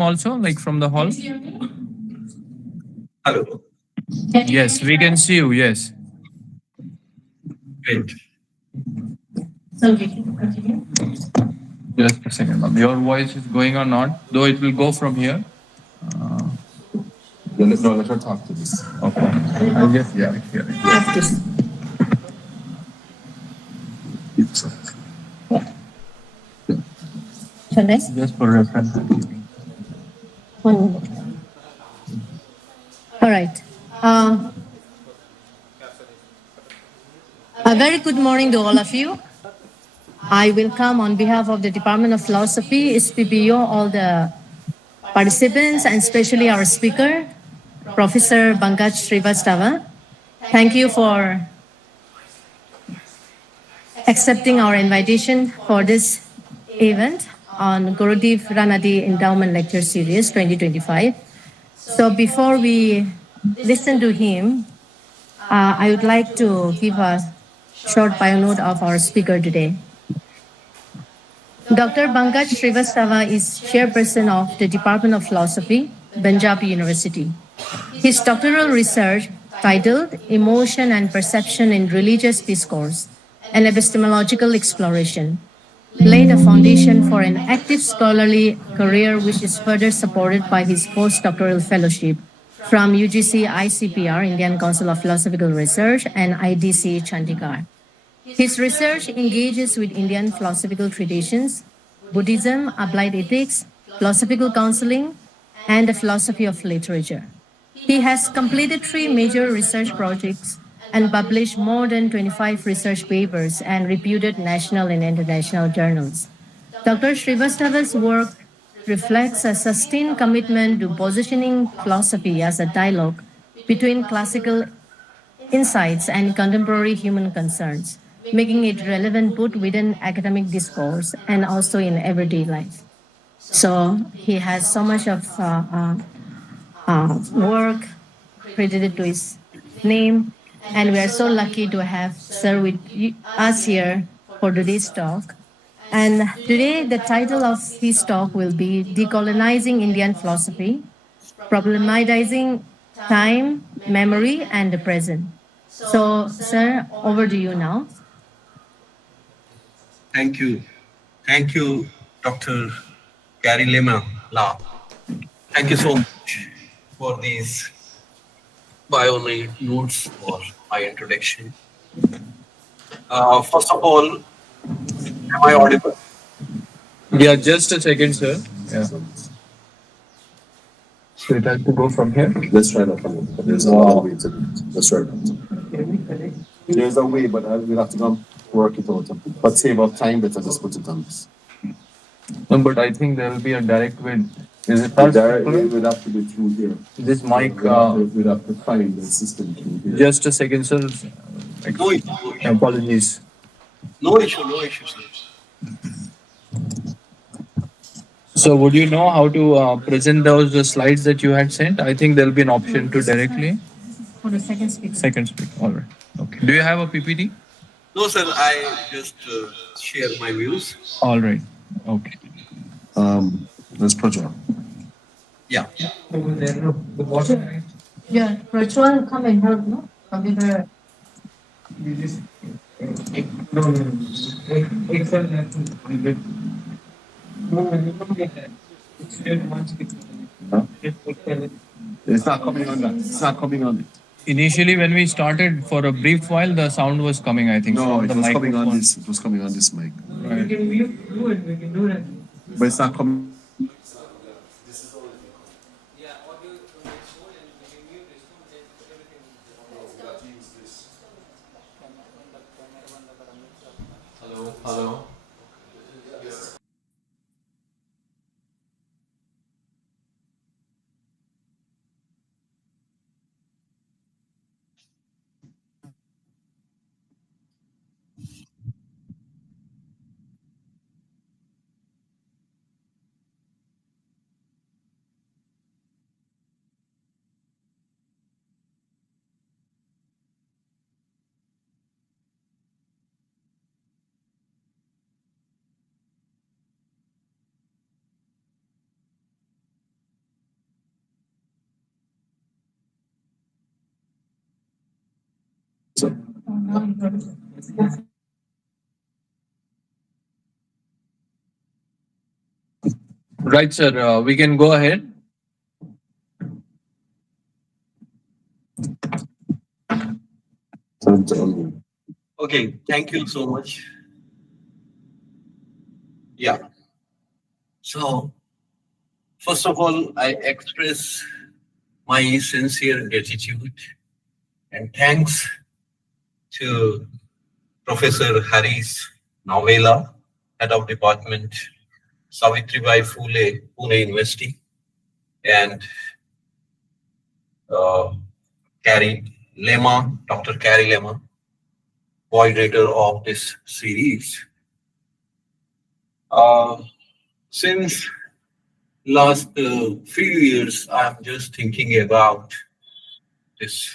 also, like from the hall? Hello. Yes, we can see you. Yes. Great. So we can continue. Just a second, ma'am. Your voice is going or not? Though it will go from here. No, let her talk to this. Okay. I'll just hear it. Have to. Shall I? Just for reference. 1 minute. All right. A very good morning to all of you. I welcome on behalf of the Department of Philosophy, SPPU, all the participants and especially our speaker, Professor Pankaj Srivastava. Thank you for accepting our invitation for this event on Gurudev Ranade Endowment Lecture Series 2025. So before we listen to him, I would like to give a short bio note of our speaker today. Dr. Pankaj Srivastava is chairperson of the Department of Philosophy, Panjab University. His doctoral research, titled Emotion and Perception in Religious Discourse, an Epistemological Exploration, laid a foundation for an active scholarly career which is further supported by his postdoctoral fellowship from UGC ICPR, Indian Council of Philosophical Research, and IDC Chandigarh. His research engages with Indian philosophical traditions, Buddhism, applied ethics, philosophical counseling, and the philosophy of literature. He has completed 3 major research projects and published more than 25 research papers and reputed national and international journals. Dr. Srivastava's work reflects a sustained commitment to positioning philosophy as a dialogue between classical insights and contemporary human concerns, making it relevant both within academic discourse and also in everyday life. So he has so much of work credited to his name, and we are so lucky to have Sir with us here for today's talk. And today, the title of his talk will be Decolonizing Indian Philosophy, Problematizing Time, Memory, and the Present. So, sir, over to you now. Thank you. Thank you, Dr. Gary Lema. Thank you so much for these bio notes for my introduction. First of all, am I audible? Yeah, just a second, sir. Yeah. So it has to go from here. Let's try that one. There's a way to do it. Let's try that. There's a way, but we'll have to go work it out. But save up time, better just put it on this. No, but I think there will be a direct way. Is it The direct way would have to be through here. This mic. We'd have to find the system through here. Just a second, sir. No issue. Apologies. No issue, sir. So, would you know how to present those slides that you had sent? I think there will be an option to directly. For the second speaker. Second speak. All right. Okay. Do you have a PPT? No, sir, I just share my views. All right. Okay. Let's project. Yeah. Yeah, virtual come and help, no? Computer. It's not coming on that. It's not coming on it. Initially, when we started for a brief while, the sound was coming, I think. No, from it the was coming on microphone. this. It was coming on this mic. Right. We can do that. But it's not coming. Hello. Right, sir. We can go ahead. Okay, thank you so much. Yeah. So, first of all, I express my sincere gratitude and thanks to Professor Haris Novella, Head of Department, Savitribai Phule, Pune University, and uh, Carrie Lema, Dr. Carrie Lema, coordinator of this series. Uh, since last few years, I'm just thinking about this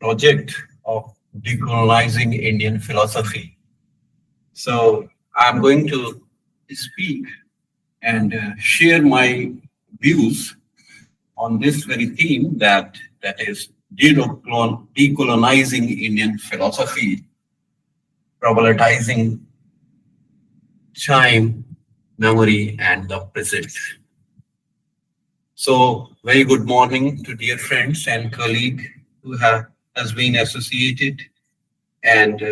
project of decolonizing Indian philosophy. So I'm going to speak and share my views on this very theme that is decolonizing Indian philosophy, problematizing time, memory, and the present. So, very good morning to dear friends and colleague who have has been associated and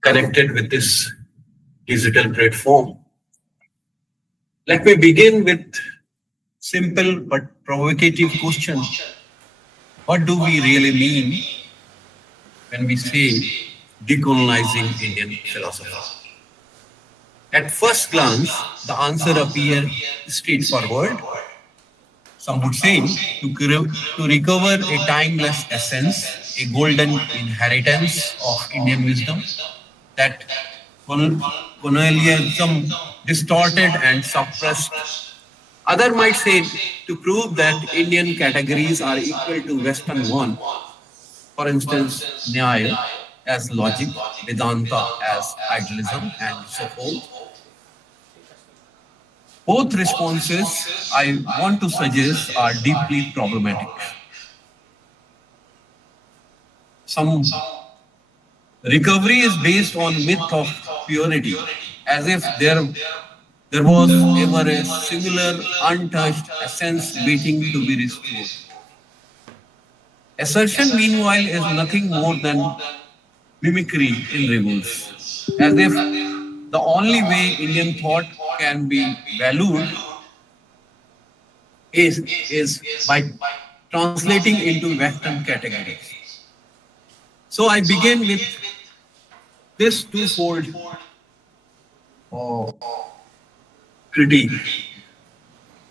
connected with this digital platform. Let me begin with simple but provocative question. What do we really mean when we say decolonizing Indian philosophy? At first glance, the answer appears straightforward. Some would say to recover a timeless essence, a golden inheritance of Indian wisdom that colonialism distorted and suppressed. Other might say to prove that Indian categories are equal to Western one. For instance, Nyaya as logic, Vedanta as idealism, and so forth. Both responses I want to suggest are deeply problematic. Some recovery is based on myth of purity, as if there was ever a singular untouched essence waiting to be restored. Assertion, meanwhile, is nothing more than mimicry in reverse, as if the only way Indian thought can be valued is by translating into Western categories. So I begin with this twofold uh, critique.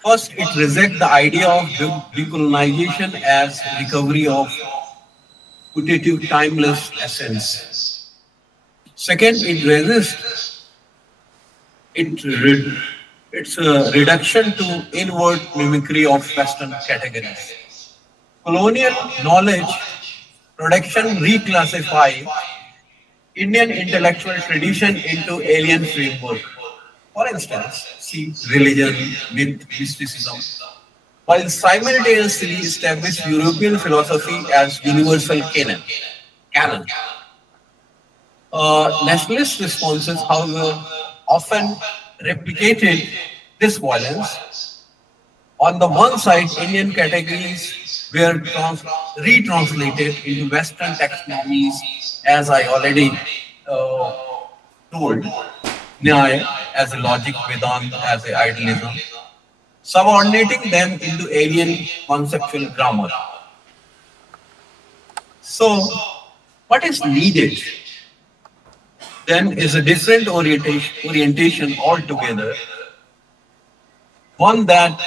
First, it rejects the idea of decolonization as recovery of putative timeless essence. Second, it resists it re- its a reduction to inward mimicry of Western categories. Colonial knowledge production reclassify Indian intellectual tradition into alien framework. For instance, see religion, myth, mysticism, while simultaneously establish European philosophy as universal canon. Nationalist responses, however, often replicated this violence. On the one side, Indian categories were retranslated into Western taxonomies, as I already uh, told, Nyaya as a logic, Vedanta as a idealism, subordinating them into alien conceptual grammar. So, what is needed then is a different orientation altogether, one that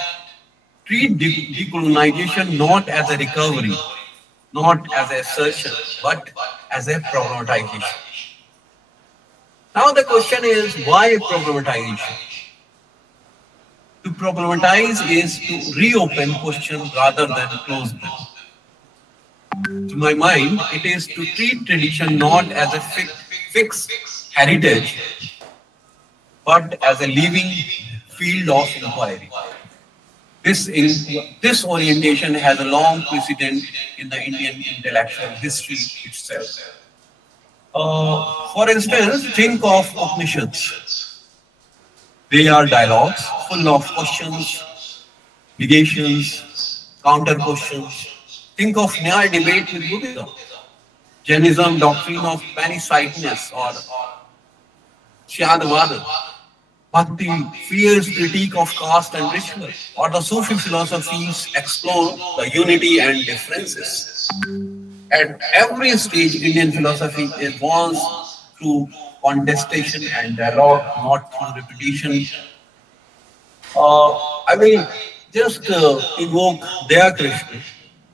treat decolonization not as a recovery, not as a assertion, but as a problematization. Now the question is why problematization? To problematize is to reopen question rather than close them. To my mind, it is to treat tradition not as a fixed heritage, but as a living field of inquiry. This orientation has a long precedent in the Indian intellectual history itself. For instance, think of Upanishads. They are dialogues full of questions, negations, counter questions. Think of Nyaya debate with Buddhism, Jainism doctrine of Panpsychism or Syadvada, Bhakti, fierce critique of caste and ritual, or the Sufi philosophies explore the unity and differences. At every stage, Indian philosophy evolves through contestation and dialogue, not through repetition. I will just invoke Daya Krishna.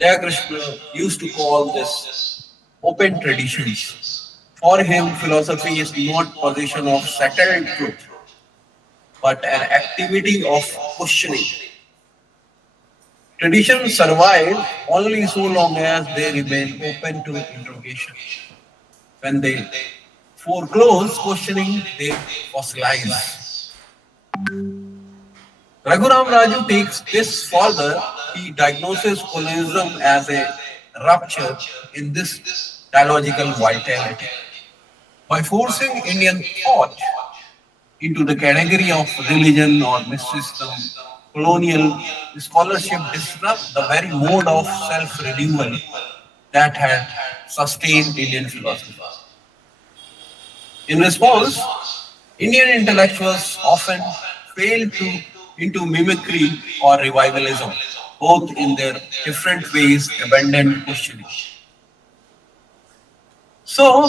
Daya Krishna used to call this open traditions. For him, philosophy is not possession of settled truth, but an activity of questioning. Traditions survive only so long as they remain open to interrogation. When they foreclose questioning, they fossilize. Raghuram Raju takes this further. He diagnoses colonialism as a rupture in this dialogical vitality. By forcing Indian thought into the category of religion or mysticism, colonial scholarship disrupts the very mode of self-renewal that had sustained Indian philosophy. In response, Indian intellectuals often fail to into mimicry or revivalism, both in their different ways abandoned questioning. So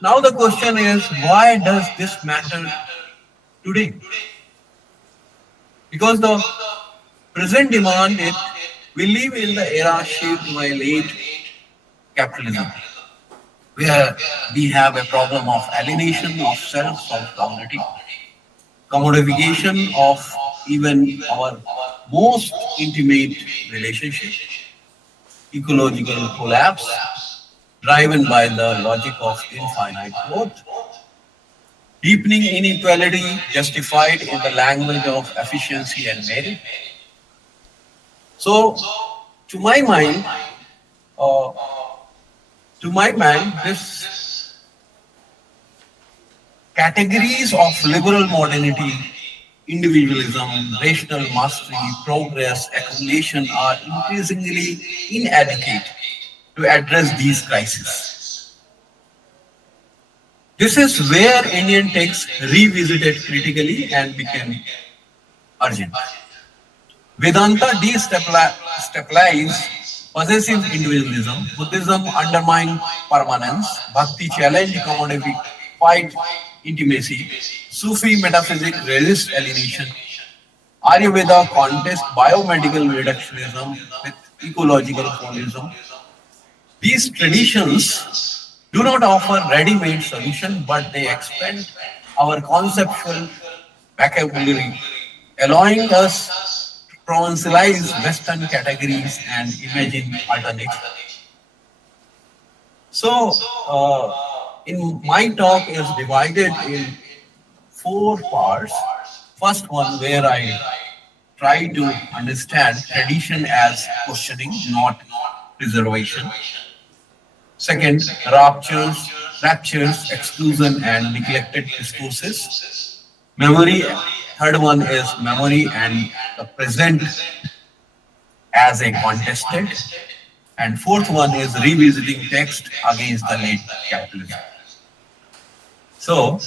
now the question is, why does this matter today? Because the present demand it, we live in the era shaped by late capitalism, where we have a problem of alienation of self, of community, commodification of even our most intimate relationship, ecological collapse, driven by the logic of infinite growth, deepening inequality justified in the language of efficiency and merit. So, to my mind, uh, this categories of liberal modernity, individualism, rational mastery, progress, accumulation are increasingly inadequate to address these crises. This is where Indian texts revisited critically and became urgent. Vedanta destabilized possessive individualism, Buddhism undermined permanence, Bhakti challenged commodified intimacy, Sufi metaphysics resist alienation, Ayurveda contest biomedical reductionism with ecological holism. These traditions do not offer ready-made solution, but they expand our conceptual vocabulary, allowing us to provincialize Western categories and imagine alternatives. So, in my talk is divided in four parts. First one, where I try to understand tradition as questioning, not preservation. Second, raptures, exclusion, and neglected discourses. Memory. Third one is memory and the present as a contested. And fourth one is revisiting text against the late capitalism. So,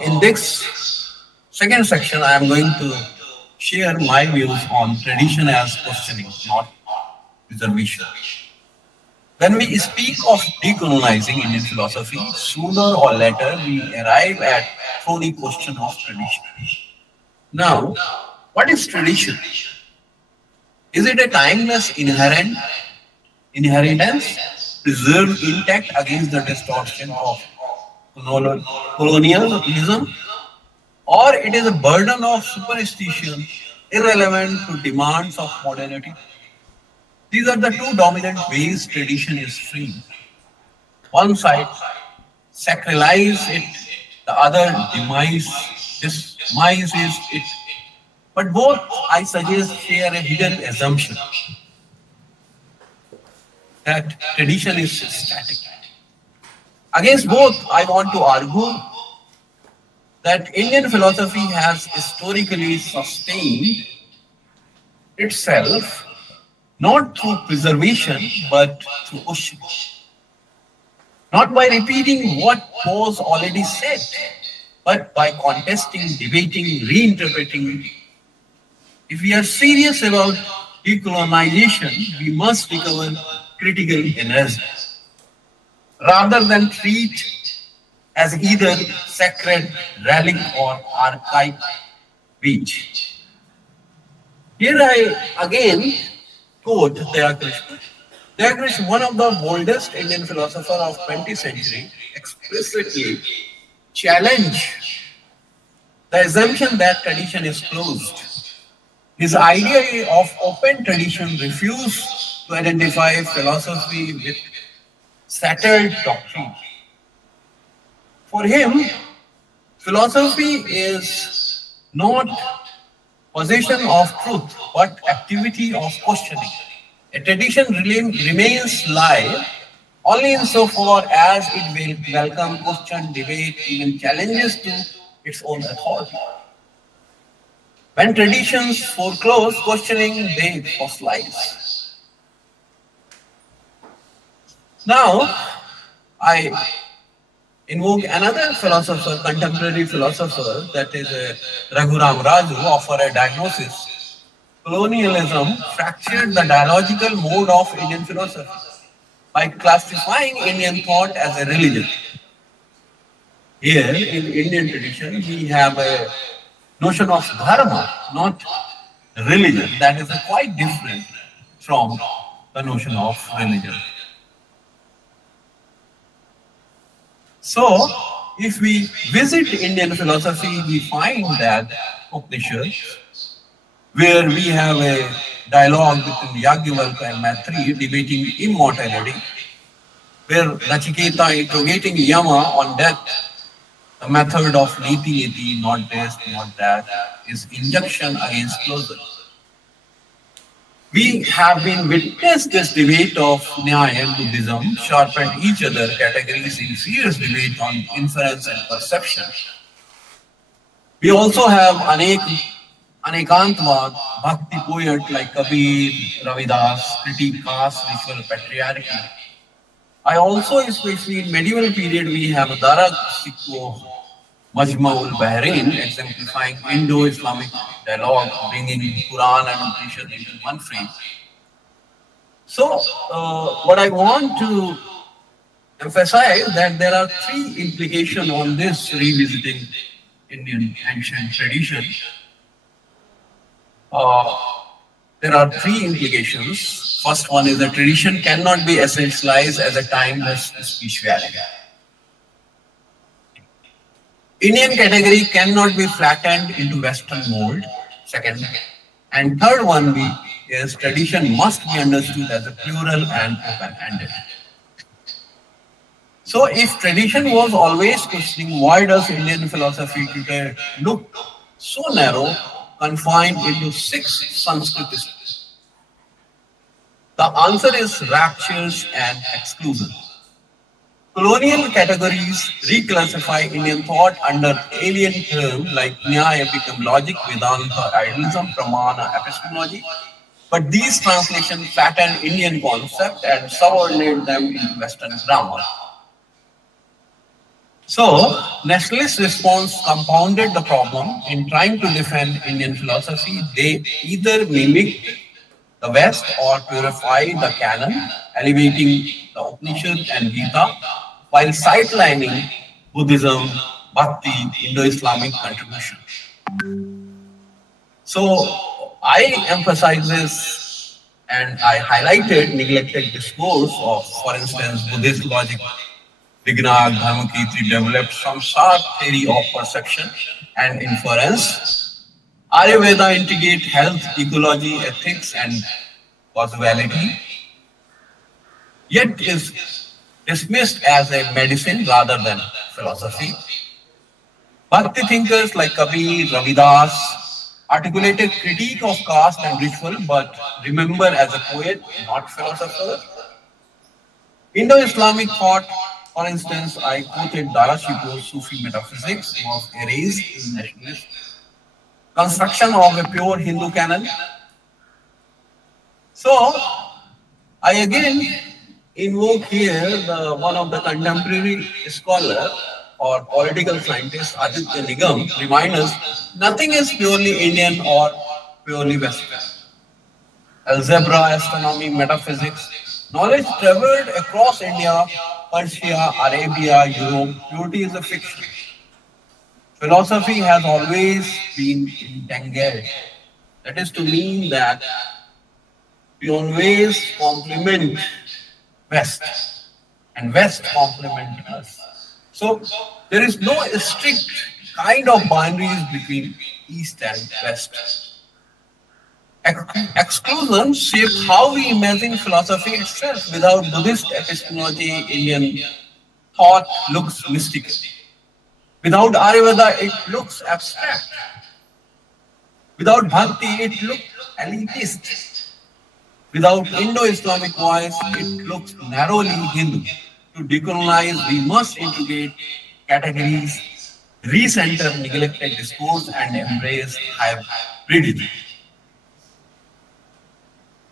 in this second section, I am going to share my views on tradition as questioning, not preservation. When we speak of decolonizing Indian philosophy, sooner or later we arrive at thorny question of tradition. Now, what is tradition? Is it a timeless inheritance preserved intact against the distortion of colonialism, or it is a burden of superstition irrelevant to demands of modernity? These are the two dominant ways tradition is framed. One side sacralize it, the other demise this legitimizes it. But both, I suggest, share a hidden assumption that tradition is static. Against both, I want to argue that Indian philosophy has historically sustained itself not through preservation but through question. Not by repeating what was already said, but by contesting, debating, reinterpreting. If we are serious about decolonization, we must recover critical energy rather than treat as either sacred relic or archaic beach. Here I again quote Dayakrishna. Dayakrishna, one of the boldest Indian philosophers of 20th century, explicitly challenged the assumption that tradition is closed. His idea of open tradition refused to identify philosophy with settled doctrine. For him, philosophy is not possession of truth, but activity of questioning. A tradition remains live only insofar as it will welcome, question, debate, even challenges to its own authority. When traditions foreclose questioning, they fossilize. Now, I invoke another philosopher, contemporary philosopher, that is Raghuram Raju, offer a diagnosis. Colonialism fractured the dialogical mode of Indian philosophy by classifying Indian thought as a religion. Here in Indian tradition, we have a notion of dharma, not religion. That is quite different from the notion of religion. So, if we visit Indian philosophy, we find that Upanishads, where we have a dialogue between Yagyavalkya and Maitreya debating immortality, where Nachiketa interrogating Yama on death, the method of niti niti, not this, not that, is injunction against closure. We have been witness this debate of Nyaya and Buddhism sharpen each other categories in fierce debate on inference and perception. We also have Anekantvad, Bhakti poet like Kabir, Ravidas, critique caste, ritual patriarchy. I also, especially in medieval period, we have Darak Sikho Majmaul Bahrain, exemplifying Indo-Islamic dialogue, bringing Quran and Upanishad into one frame. So, what I want to emphasize that there are three implications on this revisiting Indian ancient tradition. There are three implications. First one is that tradition cannot be essentialized as a timeless spirituality. Indian category cannot be flattened into Western mold. Second, and third one is tradition must be understood as a plural and open-ended. So, if tradition was always questioning, why does Indian philosophy today look so narrow, confined into 6 Sanskritis? The answer is raptures and exclusion. Colonial categories reclassify Indian thought under alien terms like Nyaya become logic, Vedanta, idealism, Pramana, epistemology. But these translations flatten Indian concept and subordinate them into Western grammar. So, nationalist response compounded the problem. In trying to defend Indian philosophy, they either mimicked the West or purified the canon, elevating the Upanishad and Gita, while sidelining Buddhism, Bhakti, Indo-Islamic contribution. So, I emphasize this and I highlighted neglected discourse of, for instance, Buddhist logic. Vignag Dharmakirti developed some sharp theory of perception and inference. Ayurveda integrate health, ecology, ethics, and causality, yet is dismissed as a medicine rather than philosophy. Bhakti thinkers like Kabir, Ravidas articulated critique of caste and ritual, but remember as a poet, not philosopher. Indo-Islamic thought, for instance, I quoted Dara Shiko's Sufi metaphysics was erased in nationalist construction of a pure Hindu canon. So I again invoke here one of the contemporary scholar or political scientist Aditya Nigam remind us nothing is purely Indian or purely Western. Algebra, astronomy, metaphysics, knowledge traveled across India, Persia, Arabia, Europe. Purity is a fiction. Philosophy has always been entangled. That is to mean that we always complement West and West complement us. So there is no strict kind of boundaries between East and West. Exclusion shaped how we imagine philosophy itself. Without Buddhist epistemology, Indian thought looks mystical. Without Ayurveda, it looks abstract. Without Bhakti, it looks elitist. Without Indo-Islamic voice, it looks narrowly Hindu. To decolonize, we must integrate categories, recenter neglected discourse, and embrace hybridity.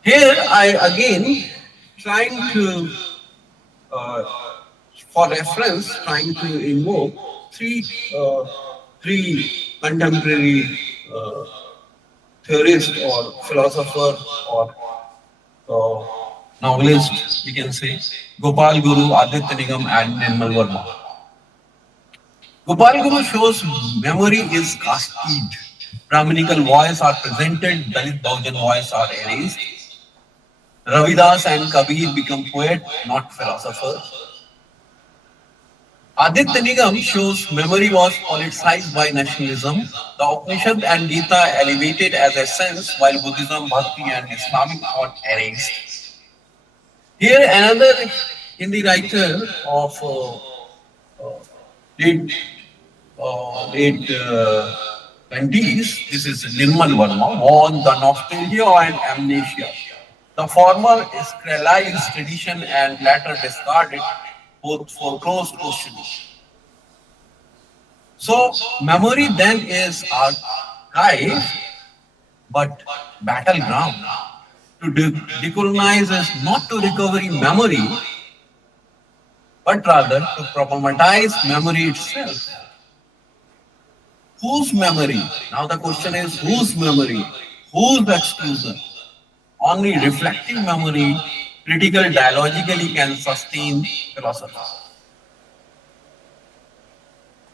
Here, I again trying to, uh, for reference, trying to invoke three, uh, three contemporary theorists or philosopher or uh, novelist, we can say, Gopal Guru, Aditya Nigam, and Nirmal Verma. Gopal Guru shows memory is cascade. Brahminical voice are presented, Dalit Bahujan voice are erased. Ravidas and Kabir become poet, not philosopher. Aditya Nigam shows memory was politicized by nationalism. The Upanishad and Gita elevated as a sense, while Buddhism, Bhakti, and Islamic thought erased. Here, another Hindi writer of late, late 20s, this is Nirmal Verma, on the nostalgia and amnesia. The former scrolized tradition and latter discarded both for close questioning. So, memory then is archive, but battleground. To decolonize is not to recover memory, but rather to problematize memory itself. Whose memory? Now the question is whose memory? Whose exclusion? Only reflective memory, critical dialogically can sustain philosophy.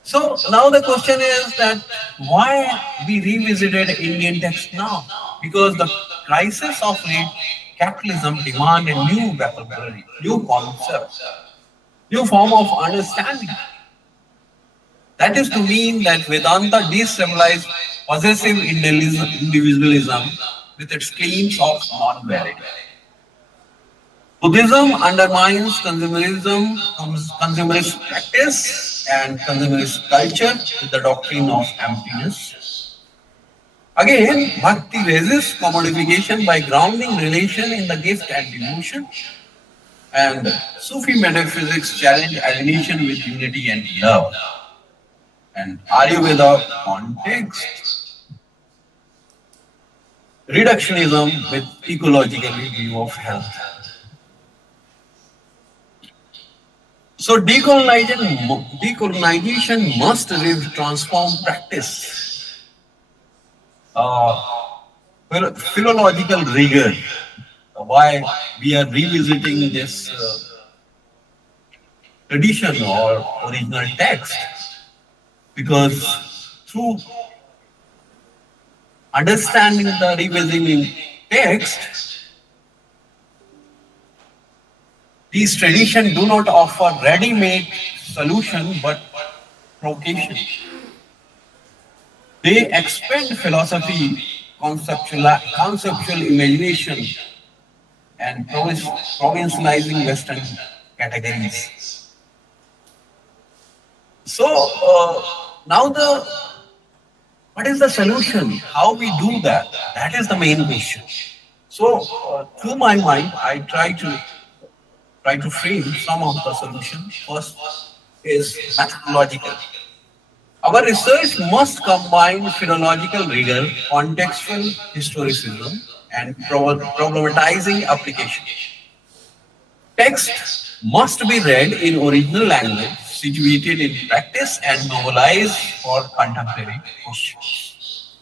So now the question is that why we revisited Indian text now? Because the crisis of late capitalism demand a new vocabulary, new concept, new form of understanding. That is to mean that Vedanta destabilized possessive individualism with its claims of non-duality. Buddhism undermines consumerism, consumerist practice, and consumerist culture with the doctrine of emptiness. Again, Bhakti resists commodification by grounding relation in the gift and devotion, and Sufi metaphysics challenge alienation with unity and love. And Ayurveda context, reductionism with ecological view of health. So decolonization must transform practice, uh, philological rigor. Why we are revisiting this tradition or original text? Because through understanding the revisiting text, these traditions do not offer ready-made solution but provocation. They expand philosophy, conceptual imagination, and provincializing Western categories. So Now, what is the solution? How we do that? That is the main question. So, through my mind, I try to frame some of the solution. First is methodological. Our research must combine philological rigor, contextual historicism, and problematizing application. Text must be read in original language, situated in practice, and mobilized for contemporary questions.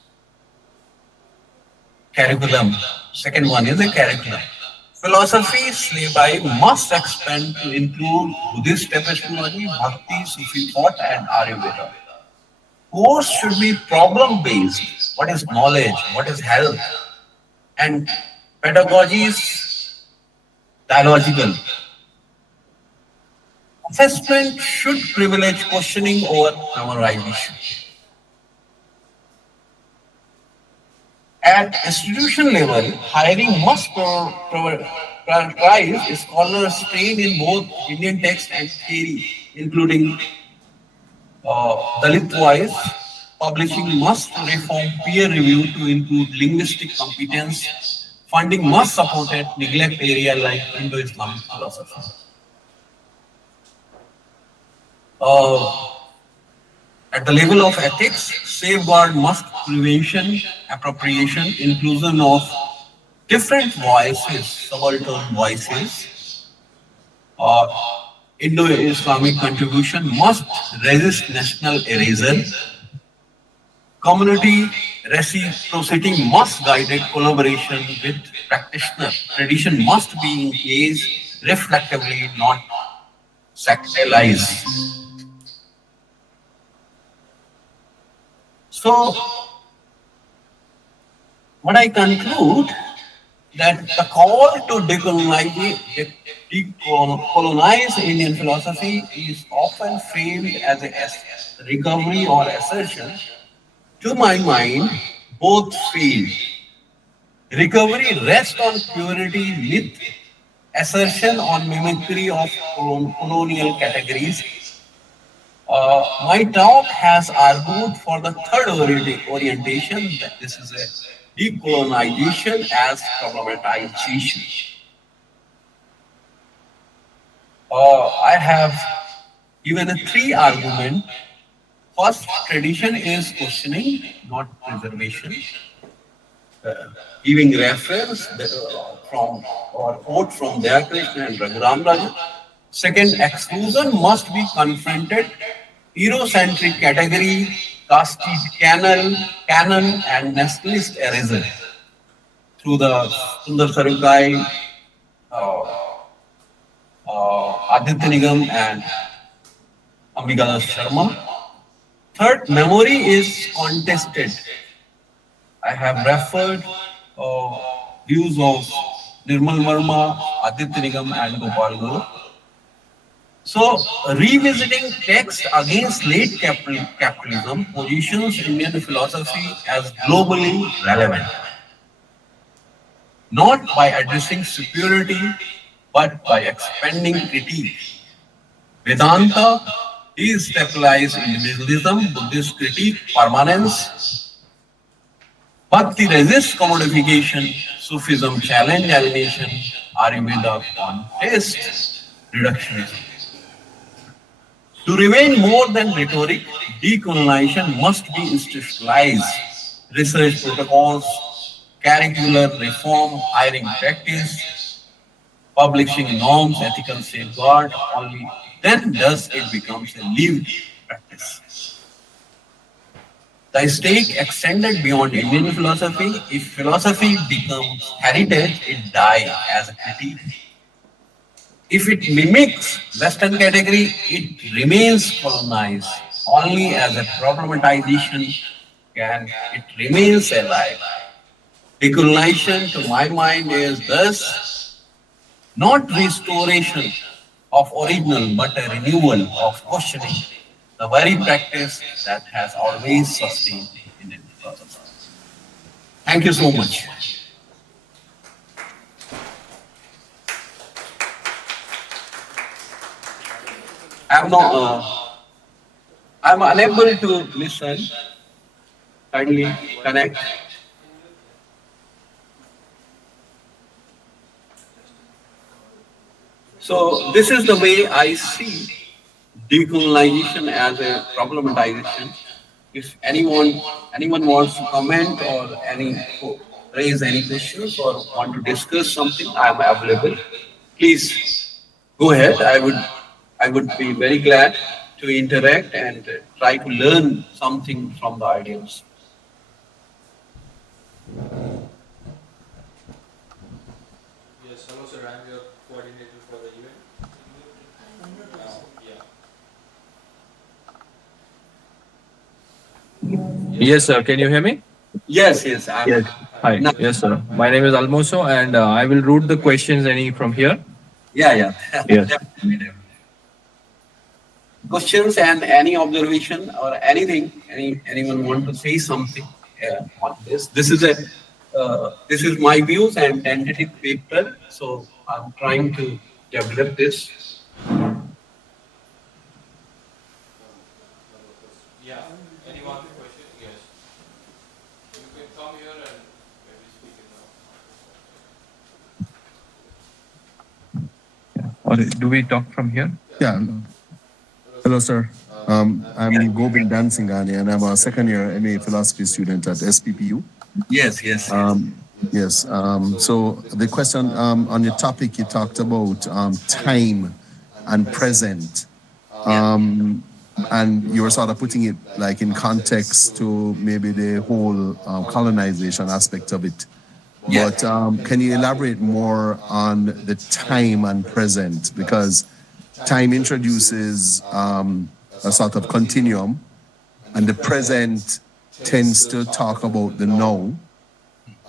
Curriculum. Second one is the curriculum. Philosophy syllabi must expand to include Buddhist epistemology, Bhakti, Sufi thought, and Ayurveda. Course should be problem based. What is knowledge? What is health? And pedagogy is dialogical. Assessment should privilege questioning over memorization. At institution level, hiring must prioritize scholars trained in both Indian text and theory, including Dalit voice. Publishing must reform peer review to include linguistic competence. Funding must support it, neglect area like Indo-Islamic philosophy. Uh, at the level of ethics, safeguard must prevention, appropriation, inclusion of different voices, subaltern voices. Uh, Indo-Islamic contribution must resist national erasure. Community reciprocity must guide collaboration with practitioner. Tradition must be engaged reflectively, not sectarialized. So, what I conclude that the call to decolonize Indian philosophy is often framed as a recovery or assertion. To my mind, both fail. Recovery rests on purity, myth, assertion on mimicry of colonial categories. My talk has argued for the third orientation, that this is a decolonization as problematization. I have given a three argument. First, tradition is questioning, not preservation. Giving reference from or quote from Daya Krishna and Raghuram Rajan. Second, exclusion must be confronted. Eurocentric category, casted canon, and nationalist erasure through the Sundar Sarukkai, Aditya Nigam, and Ambika Sharma. Third, memory is contested. I have referred uh, views of Nirmal Verma, Aditya Nigam, and Gopal Guru. So, revisiting text against late capitalism positions Indian philosophy as globally relevant, not by addressing superiority, but by expanding critique. Vedanta destabilized individualism, Buddhist critique, permanence. Bhakti resists commodification, Sufism challenge alienation, Ayurveda contest reductionism. To remain more than rhetoric, decolonization must be institutionalized. Research protocols, curricular reform, hiring practice, publishing norms, ethical safeguard, only then does it becomes a lived practice. The stake extended beyond Indian philosophy. If philosophy becomes heritage, it dies as a critique. If it mimics Western category, it remains colonized. Only as a problematization can it remains alive. Decolonization, to my mind, is thus not restoration of original, but a renewal of questioning, the very practice that has always sustained Indian philosophy. Thank you so much. I have no. I'm unable to listen. Kindly connect. So this is the way I see decolonization as a problematization. If anyone wants to comment or raise any questions or want to discuss something, I am available. Please go ahead. I would be very glad to interact and try to learn something from the audience. Yes, hello sir, I'm your coordinator for the event. Yeah. Yes, sir. Can you hear me? Yes, yes. I'm Yes. Hi. now, Yes, sir. My name is Almoso, and I will route the questions any from here. yeah, yeah. Yes. Definitely. Questions and any observation or anything, anyone want to say something on this? This is my views and tentative paper, so I'm trying to develop this. Yeah. Anyone with question? Yes. You can come here and maybe speak it now. Or do we talk from here? Yeah. Hello, sir. I'm Govind Dansingani, and I'm a second year MA philosophy student at SPPU. Yes, yes. Yes. So the question on your topic, you talked about time and present. And you were sort of putting it like in context to maybe the whole colonization aspect of it. Yeah. But can you elaborate more on the time and present? Because time introduces a sort of continuum, and the present tends to talk about the now.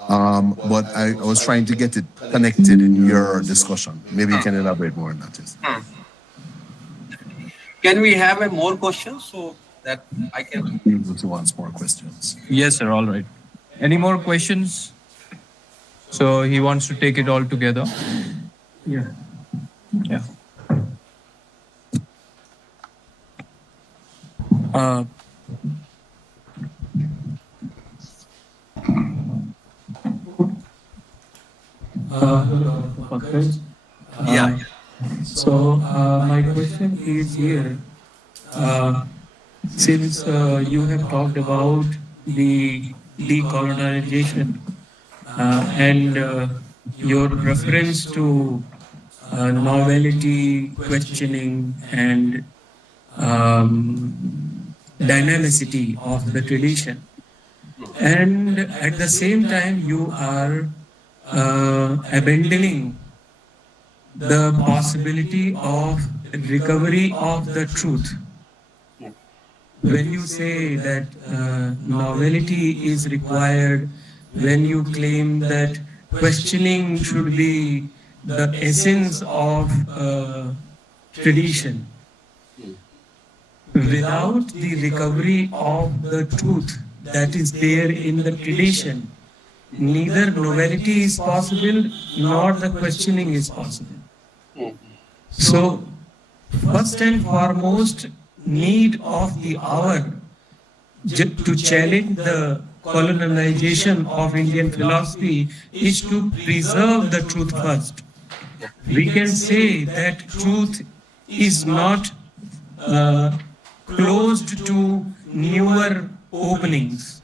But I was trying to get it connected in your discussion. Maybe you can elaborate more on that. Yes. Can we have a more questions so that I can? Who wants more questions? Yes, sir. All right. Any more questions? So he wants to take it all together. Yeah. Yeah. Uh, Hello, Pankaj. Yeah. So my question is here. Since you have talked about the decolonization and your reference to novelty, questioning, and dynamicity of the tradition, and at the same time you are abandoning the possibility of recovery of the truth. When you say that novelty is required, when you claim that questioning should be the essence of tradition, without the recovery of the truth that is there in the tradition, neither novelty is possible nor the questioning is possible. So, first and foremost, need of the hour to challenge the colonization of Indian philosophy is to preserve the truth first. We can say that truth is not closed to newer openings,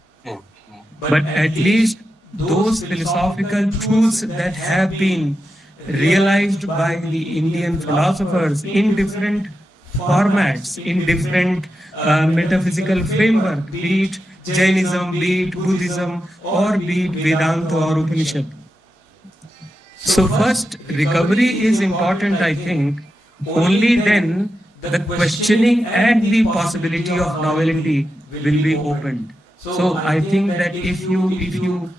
but at least those philosophical truths that have been realized by the Indian philosophers in different formats, in different metaphysical framework, be it Jainism, be it Buddhism, or be it Vedanta or Upanishad. So first, recovery is important, I think. Only then the questioning and the possibility of novelty will be opened. So I think that if you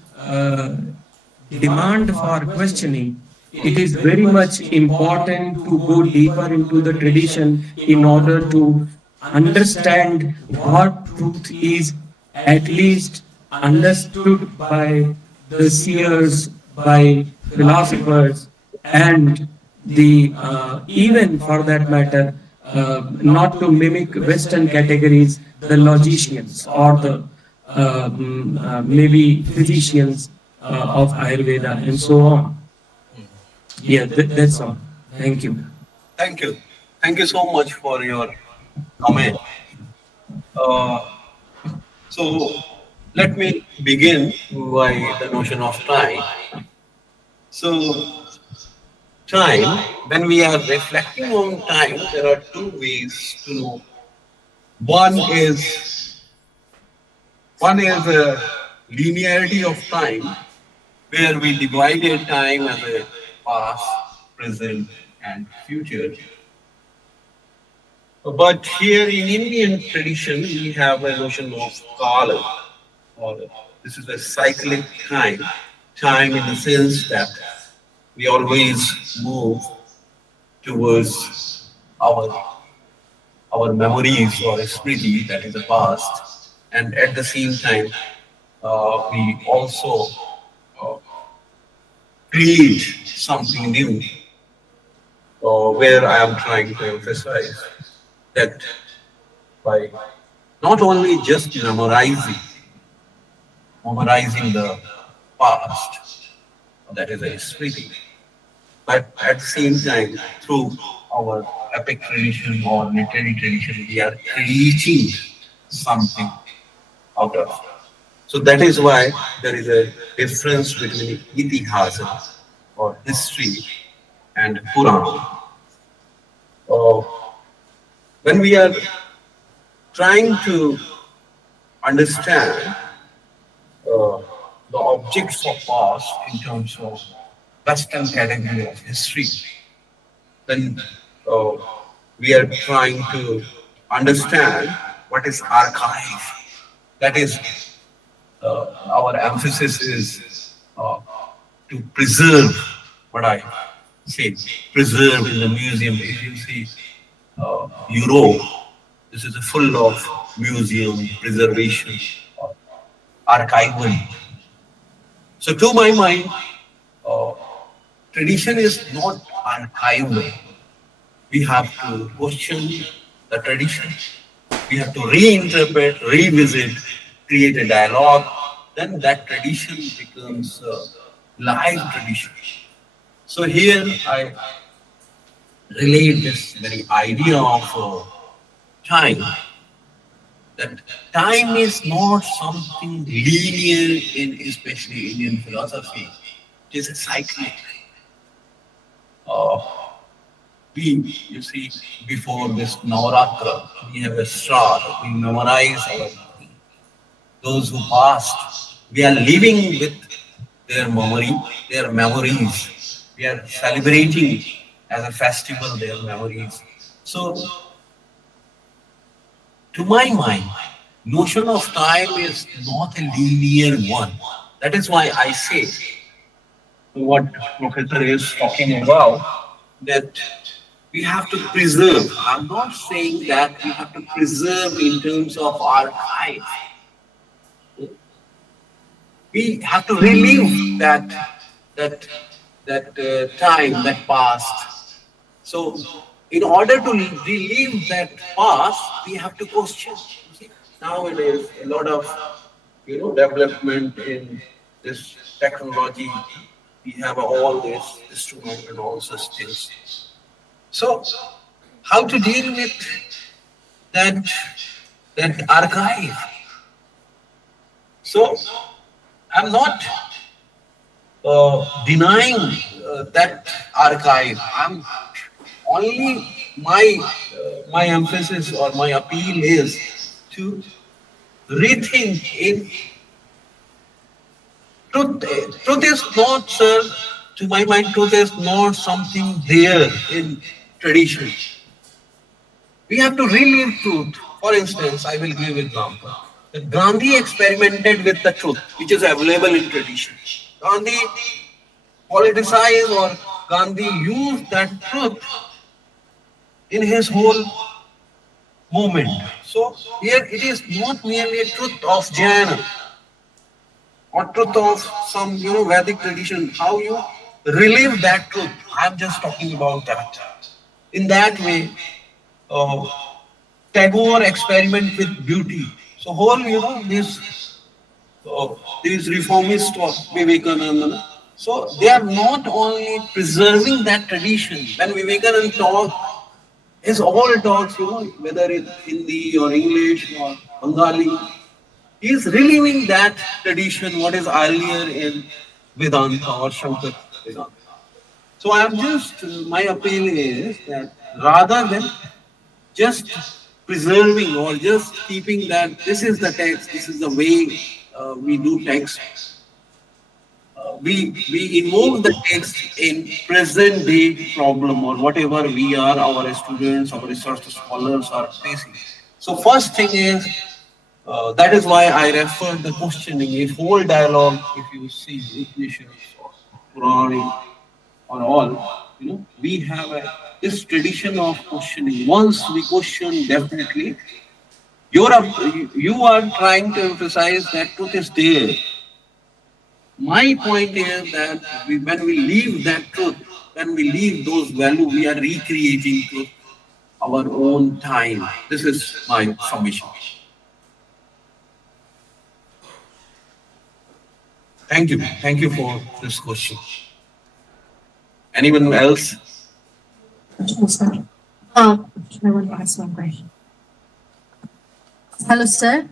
demand for questioning, it is very much important to go deeper into the tradition in order to understand what truth is, at least understood by the seers, by philosophers, and the even for that matter not to mimic Western categories, the logicians or the maybe physicians of Ayurveda and so on. Yeah, that's all. Thank you. Thank you. Thank you so much for your comment. Uh, so let me begin by the notion of time. So time, when we are reflecting on time, there are two ways to know. One is a linearity of time, where we divided time as a past, present, and future. But here in Indian tradition, we have a notion of kala, or this is a cyclic time, time in the sense that we always move towards our our memories or smriti, that is the past, and at the same time, we also uh, create something new, where I am trying to emphasize that by not only just memorizing the past, that is a smriti, but at the same time, through our epic tradition or literary tradition, we are creating something out of. So that is why there is a difference between itihasa or history and Puran. Uh, when we are trying to understand uh, the objects of past in terms of Western category of history, then uh, we are trying to understand what is archive. That is, our emphasis is to preserve what I say, preserve in the museum. If you see Europe, this is full of museum preservation, archival. So to my mind, uh, tradition is not archival. We have to question the tradition. We have to reinterpret, revisit, create a dialogue. Then that tradition becomes a live tradition. So here I relate this very idea of time. That time is not something linear in especially Indian philosophy. It is a cyclic. Uh, you see, before this Navaratra, we have a star. We memorize those who passed. We are living with their memory, their memories. We are celebrating as a festival their memories. So, to my mind, notion of time is not a linear one. That is why I say what Professor is talking about, that we have to preserve. I'm not saying that we have to preserve in terms of archive. We have to relive that time, that past. So, in order to relive that past, we have to question. You see, nowadays, a lot of development in this technology. We have all this instrument and all such things. So, how to deal with that archive? So, I'm not denying that archive. I'm only my emphasis or my appeal is to rethink in truth. Truth is not, sir. To my mind, truth is not something there in tradition. We have to relive truth. For instance, I will give an example. That Gandhi experimented with the truth, which is available in tradition. Gandhi politicized, or Gandhi used that truth in his whole movement. So here it is not merely a truth of Jnana or truth of some Vedic tradition. How you relive that truth? I'm just talking about that. In that way, uh, Tagore experiment with beauty. So whole, these reformists of Vivekananda, so they are not only preserving that tradition. When Vivekananda talk, his all talks, whether it's Hindi or English or Bengali, he is reliving that tradition, what is earlier in Vedanta or Shankar Vedanta. So I'm just, my appeal is that rather than just preserving or just keeping that this is the text, this is the way we do text, we invoke the text in present day problem or whatever we are, our students, our research scholars are facing. So first thing is, that is why I refer the questioning, a whole dialogue, if you see Upanishads or Quran or all, we have this tradition of questioning. Once we question, definitely, you are trying to emphasize that truth is there. My point is that when we leave that truth, when we leave those values, we are recreating truth our own time. This is my submission. Thank you. Thank you for this question. Anyone else? I want to ask one question. Hello, sir.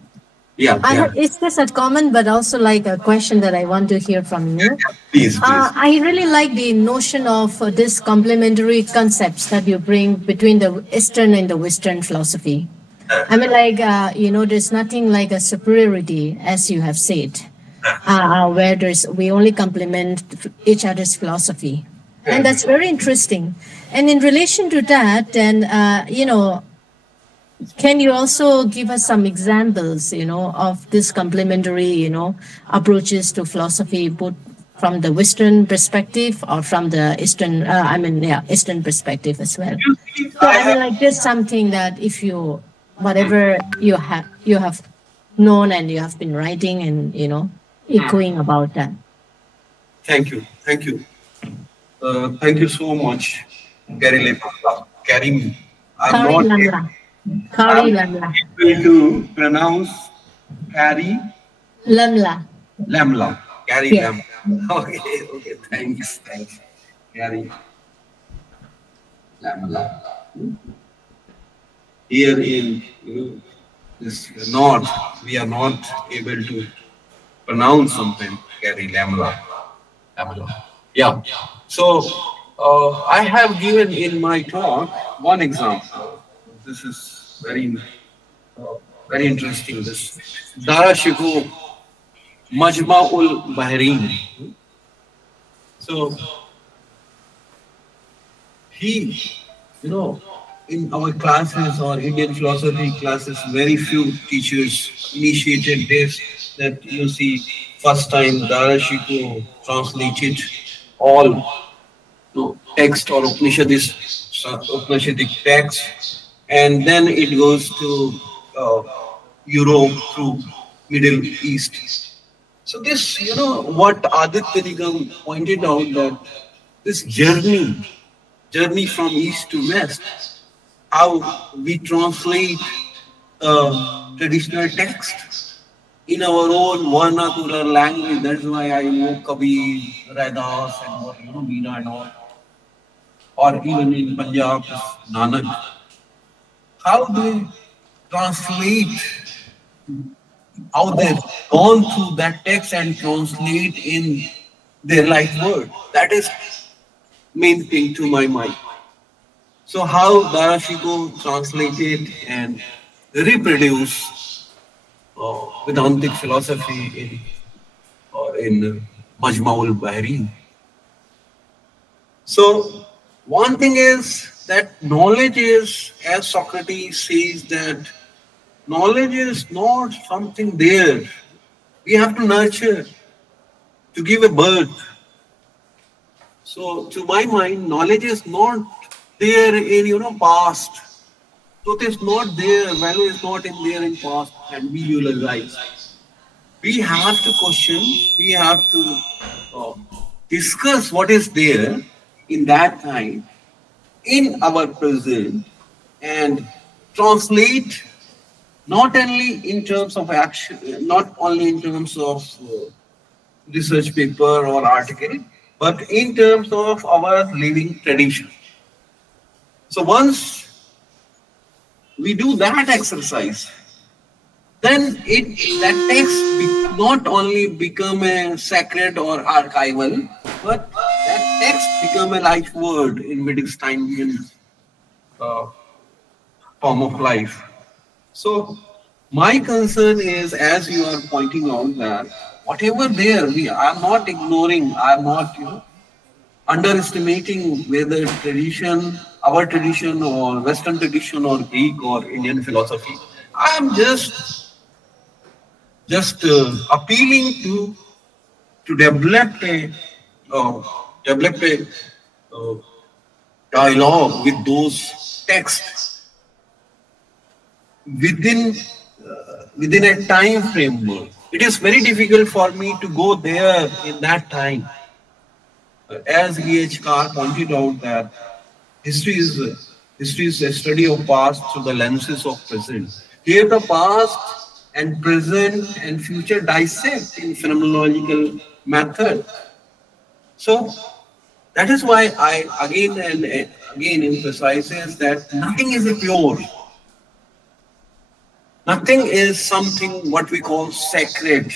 Yeah. It's just a comment, but also like a question that I want to hear from you. Please. I really like the notion of this complementary concepts that you bring between the Eastern and the Western philosophy. I mean, like, there's nothing like a superiority, as you have said, where we only complement each other's philosophy. And that's very interesting. And in relation to that, then, can you also give us some examples, of this complementary, approaches to philosophy, both from the Western perspective or from the Eastern, Eastern perspective as well? So I mean, like, there's something that if you, whatever you have known and you have been writing and, echoing about that. Thank you. Thank you so much, Gary Lemla. Carry I'm not able to pronounce Gary Lemla. Gary Lemla. Okay. Thanks. Gary Lemla. Here in this north, we are not able to pronounce something. Gary Lemla. Yeah. So I have given in my talk one example. This is very interesting. This Darashiko Majma'ul Bahrain. So he, in our classes or Indian philosophy classes, very few teachers initiated this. That you see, first time Darashiko translated all text or Upanishadic text, and then it goes to Europe through Middle East. So this, what Aditya Nigam pointed out, that this journey from east to west, how we translate traditional text in our own vernacular language. That's why I know Kabir, Raidas, and what Meena and all, or even in Panjab, Nanak. How they translate, how they've gone through that text and translate in their life word. That is main thing to my mind. So how Darashiko translated and reproduce Vedantic philosophy in Majma'ul Bahrain. So one thing is that knowledge is, as Socrates says, that knowledge is not something there. We have to nurture, to give a birth. So to my mind, knowledge is not there in past. Truth is not there, value is not there in past, and we utilize. We have to question, we have to discuss what is there in that time, in our present, and translate not only in terms of action, not only in terms of research paper or article, but in terms of our living tradition. So once we do that exercise, then that text not only become a sacred or archival, but that text become a life word in Wittgensteinian uh, form of life. So my concern is, as you are pointing out, that whatever there, we are not ignoring, I'm not underestimating whether tradition, our tradition, or Western tradition, or Greek or Indian philosophy. I am just appealing to uh, develop a uh, dialogue with those texts within within a time framework. It is very difficult for me to go there in that time. As E.H. Carr pointed out, that history is history is a study of past through the lenses of present. Here, the past and present and future dissect in phenomenological method. So that is why I again and again emphasizes that nothing is a pure. Nothing is something what we call sacred.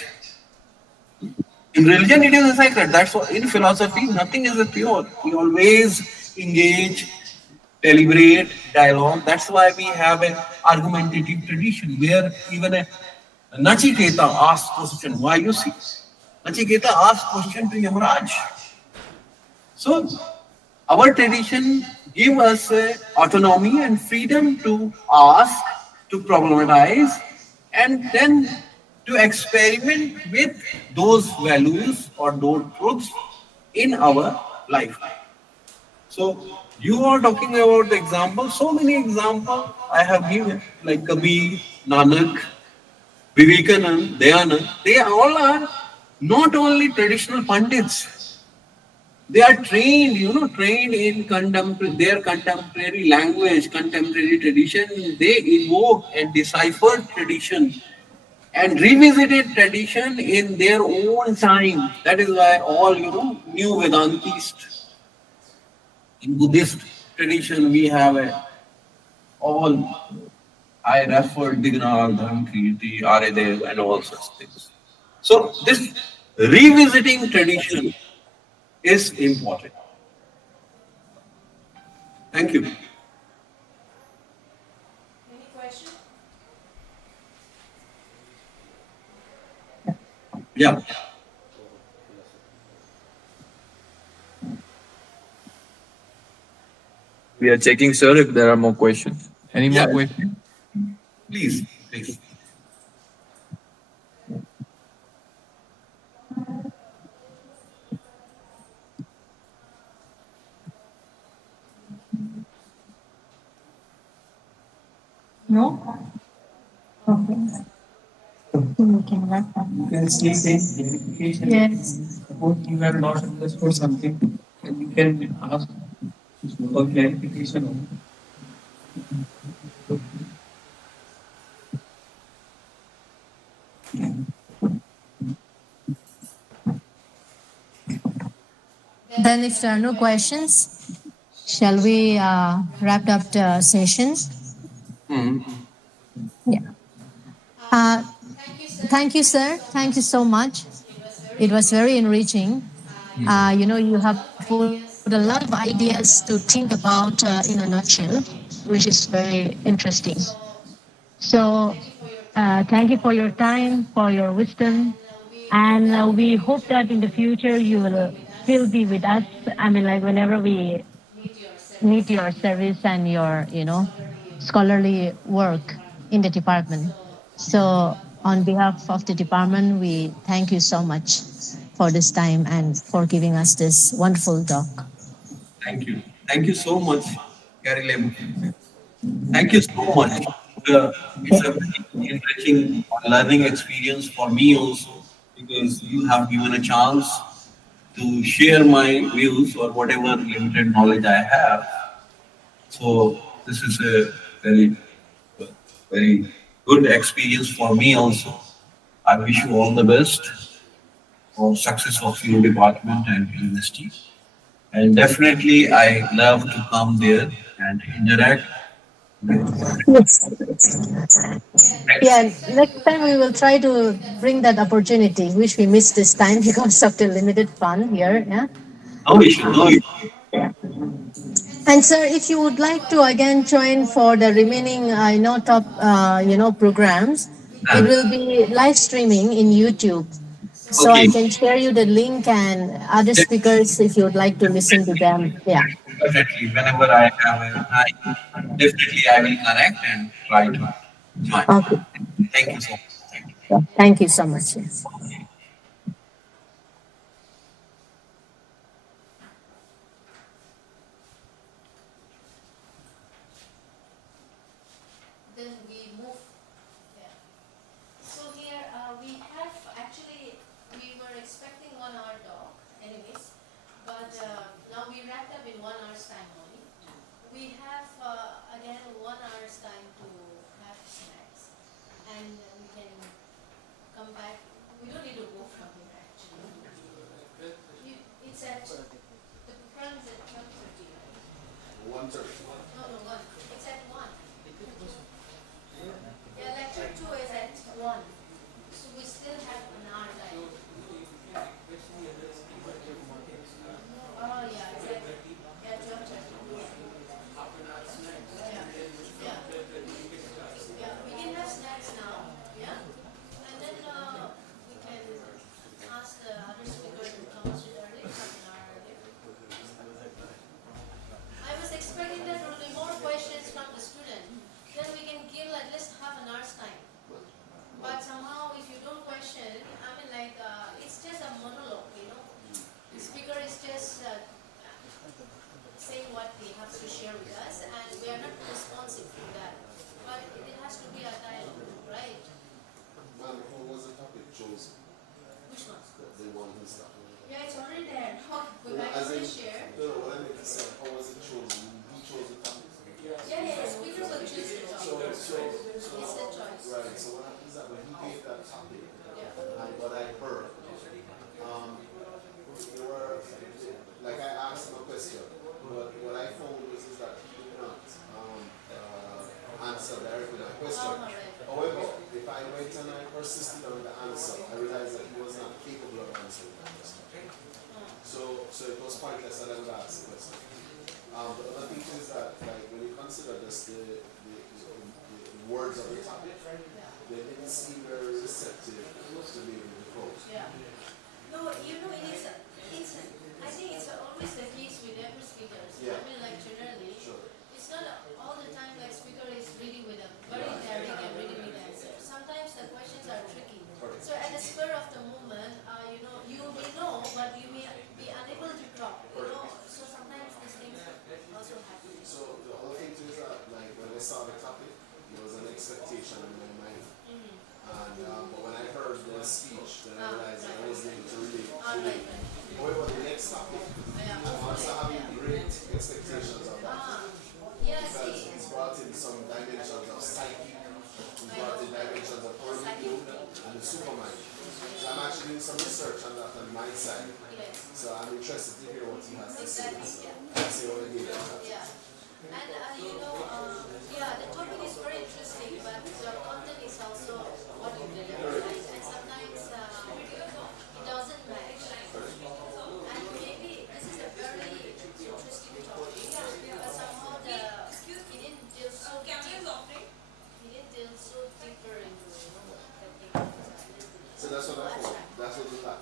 In religion, it is a sacred. That's why in philosophy, nothing is a pure. We always engage, deliberate, dialogue. That's why we have an argumentative tradition where even a Nachiketa asks question, why you see? Nachiketa asks question to Yamaraj. So our tradition give us autonomy and freedom to ask, to problematize, and then to experiment with those values or those truths in our life. So you are talking about the examples. So many examples I have given, like Kabir, Nanak, Vivekanand, Dayanand. They all are not only traditional pundits. They are trained, trained in their contemporary language, contemporary tradition. They invoke and decipher tradition and revisited tradition in their own time. That is why all, new Vedantists in Buddhist tradition, we have all, I referred Dignar, Dharmakirti, Aryadev, and all such things. So this revisiting tradition is important. Thank you. Yeah. We are checking, sir, if there are more questions. Any more Yeah. questions? Please, please. No? Okay. You can wrap up. You can see this verification. Yes. Suppose you have not understood something, and you can ask for clarification. Then, if there are no questions, shall we wrap up the session? Hmm. Yeah. Uh, Thank you, sir. Thank you so much. It was very enriching. You have put a lot of ideas to think about in a nutshell, which is very interesting. So, thank you for your time, for your wisdom, and we hope that in the future you will still be with us. I mean, like whenever we need your service and your, scholarly work in the department. So, on behalf of the department, we thank you so much for this time and for giving us this wonderful talk. Thank you. Thank you so much, Gary Lemon. Thank you so much. It's a very enriching learning experience for me also, because you have given a chance to share my views or whatever limited knowledge I have. So this is a very, very good experience for me also. I wish you all the best for success of your department and university. And definitely, I love to come there and interact with. Yeah, next time we will try to bring that opportunity, which we missed this time because of the limited fund here. Yeah. No issue, no issue. And sir, if you would like to again join for the remaining, top, programs, it Uh, will be live streaming in YouTube. So I okay, can share you the link and other speakers if you would like to listen to them. Yeah. definitely. Whenever I have a time, definitely I will connect and try to join. Okay. Thank you so much. Thank you. Thank you so much. Yes. Then we move. Yeah. So here we have actually we were expecting 1 hour talk, anyways, but now we wrapped up in 1 hour's time only. We have again 1 hour's time to have snacks, and we can come back. We don't need to go from here actually. It's at the program is at 12:30, right? 1:30. No, no, 1. It's at 1. Yeah, lecture 2 is at 1. So we still have an hour time. Oh, yeah, exactly. Yeah, 12:30. Yeah, yeah. Yeah, we can have snacks now. Yeah. And then we can ask the other speaker to come a bit early, half an hour early. I was expecting that there will be more questions from the student. Then we can give at least half an hour's time. But somehow, if you don't question, I mean, it's just a monologue, you know. The speaker is just saying what he has to share with us, and we are not responsive to that. But it has to be a dialogue, right? Man, who was the topic chosen? Which one? The one who's that. Yeah, it's already there. Go back As to in, the share. no, what I mean to say, how was it chosen? Who chose the topic? Yeah, speaker will choose the topic. It's the choice. Right, so what happens is that when he gave that topic, Yeah. and what I heard, there were, like I asked him a question, but what I found was is that he did not answer directly my question. Oh, right. However, if I went and I persisted on the answer, I realized that he was not capable of answering my question. So it was pointless that I would ask the question. The other thing is that, like, when you consider just the words of the topic, they didn't seem very receptive to being in the close. Yeah. No, you know, I think it's always the case with every speaker. Yeah. I mean, like, generally, Sure. it's not all the time like speaker is reading with a very direct and ready with answer. Sometimes the questions are tricky. Correct. So at the spur of the moment, you may know, but you may be unable to drop. So sometimes these things also happen. So the other thing too is that, like, when I saw the topic, there was an expectation in my mind. And but when I heard the speech, then I realized that I wasn't able to relate. Right. However, the next topic, Yeah. I'm also having great expectations of that. Yeah, Because see. he's brought in some dimensions of psyche, he's brought in dimensions of Aurobindo and the supermind. So I'm actually doing some research on that on my side. Yes. So I'm interested to hear what he has to say. Exactly, So yeah. let's see what he did. Yeah. And the topic is very interesting, but the content is also what you deliver, right? And sometimes it doesn't match. And maybe this is a very interesting topic, but somehow he didn't deal so deep. He didn't deal so deeper into the thing. So that's what I thought. That's what we got.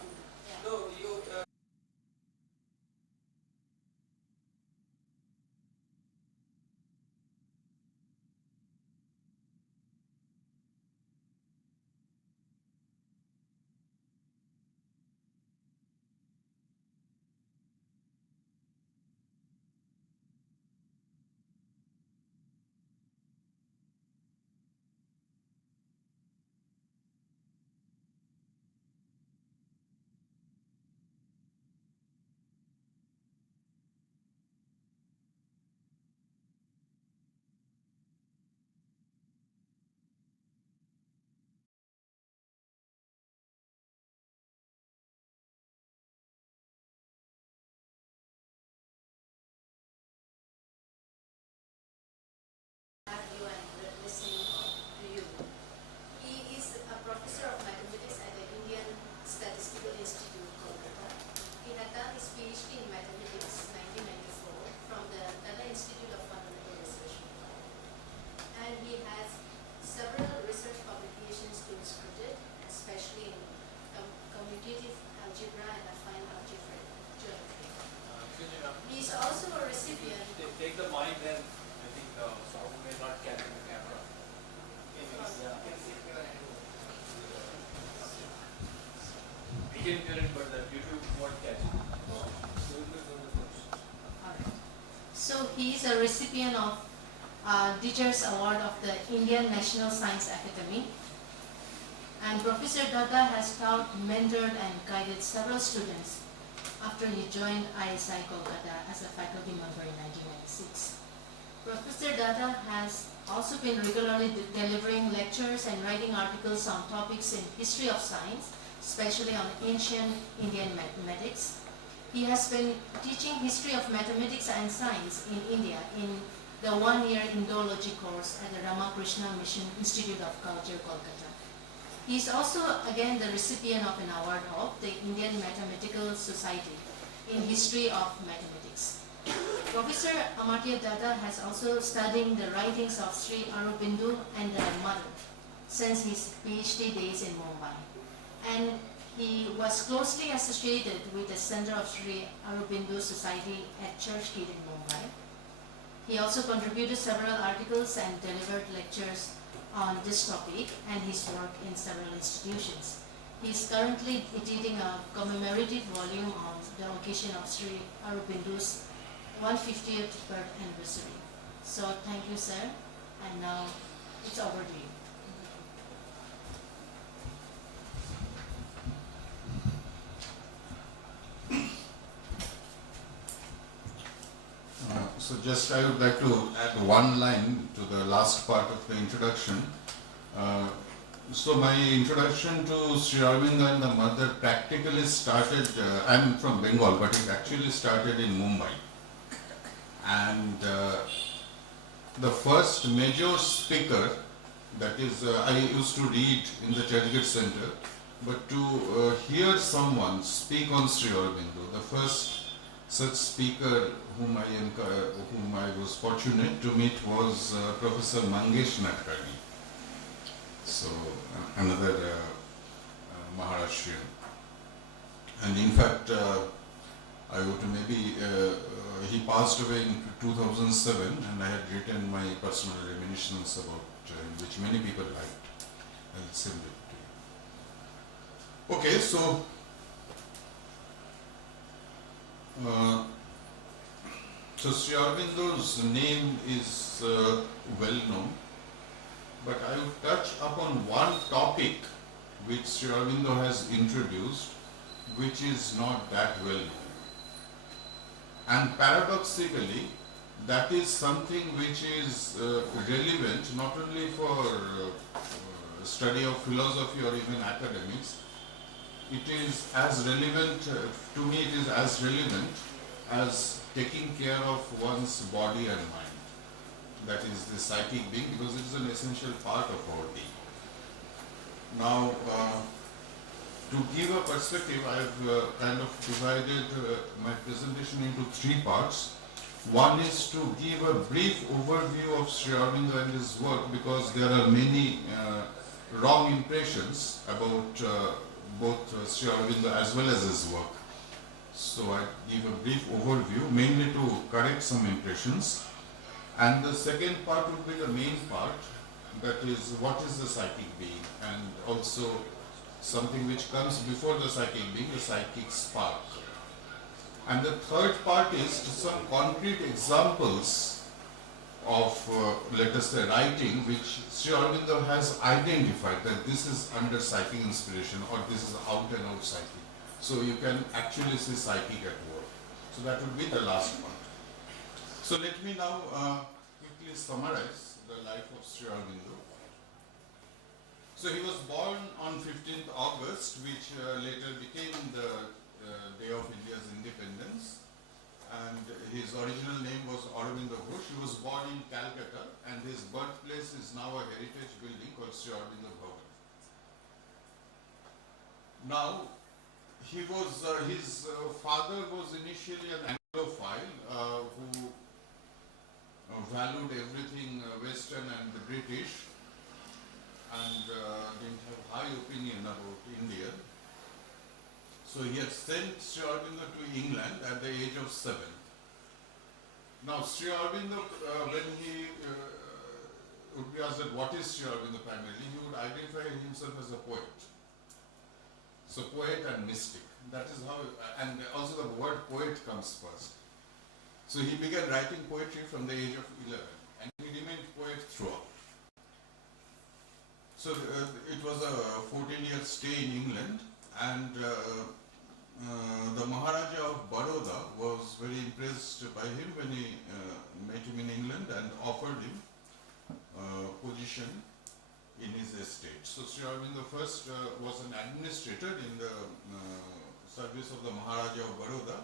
can hear it, but the YouTube won't catch it. Alright. So he is a recipient of Teachers Award of the Indian National Science Academy. And Professor Dutta has taught, mentored and guided several students after he joined ISI Kolkata as a faculty member in 1996. Professor Dutta has also been regularly delivering lectures and writing articles on topics in history of science, especially on ancient Indian mathematics. He has been teaching history of mathematics and science in India in the one-year Indology course at the Ramakrishna Mission Institute of Culture, Kolkata. He is also again the recipient of an award of the Indian Mathematical Society in History of Mathematics. Professor Amartya Dutta has also studied the writings of Sri Aurobindo and their mother since his PhD days in Mumbai. And he was closely associated with the Center of Sri Aurobindo Society at Church Gate in Mumbai. He also contributed several articles and delivered lectures on this topic and his work in several institutions. He is currently editing a commemorative volume on the occasion of Sri Aurobindo's 150th birth anniversary. So thank you, sir, and now it's over to you. So just I would like to add one line to the last part of the introduction. So my introduction to Sri Aurobindo and the mother practically started, I'm from Bengal, but it actually started in Mumbai. And the first major speaker, that is, I used to read in the Churchgate Center, but to hear someone speak on Sri Aurobindo, the first such speaker whom I was fortunate to meet was Professor Mangesh Natkani. So another Maharashtrian. And in fact, I would maybe, he passed away in 2007 and I had written my personal reminiscence about him, which many people liked. I'll send it to you. Okay, so Sri Aurobindo's name is well known, but I will touch upon one topic which Sri Aurobindo has introduced, which is not that well known. And paradoxically, that is something which is relevant not only for study of philosophy or even academics. It is as relevant, to me it is as relevant as taking care of one's body and mind. That is the psychic being, because it is an essential part of our being. Now, to give a perspective, I have kind of divided my presentation into three parts. One is to give a brief overview of Sri Aurobindo and his work, because there are many wrong impressions about both Sri Aurobindo as well as his work. So I give a brief overview, mainly to correct some impressions. And the second part would be the main part, that is, what is the psychic being, and also something which comes before the psychic being, the psychic spark. And the third part is some concrete examples of, let us say, writing which Sri Aurobindo has identified that this is under psychic inspiration or this is out and out psychic. So you can actually see psychic at work. So that would be the last part. So let me now quickly summarize the life of Sri Aurobindo. So he was born on 15th August, which later became the day of India's independence. And his original name was Aurobindo Ghosh. He was born in Calcutta, and his birthplace is now a heritage building called Sri Aurobindo Bhavan. Now, he was, his father was initially an Anglophile who valued everything Western and the British, and didn't have high opinion about India. So he had sent Sri Aurobindo to England at the age of 7. Now Sri Aurobindo, when he would be asked that what is Sri Aurobindo primarily, he would identify himself as a poet. So poet and mystic. That is how, and also the word poet comes first. So he began writing poetry from the age of 11, and he remained poet throughout. So it was a 14-year stay in England, and the Maharaja of Baroda was very impressed by him when he met him in England and offered him position in his estate. So Sri Aurobindo first was an administrator in the service of the Maharaja of Baroda,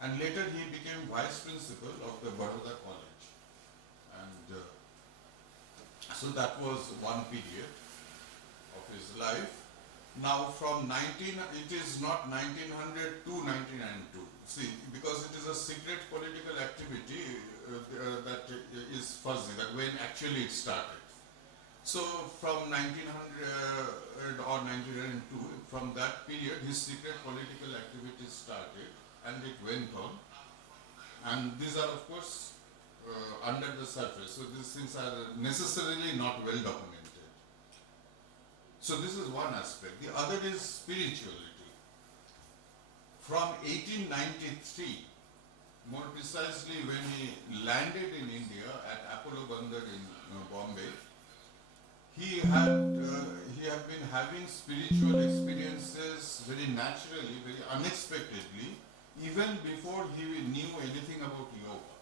and later he became vice principal of the Baroda College. And so that was one period of his life. Now from it is not 1900 to 1992. See, because it is a secret political activity that is fuzzy, that when actually it started. So from 1900 or 1902, from that period, his secret political activities started, and it went on. And these are, of course, under the surface. So these things are necessarily not well documented. So this is one aspect. The other is spirituality. From 1893, more precisely when he landed in India at Apollo Bandar in Bombay, he had been having spiritual experiences very naturally, very unexpectedly, even before he knew anything about yoga.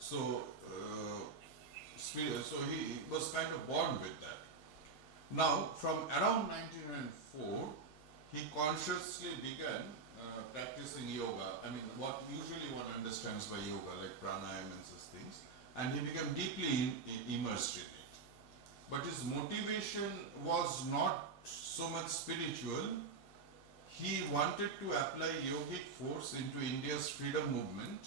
So, he was kind of born with that. Now, from around 1904, he consciously began practicing yoga. I mean, what usually one understands by yoga, like pranayama and such things, and he became deeply immersed in it. But his motivation was not so much spiritual. He wanted to apply yogic force into India's freedom movement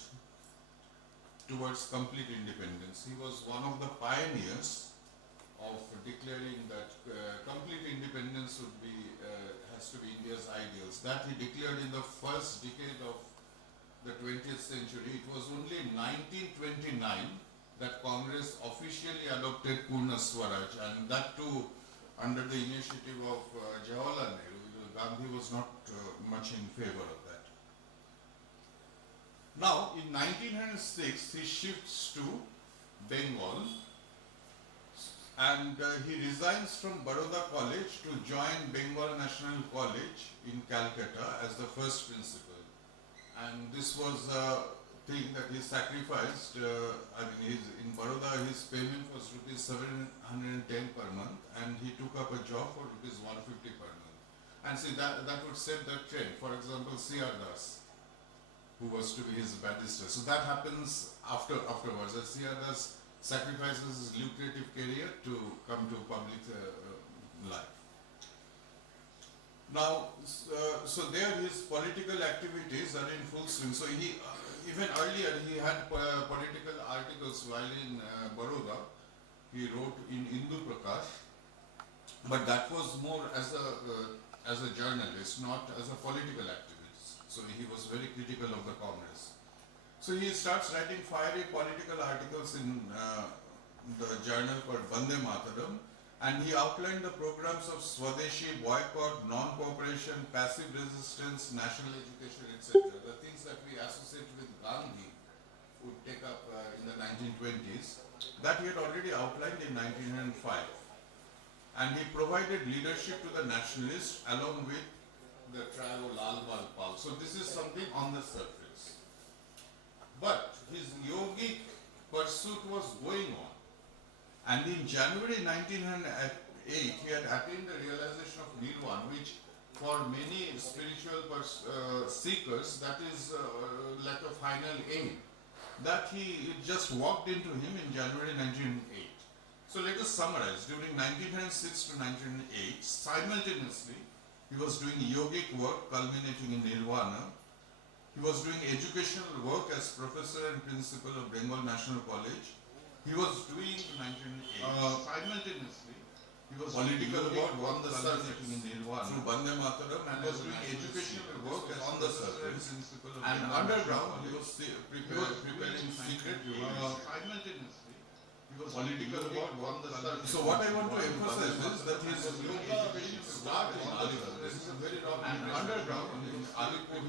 towards complete independence. He was one of the pioneers of declaring that complete independence has to be India's ideals. That he declared in the first decade of the 20th century. It was only in 1929 that Congress officially adopted Purna Swaraj, and that too under the initiative of Jawaharlal Nehru. Gandhi was not much in favor of that. Now, in 1906, he shifts to Bengal, and he resigns from Baroda College to join Bengal National College in Calcutta as the first principal. And this was a thing that he sacrificed. In Baroda, his payment was rupees 710 per month, and he took up a job for rupees 150 per month. And see, that would set the trend. For example, C.R. Das, who was to be his barrister. So that happens afterwards. That C.R. Das sacrifices his lucrative career to come to public life. Now, so there his political activities are in full swing. So he, even earlier, he had political articles while in Baroda. He wrote in Hindu Prakash, but that was more as a journalist, not as a political activist. So he was very critical of the Congress. So he starts writing fiery political articles in the journal called Vande Mataram, and he outlined the programs of Swadeshi, boycott, non-cooperation, passive resistance, national education, etc. The things that we associate with Gandhi would take up in the 1920s, that he had already outlined in 1905. And he provided leadership to the nationalists along with the trio Lal Bal Pal. So this is something on the surface. But his yogic pursuit was going on. And in January 1908, he had attained the realization of Nirvana, which for many spiritual seekers, that is like a final aim. That it just walked into him in January 1908. So let us summarize. During 1906 to 1908, simultaneously, he was doing yogic work culminating in Nirvana. He was doing educational work as professor and principal of Bengal National College. He was doing 1908. Simultaneously, he was political work on the surface in Nirvana through Vande Mataram, and was doing educational work as on the surface. And underground, he was preparing secret. Simultaneously, he political about so what I want to emphasize is that his yoga start in Alipur. This is a very wrong underground in Alipur.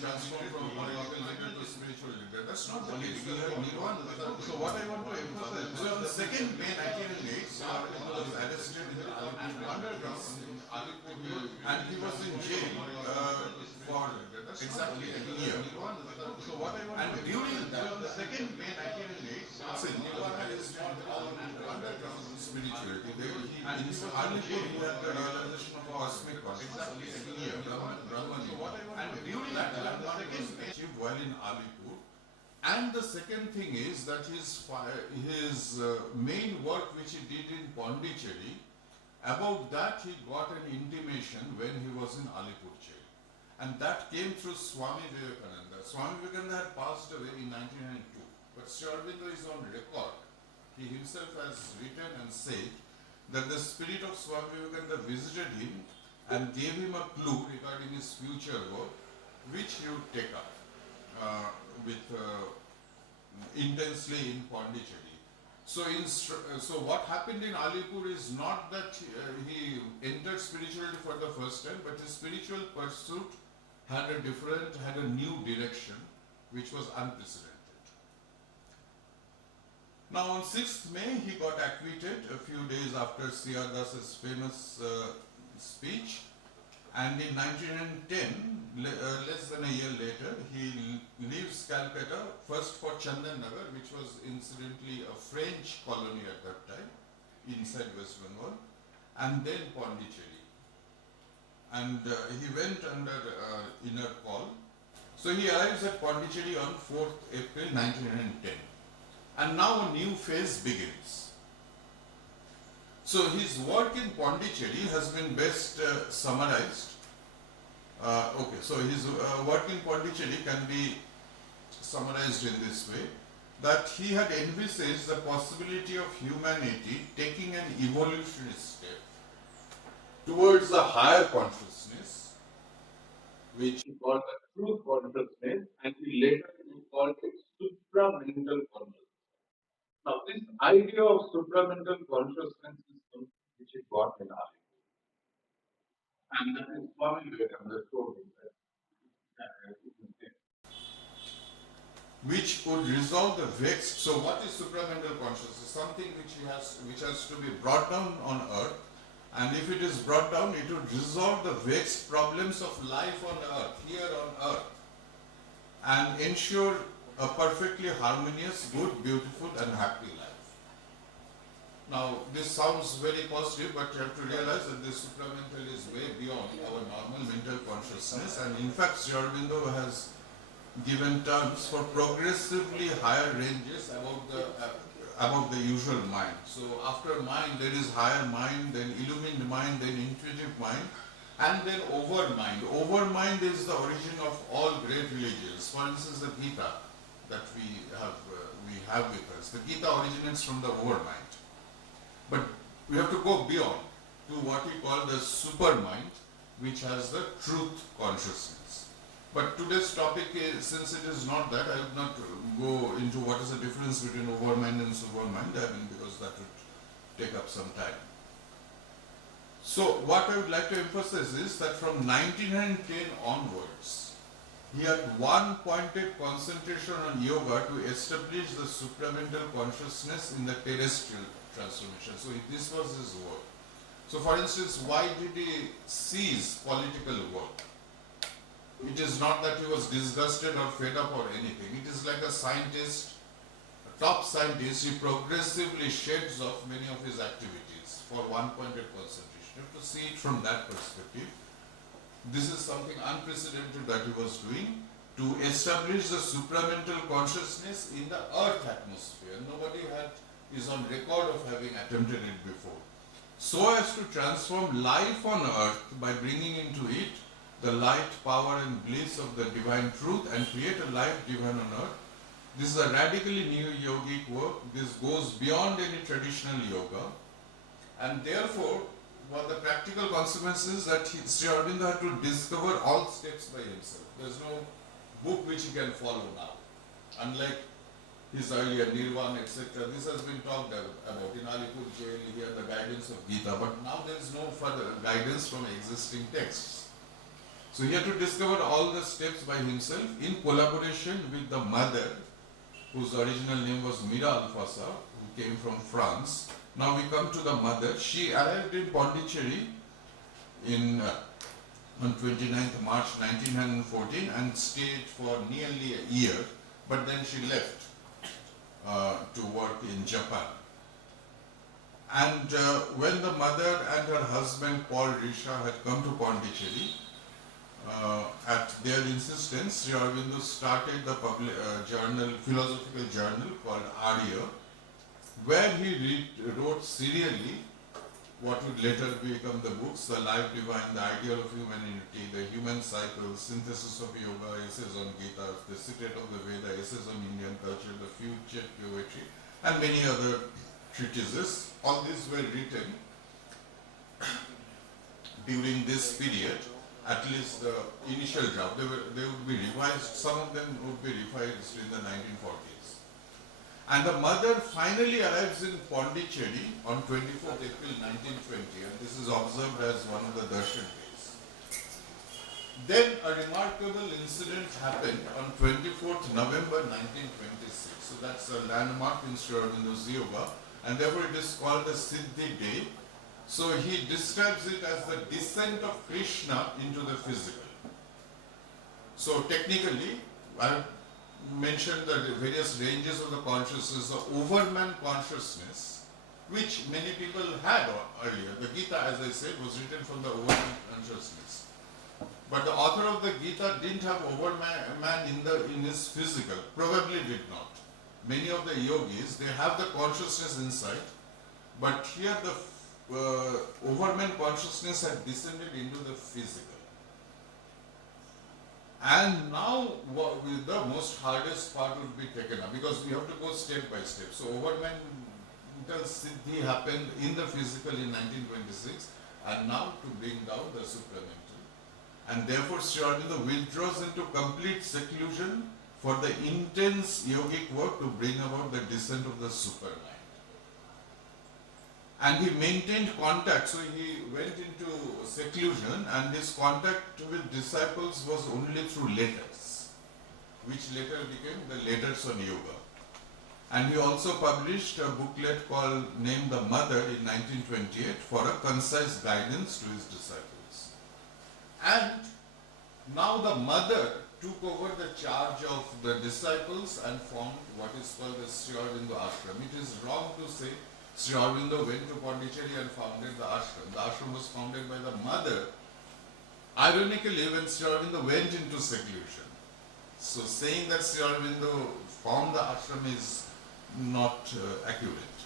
Transform from political leader to spiritual leader. That's not the case. So what I want to emphasize is on the 2nd May 1908, Aurobindo was arrested in the Alipur underground in Alipur, and he was in jail for exactly a year. So what I want and during that, on the 2nd May 1908, he was arrested in the Alipur underground spirituality. And he was Alipur, he had the realization of cosmic exactly a year. And during that, on the 2nd May, achieved while in Alipur. And the second thing is that his main work which he did in Pondicherry, about that he got an intimation when he was in Alipur jail. And that came through Swami Vivekananda. Swami Vivekananda had passed away in 1992. But Sri Aurobindo is on record. He himself has written and said that the spirit of Swami Vivekananda visited him and gave him a clue regarding his future work, which he would take up intensely in Pondicherry. So what happened in Alipur is not that he entered spirituality for the first time, but his spiritual pursuit had a new direction, which was unprecedented. Now on 6th May, he got acquitted a few days after C.R. Das's famous speech. And in 1910, less than a year later, he leaves Calcutta, first for Chandan Nagar, which was incidentally a French colony at that time, inside West Bengal, and then Pondicherry. And he went under inner call. So he arrives at Pondicherry on 4th April 1910. And now a new phase begins. So his work in Pondicherry has been best summarized. So his work in Pondicherry can be summarized in this way, that he had envisaged the possibility of humanity taking an evolutionary step towards a higher consciousness, which he called the truth consciousness, and he later called it supramental consciousness. Now, this idea of supramental consciousness is something which he got in Alipur. And that is Swami Vivekananda told him that which would resolve the vexed. So, what is supramental consciousness? Something which has to be brought down on earth, and if it is brought down, it would resolve the vexed problems of life on earth, here on earth, and ensure a perfectly harmonious, good, beautiful, and happy life. Now, this sounds very positive, but you have to realize that this supramental is way beyond our normal mental consciousness, and in fact, Sri Aurobindo has given terms for progressively higher ranges above the usual mind. So, after mind, there is higher mind, then illumined mind, then intuitive mind, and then over mind. Over mind is the origin of all great religions. For instance, the Gita that we have with us. The Gita originates from the overmind. But we have to go beyond to what we call the supermind, which has the truth consciousness. But today's topic is, since it is not that, I would not go into what is the difference between overmind and supermind, because that would take up some time. So what I would like to emphasize is that from 1910 onwards, he had one pointed concentration on yoga to establish the supramental consciousness in the terrestrial transformation. So this was his work. So for instance, why did he cease political work? It is not that he was disgusted or fed up or anything. It is like a scientist, a top scientist, he progressively sheds off many of his activities for one pointed concentration. You have to see it from that perspective. This is something unprecedented that he was doing to establish the supramental consciousness in the earth atmosphere. Nobody is on record of having attempted it before. So as to transform life on earth by bringing into it the light, power and bliss of the divine truth and create a life divine on earth. This is a radically new yogic work. This goes beyond any traditional yoga, and therefore what the practical consequences that Sri Aurobindo had to discover all steps by himself. There is no book which he can follow now. Unlike his earlier Nirvana, etc. This has been talked about. In Alipur jail, he had the guidance of Gita, but now there is no further guidance from existing texts. So he had to discover all the steps by himself in collaboration with the mother, whose original name was Mira Alfasa, who came from France. Now we come to the mother. She arrived in Pondicherry on 29th March 1914 and stayed for nearly a year, but then she left to work in Japan. And when the mother and her husband Paul Risha had come to Pondicherry, at their insistence, Sri Aurobindo started the philosophical journal called Arya, where he wrote serially what would later become the books: The Life Divine, The Ideal of Humanity, The Human Cycle, Synthesis of Yoga, Essays on Gita, The Secret of the Veda, Essays on Indian Culture, The Future Poetry, and many other treatises. All these were written during this period. At least the initial draft, they would be revised, some of them would be revised in the 1940s. And the mother finally arrives in Pondicherry on 24th April 1920, and this is observed as one of the darshan days. Then a remarkable incident happened on 24th November 1926. So that's a landmark in Sri Aurobindo's yoga, and therefore it is called the Siddhi Day. So he describes it as the descent of Krishna into the physical. So technically, I mentioned the various ranges of the consciousness, the overman consciousness, which many people had earlier. The Gita, as I said, was written from the overman consciousness. But the author of the Gita didn't have overman in his physical, probably did not. Many of the yogis, they have the consciousness inside, but here the overman consciousness had descended into the physical. And now the most hardest part would be taken up, because we have to go step by step. So overmental siddhi happened in the physical in 1926, and now to bring down the supramental. And therefore Sri Aurobindo withdraws into complete seclusion for the intense yogic work to bring about the descent of the superman. And he maintained contact, so he went into seclusion, and his contact with disciples was only through letters, which later became the Letters on Yoga. And he also published a booklet named The Mother in 1928 for a concise guidance to his disciples. And now the mother took over the charge of the disciples and formed what is called the Sri Aurobindo Ashram. It is wrong to say Sri Aurobindo went to Pondicherry and founded the ashram. The ashram was founded by the mother, ironically, when Sri Aurobindo went into seclusion. So saying that Sri Aurobindo formed the ashram is not accurate.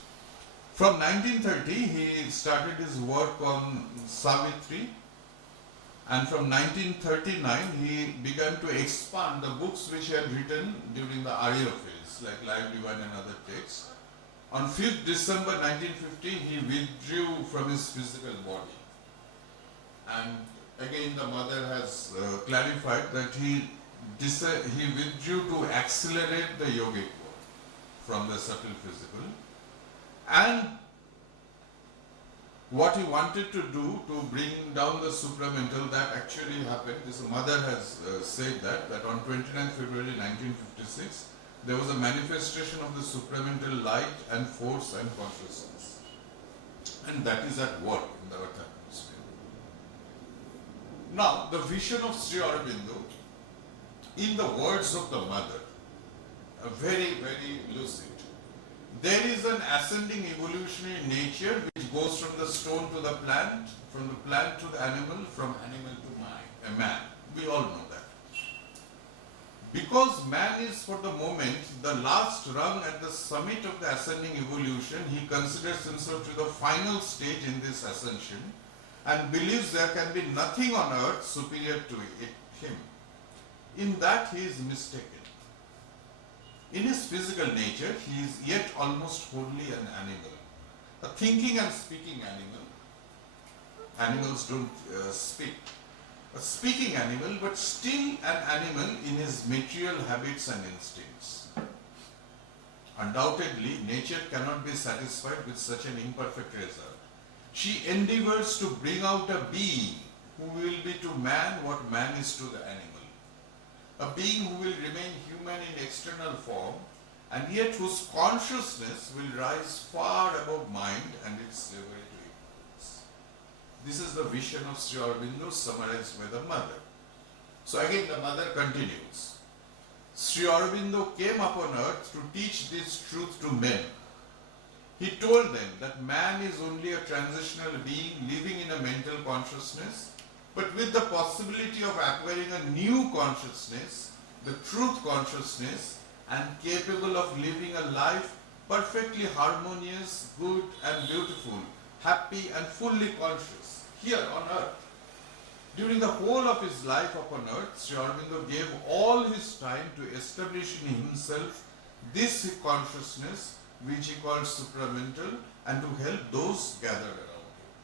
From 1930, he started his work on Savitri, and from 1939, he began to expand the books which he had written during the Arya phase, like Life Divine and other texts. On 5th December 1950, he withdrew from his physical body. And again, the mother has clarified that he withdrew to accelerate the yogic work from the subtle physical. And what he wanted to do to bring down the supramental, that actually happened. This mother has said that on 29th February 1956, there was a manifestation of the supramental light and force and consciousness. And that is at work in the earth atmosphere. Now, the vision of Sri Aurobindo, in the words of the mother, very, very lucid. There is an ascending evolutionary nature which goes from the stone to the plant, from the plant to the animal, from animal to man. We all know that. Because man is for the moment the last rung at the summit of the ascending evolution, he considers himself to the final stage in this ascension and believes there can be nothing on earth superior to him. In that he is mistaken. In his physical nature, he is yet almost wholly an animal, a thinking and speaking animal. Animals don't speak. A speaking animal, but still an animal in his material habits and instincts. Undoubtedly, nature cannot be satisfied with such an imperfect result. She endeavors to bring out a being who will be to man what man is to the animal. A being who will remain human in external form and yet whose consciousness will rise far above mind and its slavery to ignorance. This is the vision of Sri Aurobindo summarized by the mother. So again the mother continues. Sri Aurobindo came upon earth to teach this truth to men. He told them that man is only a transitional being living in a mental consciousness, but with the possibility of acquiring a new consciousness, the truth consciousness, and capable of living a life perfectly harmonious, good and beautiful, happy and fully conscious here on earth. During the whole of his life upon earth, Sri Aurobindo gave all his time to establish in himself this consciousness which he called supramental and to help those gathered around him.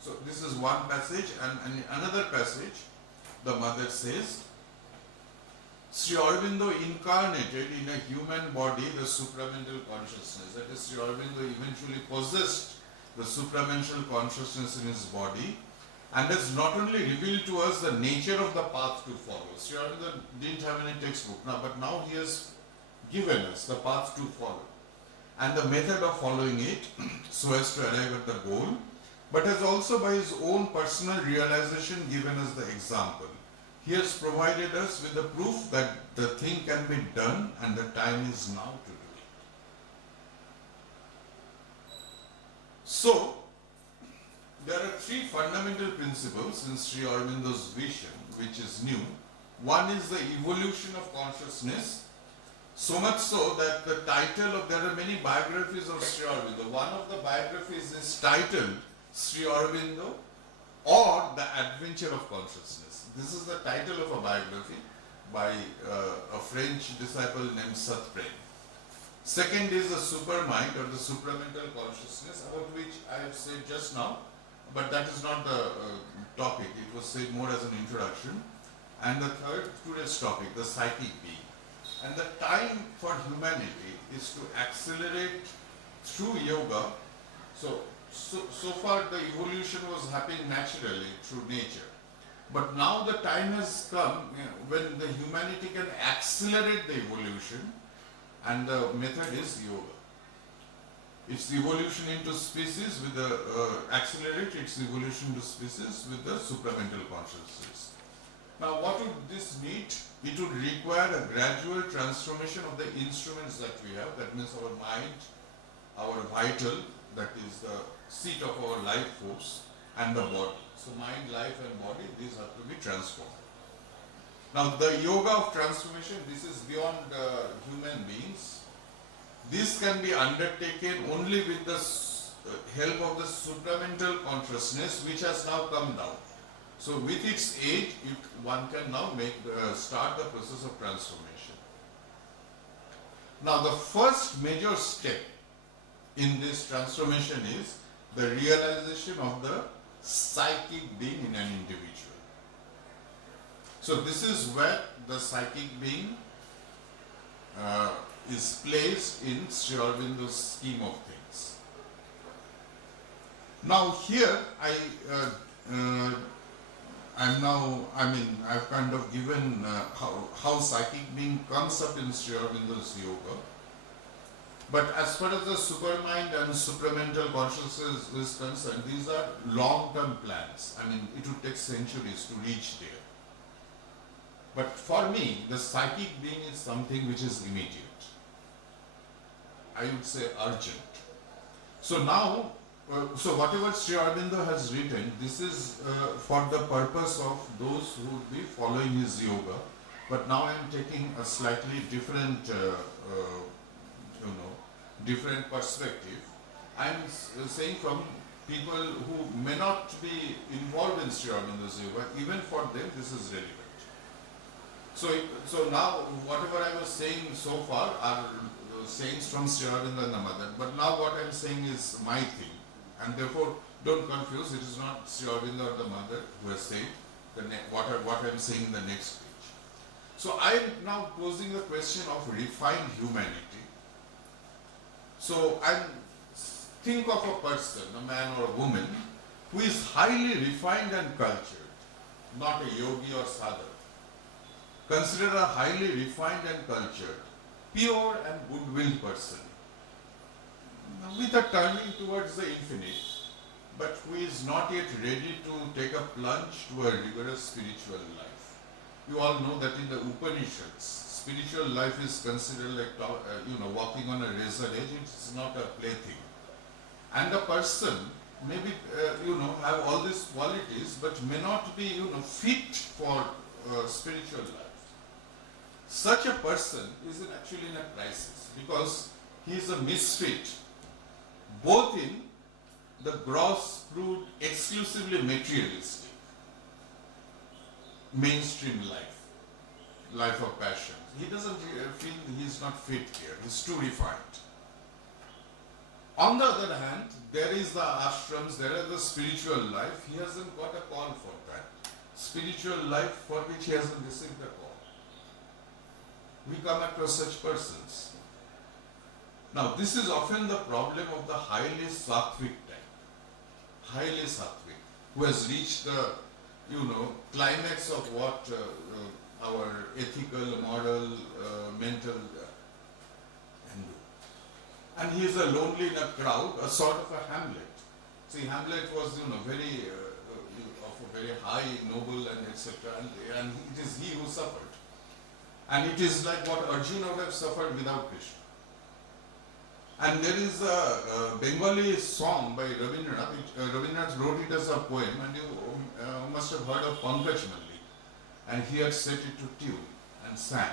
So this is one passage, and in another passage the mother says, Sri Aurobindo incarnated in a human body the supramental consciousness. That is, Sri Aurobindo eventually possessed the supramental consciousness in his body and has not only revealed to us the nature of the path to follow. Sri Aurobindo didn't have any textbook now, but now he has given us the path to follow and the method of following it so as to arrive at the goal, but has also by his own personal realization given us the example. He has provided us with the proof that the thing can be done and the time is now to do it. So, there are three fundamental principles in Sri Aurobindo's vision, which is new. One is the evolution of consciousness, so much so that the title of, there are many biographies of Sri Aurobindo. One of the biographies is titled Sri Aurobindo or The Adventure of Consciousness. This is the title of a biography by a French disciple named Satprem. Second is the supermind or the supramental consciousness, about which I have said just now. But that is not the topic, it was said more as an introduction. And the third, today's topic, the psychic being. And the time for humanity is to accelerate through yoga. So far the evolution was happening naturally through nature. But now the time has come when the humanity can accelerate the evolution, and the method is yoga. Its evolution into species with the accelerate its evolution to species with the supramental consciousness. Now, what would this need? It would require a gradual transformation of the instruments that we have. That means our mind, our vital, that is the seat of our life force, and the body. So, mind, life, and body, these have to be transformed. Now, the yoga of transformation, this is beyond human beings. This can be undertaken only with the help of the supramental consciousness which has now come down. So with its aid, one can now start the process of transformation. Now the first major step in this transformation is the realization of the psychic being in an individual. So this is where the psychic being is placed in Sri Aurobindo's scheme of things. Now here I've kind of given how psychic being comes up in Sri Aurobindo's yoga. But as far as the supermind and supramental consciousness is concerned, these are long-term plans. I mean, it would take centuries to reach there. But for me, the psychic being is something which is immediate. I would say urgent. So now, so whatever Sri Aurobindo has written, this is for the purpose of those who would be following his yoga. But now I am taking a slightly different, different perspective. I am saying from people who may not be involved in Sri Aurobindo's yoga, even for them this is relevant. So now whatever I was saying so far are sayings from Sri Aurobindo and the mother, but now what I am saying is my thing, and therefore don't confuse, it is not Sri Aurobindo or the mother who has said what I am saying in the next page. So I am now posing the question of refined humanity. So, and think of a person, a man or a woman, who is highly refined and cultured, not a yogi or sadhak. Consider a highly refined and cultured, pure and good-willed person, with a turning towards the infinite, but who is not yet ready to take a plunge to a rigorous spiritual life. You all know that in the Upanishads, spiritual life is considered like walking on a razor edge. It's not a plaything. And a person maybe have all these qualities, but may not be fit for spiritual life. Such a person is actually in a crisis because he is a misfit, both in the gross, crude, exclusively materialistic mainstream life of passion. He doesn't feel he is not fit here. He's too refined. On the other hand, there is the ashrams, there is the spiritual life. He hasn't got a call for that. Spiritual life for which he hasn't received a call. We come across such persons. Now, this is often the problem of the highly sattvic type. Highly sattvic, who has reached the, climax of what our ethical, moral, mental can do. And he is lonely in a crowd, a sort of a Hamlet. See, Hamlet was, very of a very high, noble, and etc. And it is he who suffered. And it is like what Arjuna would have suffered without Krishna. And there is a Bengali song by Rabindranath. Rabindranath wrote it as a poem, and you must have heard of Pankaj, and he had set it to tune and sang.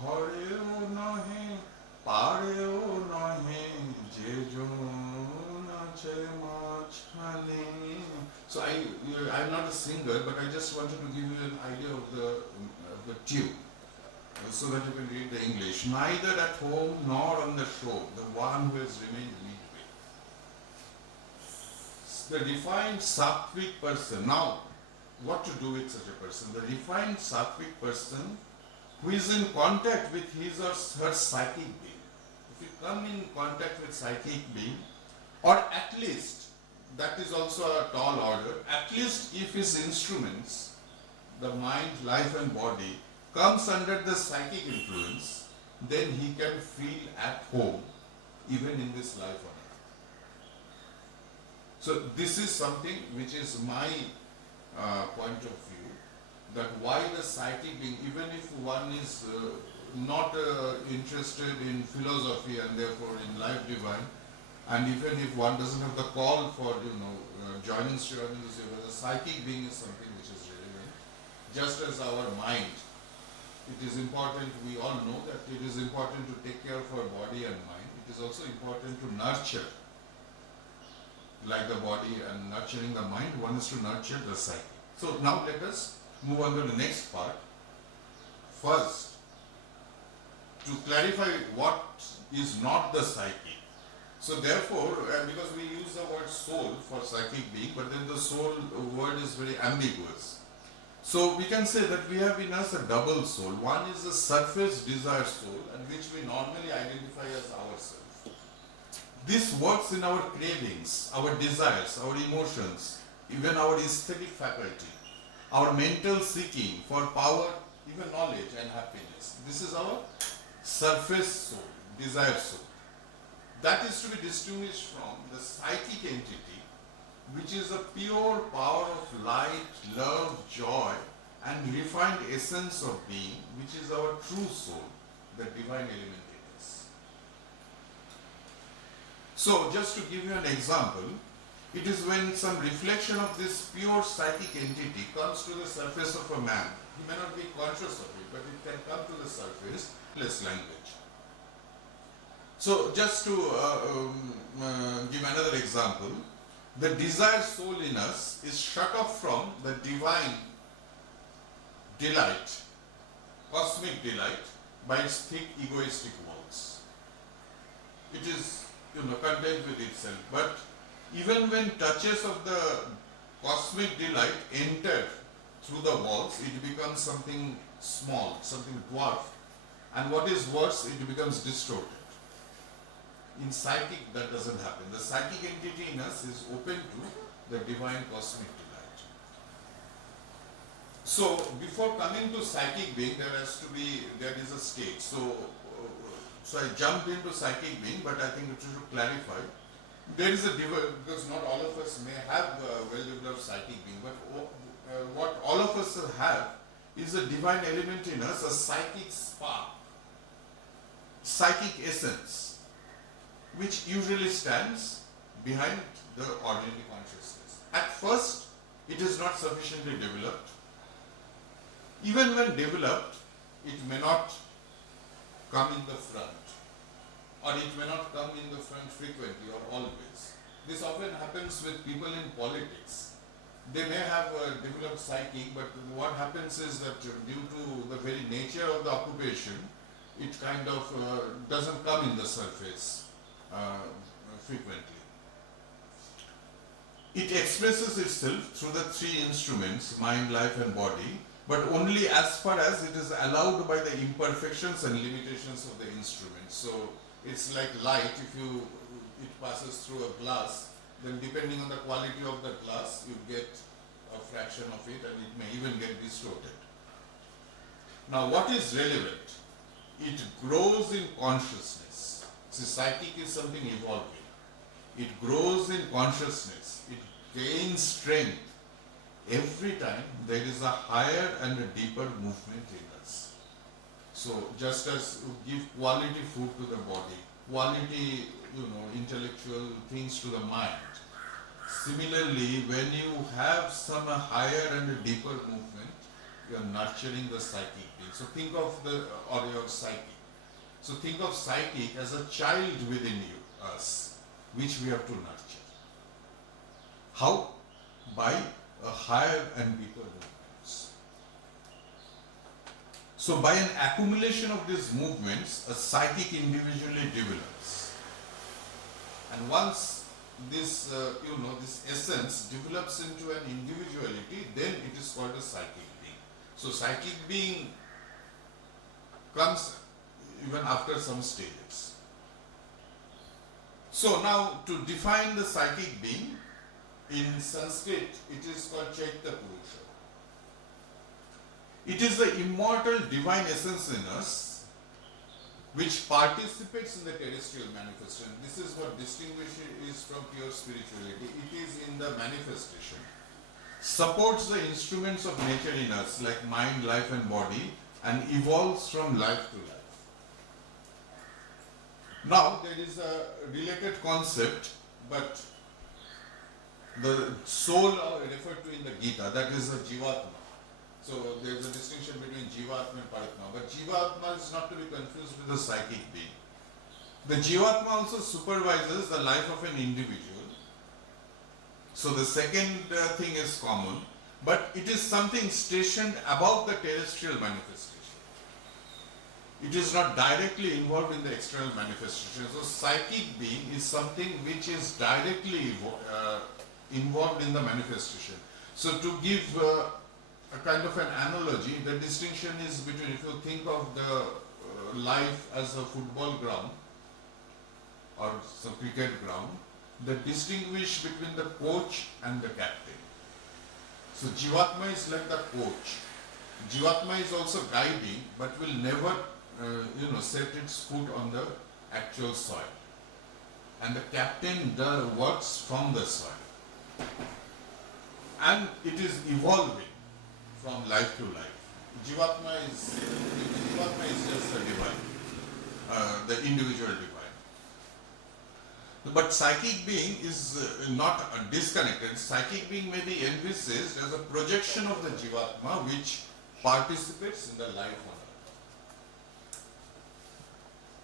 Bhareo nahe, pareo nahe, jejo nache machhane. So I'm not a singer, but I just wanted to give you an idea of the tune, so that you can read the English. Neither at home nor on the shore, the one who has remained midway. The refined sattvic person. Now, what to do with such a person? The refined sattvic person who is in contact with his or her psychic being. If you come in contact with psychic being, or at least, that is also a tall order, at least if his instruments, the mind, life and body, comes under the psychic influence, then he can feel at home even in this life on earth. So this is something which is my point of view, that why the psychic being, even if one is not interested in philosophy and therefore in life divine, and even if one doesn't have the call for joining Sri Aurobindo Seva, the psychic being is something which is relevant. Just as our mind, it is important, we all know that it is important to take care of our body and mind. It is also important to nurture, like the body and nurturing the mind, one is to nurture the psyche. So now let us move on to the next part. First, to clarify what is not the psyche. So therefore, because we use the word soul for psychic being, but then the soul word is very ambiguous. So we can say that we have in us a double soul. One is the surface desire soul, and which we normally identify as ourselves. This works in our cravings, our desires, our emotions, even our aesthetic faculty, our mental seeking for power, even knowledge and happiness. This is our surface soul, desire soul. That is to be distinguished from the psychic entity, which is a pure power of light, love, joy, and refined essence of being, which is our true soul, the divine element in us. So, just to give you an example, it is when some reflection of this pure psychic entity comes to the surface of a man. He may not be conscious of it, but it can come to the surface, less language. So, just to give another example, the desire soul in us is shut off from the divine delight, cosmic delight, by its thick egoistic walls. It is, content with itself, but even when touches of the cosmic delight enter through the walls, it becomes something small, something dwarf, and what is worse, it becomes distorted. In psychic, that doesn't happen. The psychic entity in us is open to the divine cosmic delight. So, before coming to psychic being, there is a stage. So I jumped into psychic being, but I think it should clarify. There is a because not all of us may have well-developed psychic being, but what all of us have is a divine element in us, a psychic spark, psychic essence, which usually stands behind the ordinary consciousness. At first, it is not sufficiently developed. Even when developed, it may not come in the front, or it may not come in the front frequently or always. This often happens with people in politics. They may have developed psychic, but what happens is that due to the very nature of the occupation, it kind of doesn't come in the surface frequently. It expresses itself through the three instruments, mind, life and body, but only as far as it is allowed by the imperfections and limitations of the instrument. So it's like light. If it passes through a glass, then depending on the quality of the glass, you get a fraction of it, and it may even get distorted. Now, what is relevant? It grows in consciousness. See, psychic is something evolving. It grows in consciousness. It gains strength every time there is a higher and a deeper movement in us. So just as we give quality food to the body, quality, intellectual things to the mind, similarly, when you have some higher and a deeper movement, you are nurturing the psychic being. So think of your psychic. So think of psychic as a child within you, us, which we have to nurture. How? By a higher and deeper movements. So by an accumulation of these movements, a psychic individually develops. And once this, this essence develops into an individuality, then it is called a psychic being. So psychic being comes even after some stages. So now to define the psychic being, in Sanskrit it is called Chaitya Purusha. It is the immortal divine essence in us which participates in the terrestrial manifestation. This is what distinguishes from pure spirituality. It is in the manifestation. Supports the instruments of nature in us like mind, life and body, and evolves from life to life. Now there is a related concept, but the soul referred to in the Gita, that is a Jivatma. So there is a distinction between Jivatma and Paratma. But Jivatma is not to be confused with the psychic being. The Jivatma also supervises the life of an individual. So the second thing is common, but it is something stationed above the terrestrial manifestation. It is not directly involved in the external manifestation. So psychic being is something which is directly involved in the manifestation. So to give a kind of an analogy, the distinction is between, if you think of the life as a football ground or some cricket ground, the distinguish between the coach and the captain. So Jivatma is like the coach. Jivatma is also guiding, but will never set its foot on the actual soil. And the captain works from the soil. And it is evolving from life to life. Jivatma is just the divine, the individual divine. But psychic being is not disconnected. Psychic being may be envisaged as a projection of the Jivatma which participates in the life on earth.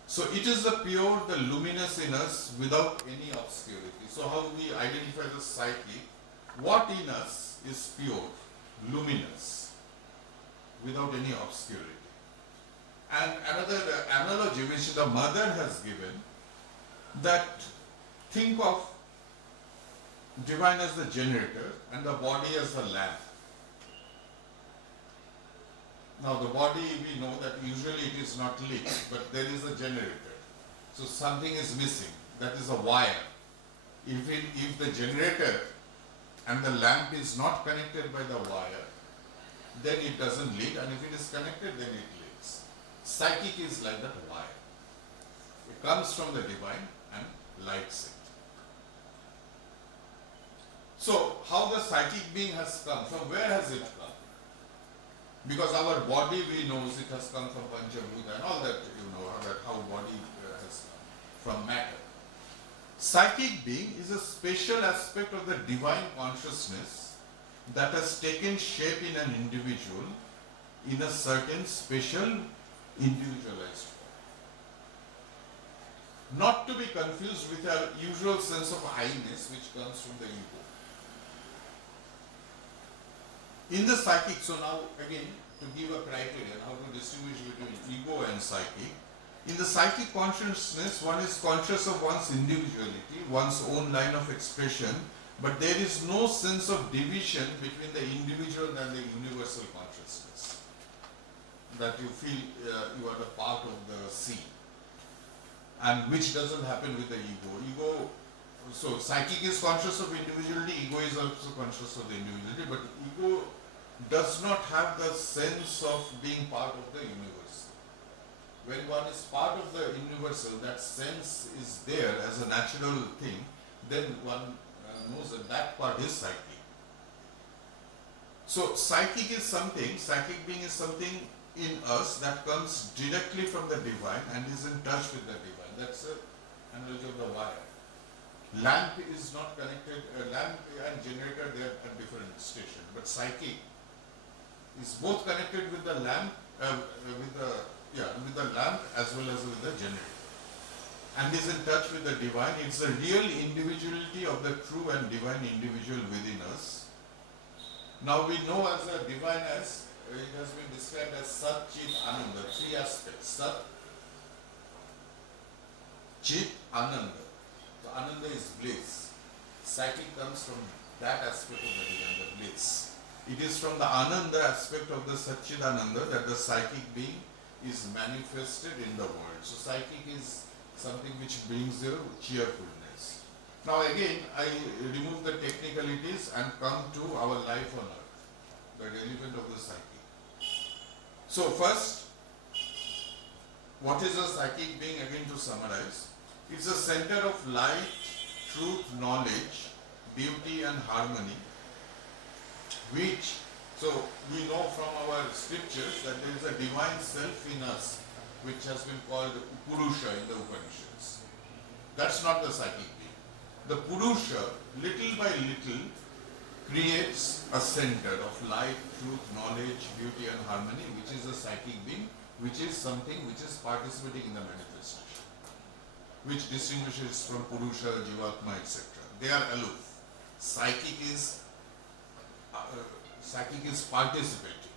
So it is the pure, the luminous in us without any obscurity. So how we identify the psychic? What in us is pure, luminous, without any obscurity? And another analogy which the mother has given, that think of divine as the generator and the body as the lamp. Now the body, we know that usually it is not lit, but there is a generator. So something is missing. that is a wire. If the generator and the lamp is not connected by the wire, then it doesn't leak, and if it is connected, then it leaks. Psychic is like that wire. It comes from the divine and lights it. So, how the psychic being has come? From where has it come? Because our body, we know it has come from Panjab and all that, that how body has come from matter. Psychic being is a special aspect of the divine consciousness that has taken shape in an individual in a certain special individualized form. Not to be confused with our usual sense of I-ness which comes from the ego. In the psychic, so now again to give a criterion how to distinguish between ego and psychic. In the psychic consciousness, one is conscious of one's individuality, one's own line of expression, but there is no sense of division between the individual and the universal consciousness. That you feel you are a part of the sea, and which doesn't happen with the ego. So psychic is conscious of individuality, ego is also conscious of the individuality, but ego does not have the sense of being part of the universe. When one is part of the universal, that sense is there as a natural thing, then one knows that that part is psychic. So psychic is something, psychic being is something in us that comes directly from the divine and is in touch with the divine. That's an analogy of the wire. Lamp is not connected, lamp and generator, they are at different stations, but psychic is both connected with the lamp, with the lamp as well as with the generator, and is in touch with the divine. It's the real individuality of the true and divine individual within us. Now we know as a divine as, it has been described as Sat, Chit, Ananda, three aspects. Sat, Chit, Ananda. So Ananda is bliss. Psychic comes from that aspect of the divine, the bliss. It is from the Ananda aspect of the Satchidananda that the psychic being is manifested in the world. So psychic is something which brings you cheerfulness. Now again, I remove the technicalities and come to our life on earth, the element of the psychic. So first, what is a psychic being? Again to summarize, it's a center of light, truth, knowledge, beauty and harmony, which, so we know from our scriptures that there is a divine self in us which has been called Purusha in the Upanishads. That's not the psychic being. The Purusha, little by little, creates a center of light, truth, knowledge, beauty and harmony, which is a psychic being, which is something which is participating in the manifestation, which distinguishes from Purusha, Jivatma, etc. They are aloof. Psychic is participating.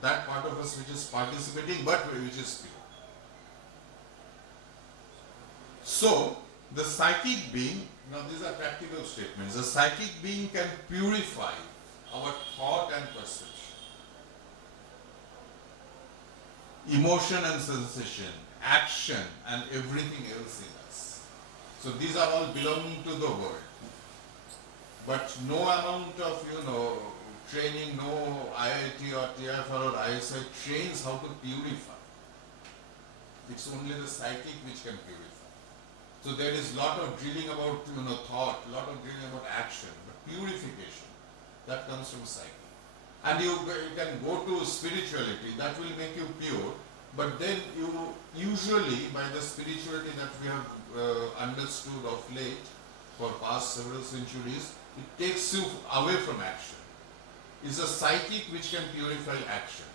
That part of us which is participating but which is pure. So, the psychic being, now these are practical statements, the psychic being can purify our thought and perception, emotion and sensation, action and everything else in us. So these are all belonging to the world. But no amount of, training, no IIT or TFR or ISI trains how to purify. It's only the psychic which can purify. So there is lot of drilling about thought, lot of drilling about action, but purification, that comes from psychic. And you can go to spirituality, that will make you pure, but then you usually by the spirituality that we have understood of late for past several centuries, it takes you away from action. It's a psychic which can purify action.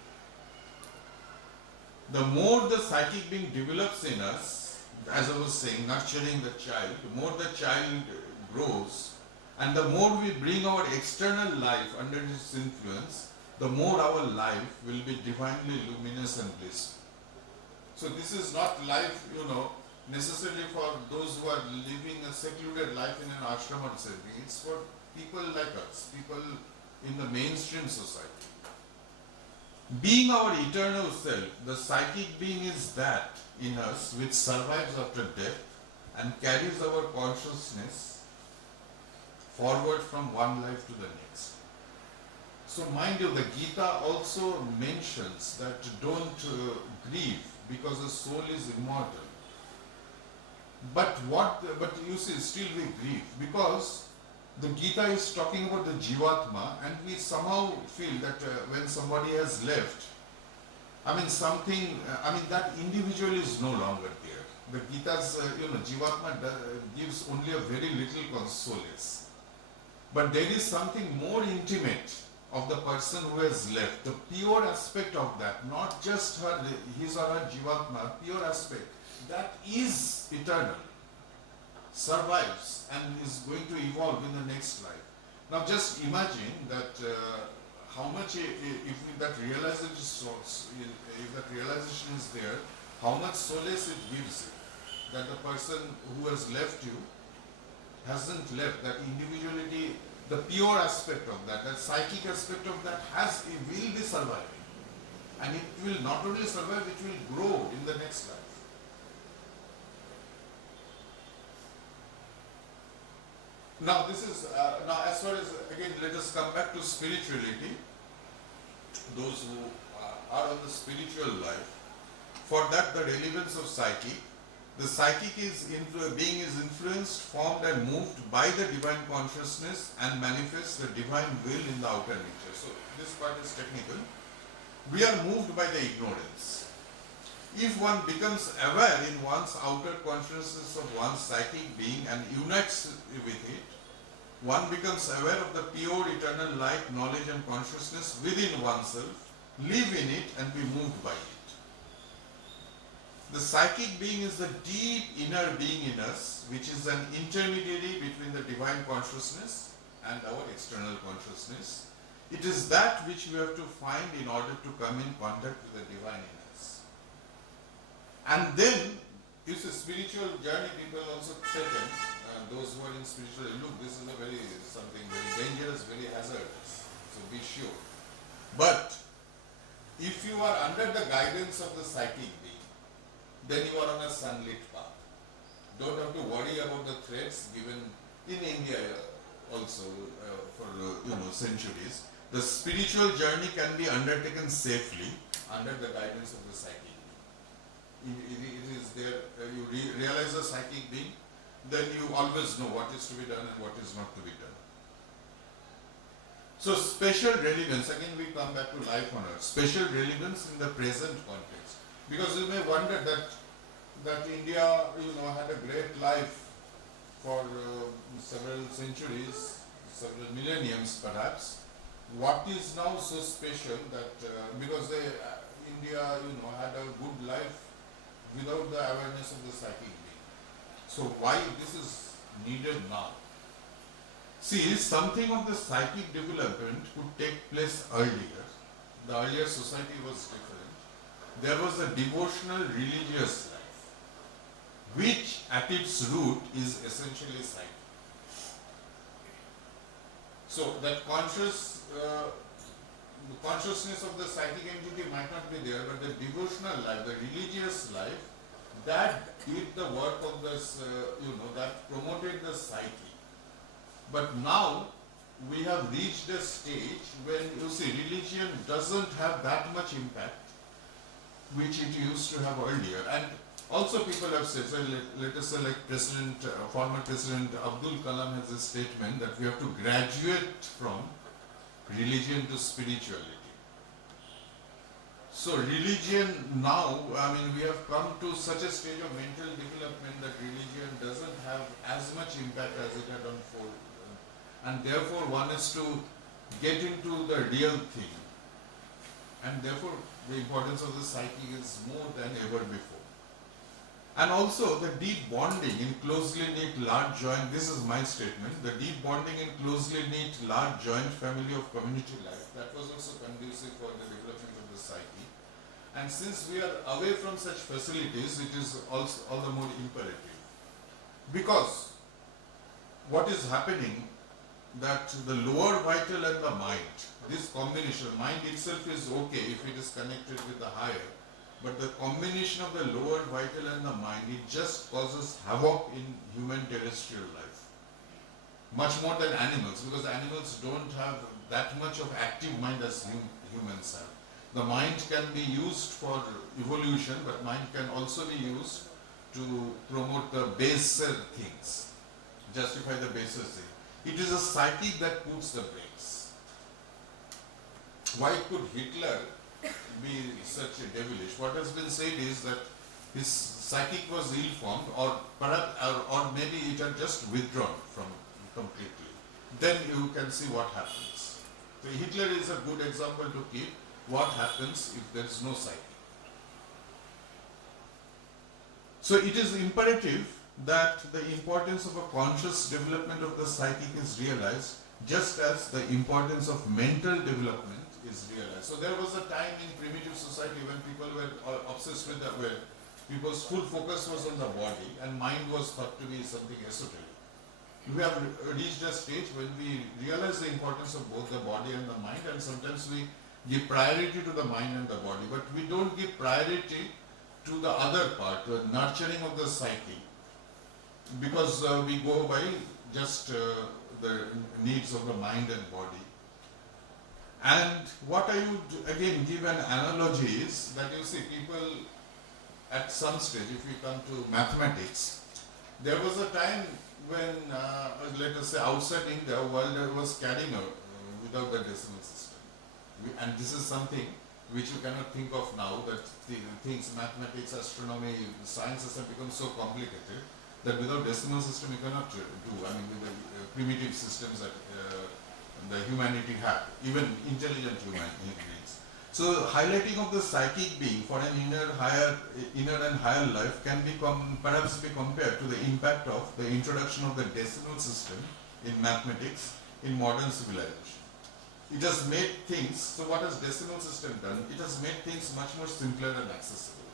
The more the psychic being develops in us, as I was saying, nurturing the child, the more the child grows, and the more we bring our external life under its influence, the more our life will be divinely luminous and blissful. So this is not life, necessarily for those who are living a secluded life in an ashram or something. It's for people like us, people in the mainstream society. Being our eternal self, the psychic being is that in us which survives after death and carries our consciousness forward from one life to the next. So mind you, the Gita also mentions that don't grieve because the soul is immortal. But you see, still we grieve because the Gita is talking about the Jivatma, and we somehow feel that when somebody has left, that individual is no longer there. The Gita's, Jivatma gives only a very little solace. But there is something more intimate of the person who has left, the pure aspect of that, not just his or her Jivatma, pure aspect, that is eternal, survives and is going to evolve in the next life. Now just imagine that how much, if that realization is there, how much solace it gives you, that the person who has left you hasn't left, that individuality, the pure aspect of that psychic aspect of that it will be surviving. And it will not only survive, it will grow in the next life. Now this is, now as far as, again let us come back to spirituality. Those who are on the spiritual life, for that the relevance of psychic. The psychic being is influenced, formed and moved by the divine consciousness and manifests the divine will in the outer nature. So this part is technical. We are moved by the ignorance. If one becomes aware in one's outer consciousness of one's psychic being and unites with it, one becomes aware of the pure eternal light, knowledge and consciousness within oneself, live in it and be moved by it. The psychic being is the deep inner being in us, which is an intermediary between the divine consciousness and our external consciousness. It is that which we have to find in order to come in contact with the divine in us. And then, you see, spiritual journey, people also threaten, those who are in spiritual, look, this is something very dangerous, very hazardous, so be sure. But, if you are under the guidance of the psychic being, then you are on a sunlit path. Don't have to worry about the threats given in India also for centuries. The spiritual journey can be undertaken safely under the guidance of the psychic being. It is there, you realize the psychic being, then you always know what is to be done and what is not to be done. So special relevance, again we come back to life on earth, special relevance in the present context. Because you may wonder that India, had a great life for several centuries, several millenniums perhaps. What is now so special that because India, had a good life without the awareness of the psychic being. So why this is needed now? See, something of the psychic development could take place earlier. The earlier society was different. There was a devotional religious life, which at its root is essentially psychic. So that the consciousness of the psychic entity might not be there, but the devotional life, the religious life, that did the work of this, that promoted the psyche. But now we have reached a stage when, you see, religion doesn't have that much impact which it used to have earlier. And also people have said, so let us say like former President Abdul Kalam has a statement that we have to graduate from religion to spirituality. So religion now, we have come to such a stage of mental development that religion doesn't have as much impact as it had on before. And therefore one is to get into the real thing. And therefore the importance of the psyche is more than ever before. And also the deep bonding in closely knit large joint, this is my statement, the deep bonding in closely knit large joint family of community life, that was also conducive for the development of the psyche. And since we are away from such facilities, it is also all the more imperative. Because what is happening, that the lower vital and the mind, this combination, mind itself is okay if it is connected with the higher, but the combination of the lower vital and the mind, it just causes havoc in human terrestrial life. Much more than animals, because animals don't have that much of active mind as humans have. The mind can be used for evolution, but mind can also be used to promote the baser things, justify the baser thing. It is a psyche that puts the brakes. Why could Hitler be such a devilish? What has been said is that his psychic was ill-formed, or perhaps, or maybe it had just withdrawn from completely. Then you can see what happens. So Hitler is a good example to keep. What happens if there is no psyche? So it is imperative that the importance of a conscious development of the psychic is realized, just as the importance of mental development is realized. So there was a time in primitive society when people were obsessed with where people's full focus was on the body and mind was thought to be something esoteric. We have reached a stage when we realize the importance of both the body and the mind, and sometimes we give priority to the mind and the body, but we don't give priority to the other part, the nurturing of the psyche, because we go by just the needs of the mind and body. And what I would again give an analogy is that you see people at some stage, if we come to mathematics, there was a time when, let us say outside India, world was carrying out without the decimal system. And this is something which you cannot think of now, that the things, mathematics, astronomy, sciences have become so complicated that without decimal system you cannot do. I mean, with the primitive systems that the humanity had, even intelligent human beings. So highlighting of the psychic being for an inner and higher life can be perhaps be compared to the impact of the introduction of the decimal system in mathematics in modern civilization. It has made things, so what has decimal system done? It has made things much more simpler and accessible.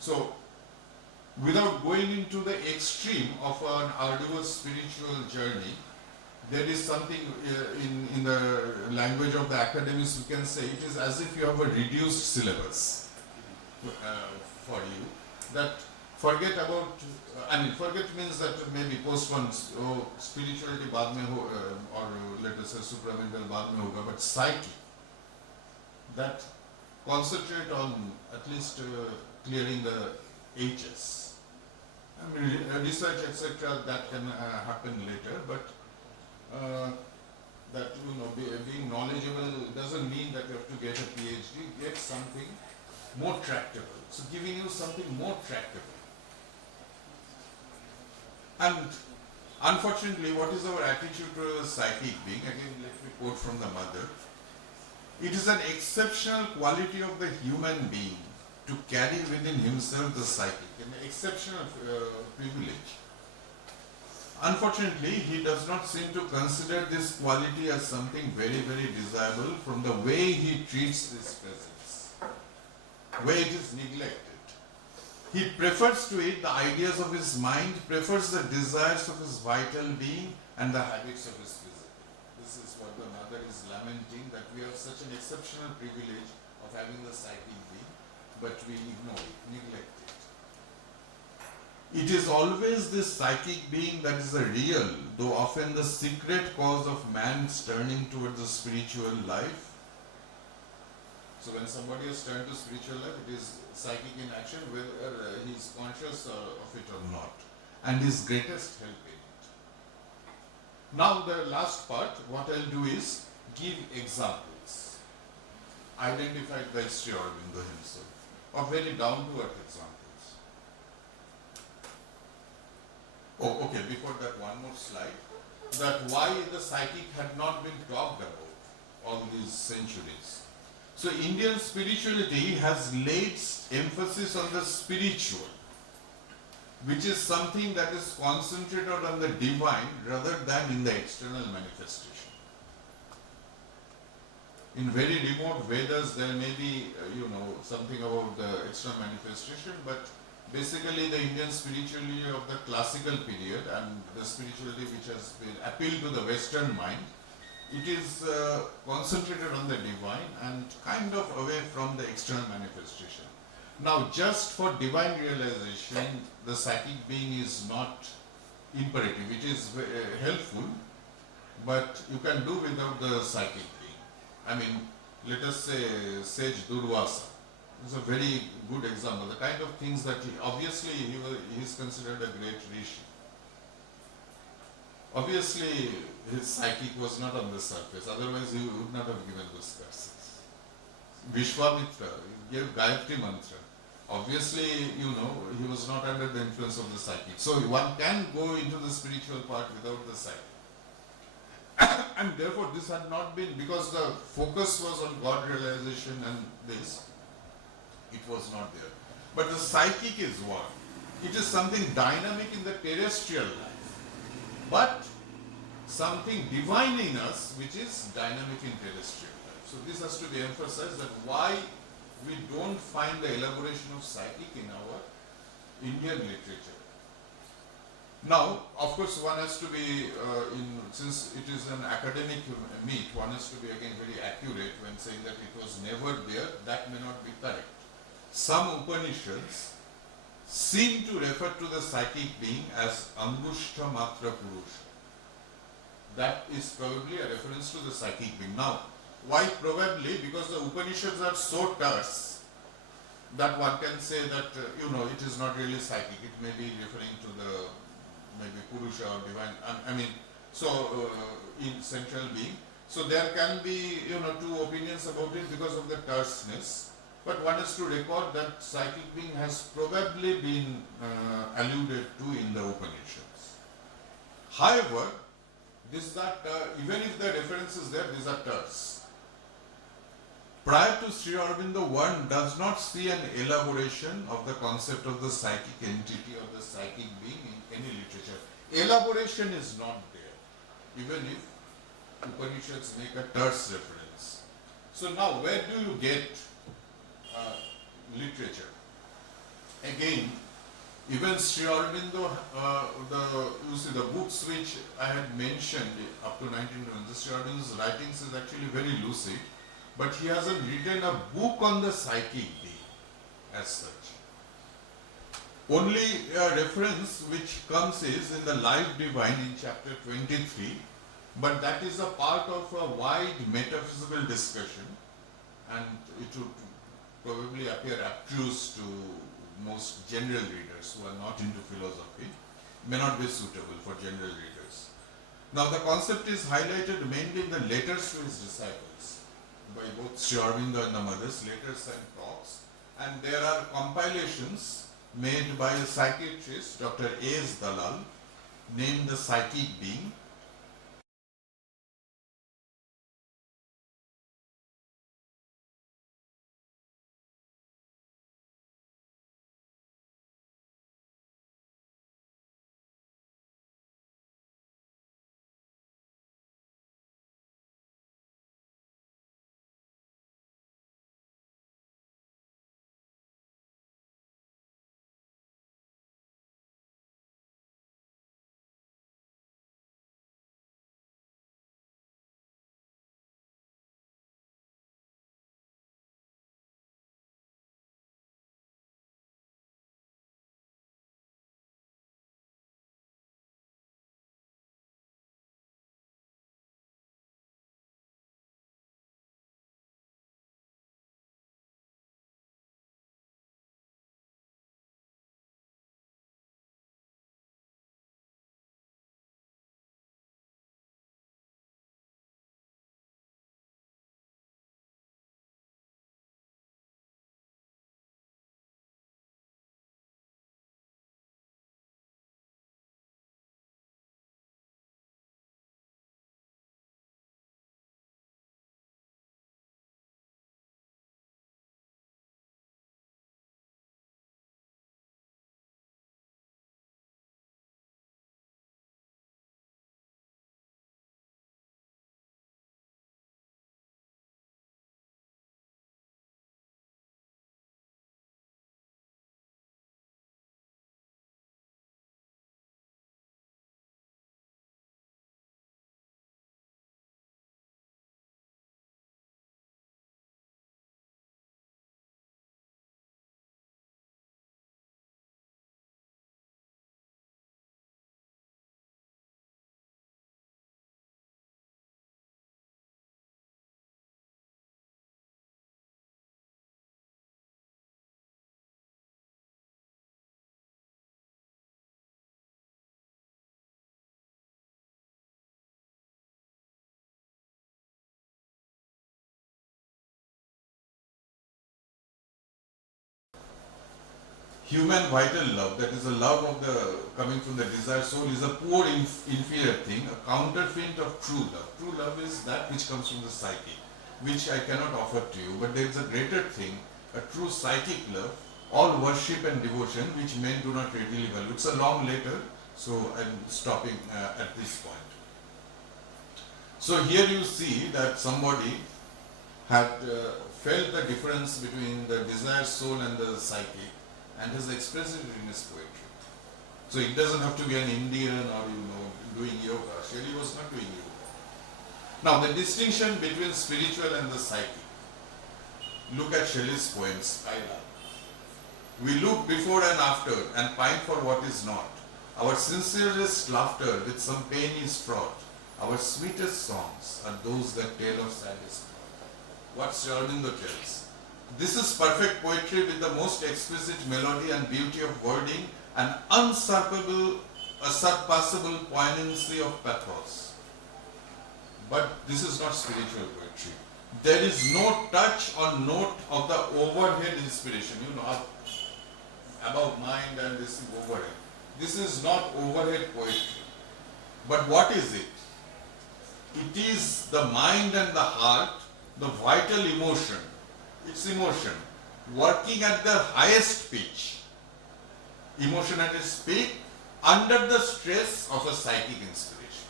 So without going into the extreme of an arduous spiritual journey, there is something in the language of the academics, you can say it is as if you have a reduced syllabus for you, that forget about, forget means that maybe postpone, spirituality baad mein ho, or let us say supramental baad mein hoga, but psyche, that concentrate on at least clearing the H's. I mean, research etc. that can happen later, but that being knowledgeable doesn't mean that you have to get a PhD. Get something more tractable. So giving you something more tractable. And unfortunately, what is our attitude to a psychic being? Again, let me quote from the mother. It is an exceptional quality of the human being to carry within himself the psychic, an exceptional privilege. Unfortunately, he does not seem to consider this quality as something very, very desirable from the way he treats this presence, where it is neglected. He prefers to it the ideas of his mind, prefers the desires of his vital being and the habits of his physical. This is what the mother is lamenting, that we have such an exceptional privilege of having the psychic being, but we ignore it, neglect it. It is always this psychic being that is the real, though often the secret cause of man's turning towards the spiritual life. So when somebody has turned to spiritual life, it is psychic in action, whether he is conscious of it or not, and his greatest help in it. Now the last part, what I'll do is give examples, identified by Sri Aurobindo himself, or very down-to-earth examples. Oh, okay, before that one more slide, that why the psychic had not been talked about all these centuries. So Indian spirituality has laid emphasis on the spiritual, which is something that is concentrated on the divine rather than in the external manifestation. In very remote Vedas, there may be, something about the external manifestation, but basically the Indian spirituality of the classical period and the spirituality which has been appealed to the Western mind It is concentrated on the divine and kind of away from the external manifestation. Now, just for divine realization, the psychic being is not imperative. It is helpful, but you can do without the psychic being. I mean, let us say Sage Durvasa is a very good example. The kind of things that obviously he is considered a great rishi. Obviously, his psychic was not on the surface, otherwise he would not have given those curses. Vishwamitra gave Gayatri Mantra. Obviously, he was not under the influence of the psychic. So one can go into the spiritual part without the psychic. And therefore, this had not been, because the focus was on God realization and this, it was not there. But the psychic is what? It is something dynamic in the terrestrial life, but something divine in us which is dynamic in terrestrial life. So this has to be emphasized, that why we don't find the elaboration of psychic in our Indian literature. Now, of course, one has to be, since it is an academic meet, one has to be again very accurate when saying that it was never there. That may not be correct. Some Upanishads seem to refer to the psychic being as Angushta Matra Purusha. That is probably a reference to the psychic being. Now, why probably? Because the Upanishads are so terse that one can say that, it is not really psychic. It may be referring to the maybe Purusha or divine, in central being. So there can be, two opinions about it because of the terseness. But one has to record that psychic being has probably been alluded to in the Upanishads. However, even if the reference is there, these are terse. Prior to Sri Aurobindo, one does not see an elaboration of the concept of the psychic entity or the psychic being in any literature. Elaboration is not there, even if Upanishads make a terse reference. So now, where do you get literature? Again, even Sri Aurobindo, the books which I had mentioned up to 1920, Sri Aurobindo's writings is actually very lucid, but he hasn't written a book on the psychic being as such. Only a reference which comes is in the Life Divine in chapter 23, but that is a part of a wide metaphysical discussion, and it would probably appear obtuse to most general readers who are not into philosophy, may not be suitable for general readers. Now the concept is highlighted mainly in the letters to his disciples by both Sri Aurobindo and the mothers, letters and talks, and there are compilations made by a psychiatrist, Dr. A.S. Dalal, named The Psychic Being, human vital love, that is the love of the coming from the desired soul, is a poor inferior thing, a counterfeit of true love. True love is that which comes from the psyche, which I cannot offer to you, but there is a greater thing, a true psychic love, all worship and devotion, which men do not readily value. It's a long letter, so I'm stopping at this point. So here you see that somebody had felt the difference between the desired soul and the psyche and has expressed it in his poetry. So it doesn't have to be an Indian or doing yoga. Shelley was not doing yoga. Now the distinction between spiritual and the psyche. Look at Shelley's poems. I love. We look before and after and pine for what is not. Our sincerest laughter with some pain is fraught. Our sweetest songs are those that tell of saddest. What Aurobindo tells. This is perfect poetry with the most exquisite melody and beauty of wording and unsurpassable poignancy of pathos. But this is not spiritual poetry. There is no touch or note of the overhead inspiration, above mind and this overhead. This is not overhead poetry. But what is it? It is the mind and the heart, the vital emotion, its emotion, working at the highest pitch, emotion at its peak, under the stress of a psychic inspiration.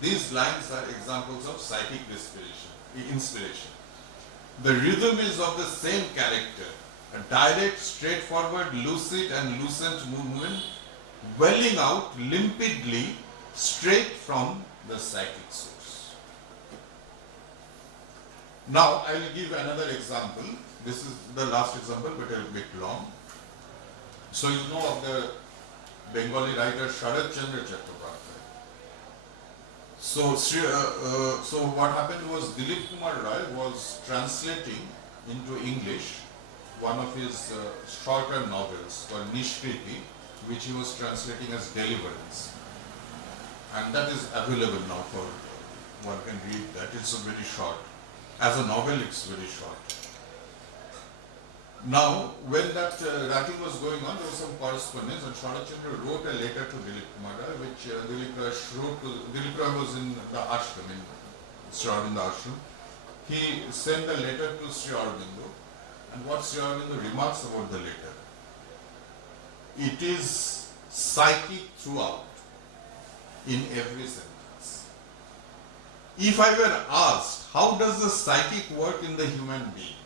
These lines are examples of psychic inspiration. The rhythm is of the same character, a direct, straightforward, lucid and lucent movement, welling out limpidly straight from the psychic source. Now I will give another example. This is the last example, but a bit long. So you know of the Bengali writer Sharat Chandra Chattopadhyay. So what happened was Dilip Kumar Rai was translating into English one of his shorter novels called Nishkriti, which he was translating as Deliverance. And that is available now for one can read that. It's very short. As a novel, it's very short. Now, when that writing was going on, there was some correspondence, and Sharat Chandra wrote a letter to Dilip Kumar, which Dilip Rai was in the ashram, in Sri Aurobindo ashram. He sent the letter to Sri Aurobindo, and what Sri Aurobindo remarks about the letter. It is psychic throughout, in every sentence. If I were asked, how does the psychic work in the human being?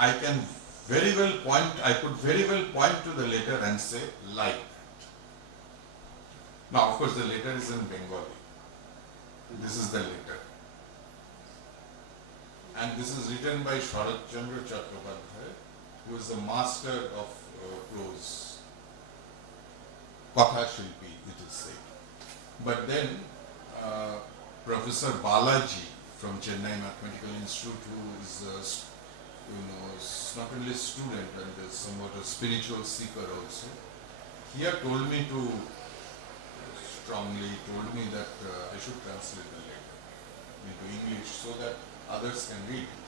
I could very well point to the letter and say, like that. Now, of course, the letter is in Bengali. This is the letter. And this is written by Sharat Chandra Chattopadhyay, who is a master of prose. Katha Shilpi, it is said. But then, Professor Balaji from Chennai Mathematical Institute, who is not only a student and somewhat a spiritual seeker also, he had strongly told me that I should translate the letter into English so that others can read it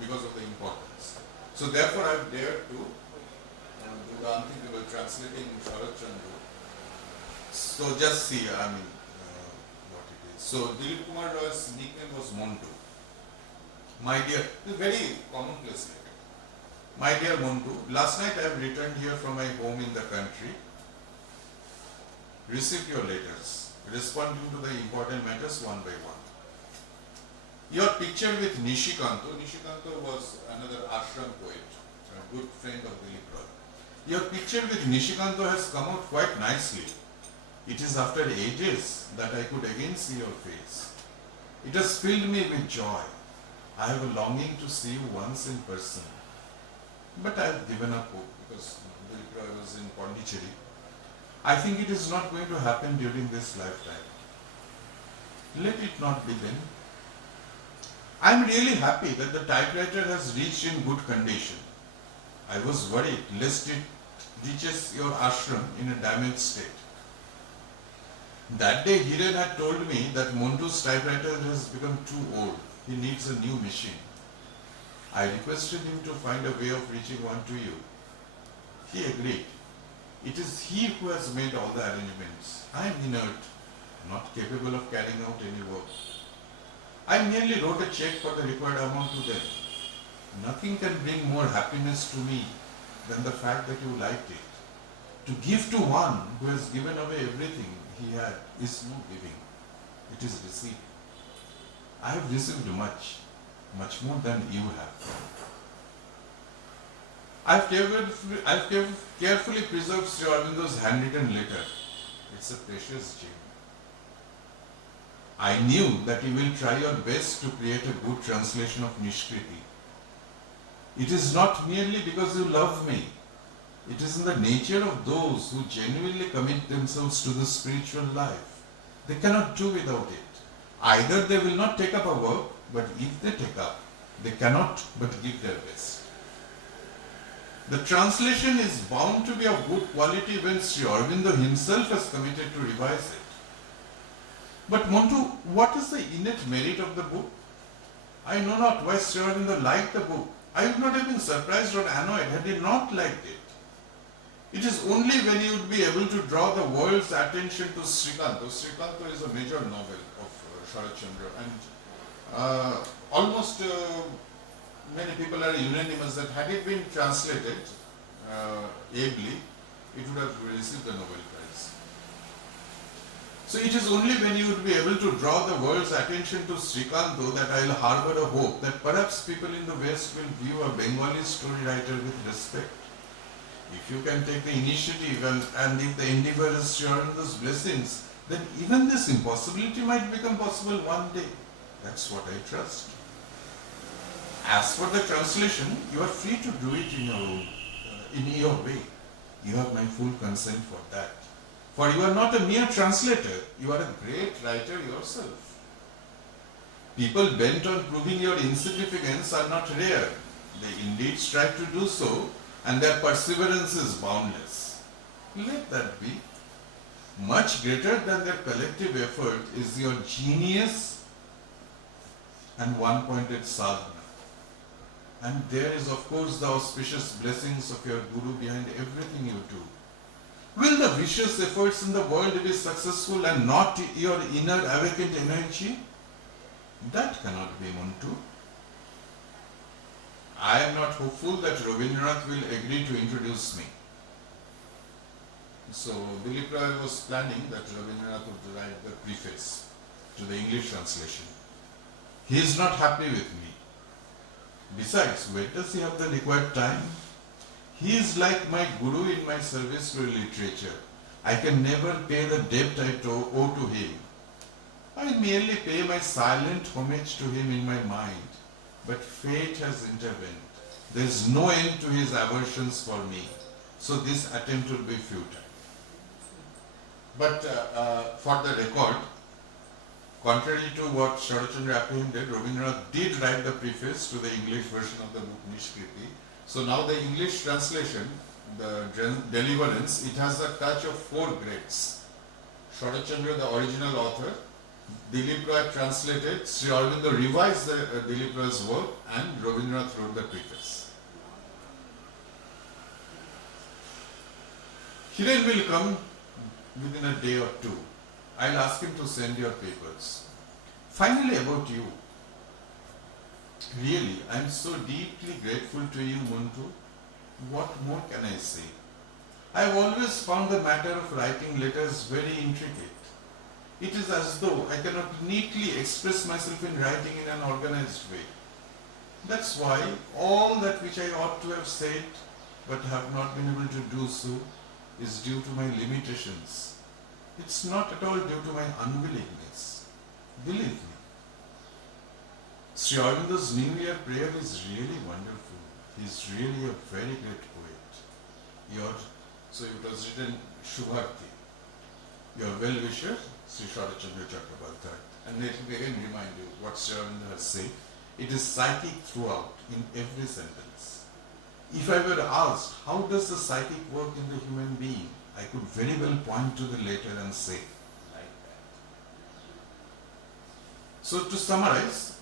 because of the importance. So therefore I have dared to do the unthinkable, translating Sharat Chandra. So just see, what it is. So Dilip Kumar Roy's nickname was Montu. My dear, very commonplace letter. My dear Montu, last night I have returned here from my home in the country, received your letters, responding to the important matters one by one. Your picture with Nishikanto was another ashram poet, a good friend of Dilip Roy. Your picture with Nishikanto has come out quite nicely. It is after ages that I could again see your face. It has filled me with joy. I have a longing to see you once in person. But I have given up hope because Dilip Roy was in Pondicherry. I think it is not going to happen during this lifetime. Let it not be then. I am really happy that the typewriter has reached in good condition. I was worried lest it reaches your ashram in a damaged state. That day Hiren had told me that Montu's typewriter has become too old. He needs a new machine. I requested him to find a way of reaching one to you. He agreed. It is he who has made all the arrangements. I am inert, not capable of carrying out any work. I merely wrote a check for the required amount to them. Nothing can bring more happiness to me than the fact that you liked it. To give to one who has given away everything he had is no giving. It is receiving. I have received much, much more than you have. I have carefully preserved Sri Aurobindo's handwritten letter. It's a precious gem. I knew that you will try your best to create a good translation of Nishkriti. It is not merely because you love me. It is in the nature of those who genuinely commit themselves to the spiritual life. They cannot do without it. Either they will not take up a work, but if they take up, they cannot but give their best. The translation is bound to be of good quality when Sri Aurobindo himself has committed to revise it. But Montu, what is the innate merit of the book? I know not why Sri Aurobindo liked the book. I would not have been surprised or annoyed had he not liked it. It is only when he would be able to draw the world's attention to Srikanto. Srikanto is a major novel of Sharat Chandra, and almost many people are unanimous that had it been translated ably, it would have received the Nobel Prize. So it is only when you would be able to draw the world's attention to Srikanto that I will harbor a hope that perhaps people in the West will view a Bengali story writer with respect. If you can take the initiative and if the endeavor is Sri Aurobindo's blessings, then even this impossibility might become possible one day. That's what I trust. As for the translation, you are free to do it in your way. You have my full consent for that. For you are not a mere translator, you are a great writer yourself. People bent on proving your insignificance are not rare. They indeed strive to do so, and their perseverance is boundless. Let that be. Much greater than their collective effort is your genius and one-pointed sadhana. And there is of course the auspicious blessings of your Guru behind everything you do. Will the vicious efforts in the world be successful and not your inner awakened energy? That cannot be, Muntu. I am not hopeful that Rabindranath will agree to introduce me. So Dilip Roy was planning that Rabindranath would write the preface to the English translation. He is not happy with me. Besides, where does he have the required time? He is like my guru in my service for literature. I can never pay the debt I owe to him. I merely pay my silent homage to him in my mind. But fate has intervened. There is no end to his aversions for me. So this attempt will be futile. But for the record, contrary to what Sharat Chandra apprehended, Rabindranath did write the preface to the English version of the book Nishkriti. So now the English translation, the deliverance, it has a touch of 4 greats. Sharat Chandra, the original author, Dilip Roy translated, Sri Aurobindo revised Dilip Roy's work, and Rabindranath wrote the preface. Hiren will come within a day or two. I'll ask him to send your papers. Finally, about you. Really, I'm so deeply grateful to you, Muntu. What more can I say? I've always found the matter of writing letters very intricate. It is as though I cannot neatly express myself in writing in an organized way. That's why all that which I ought to have said but have not been able to do so is due to my limitations. It's not at all due to my unwillingness. Believe me. Sri Aurobindo's New Year prayer is really wonderful. He's really a very great poet. So it was written Shubharti. Your well-wisher, Sri Sharat Chandra Chakrabarty. And let me again remind you what Sri Aurobindo has said. It is psychic throughout, in every sentence. If I were asked, how does the psychic work in the human being? I could very well point to the letter and say, like that. So to summarize,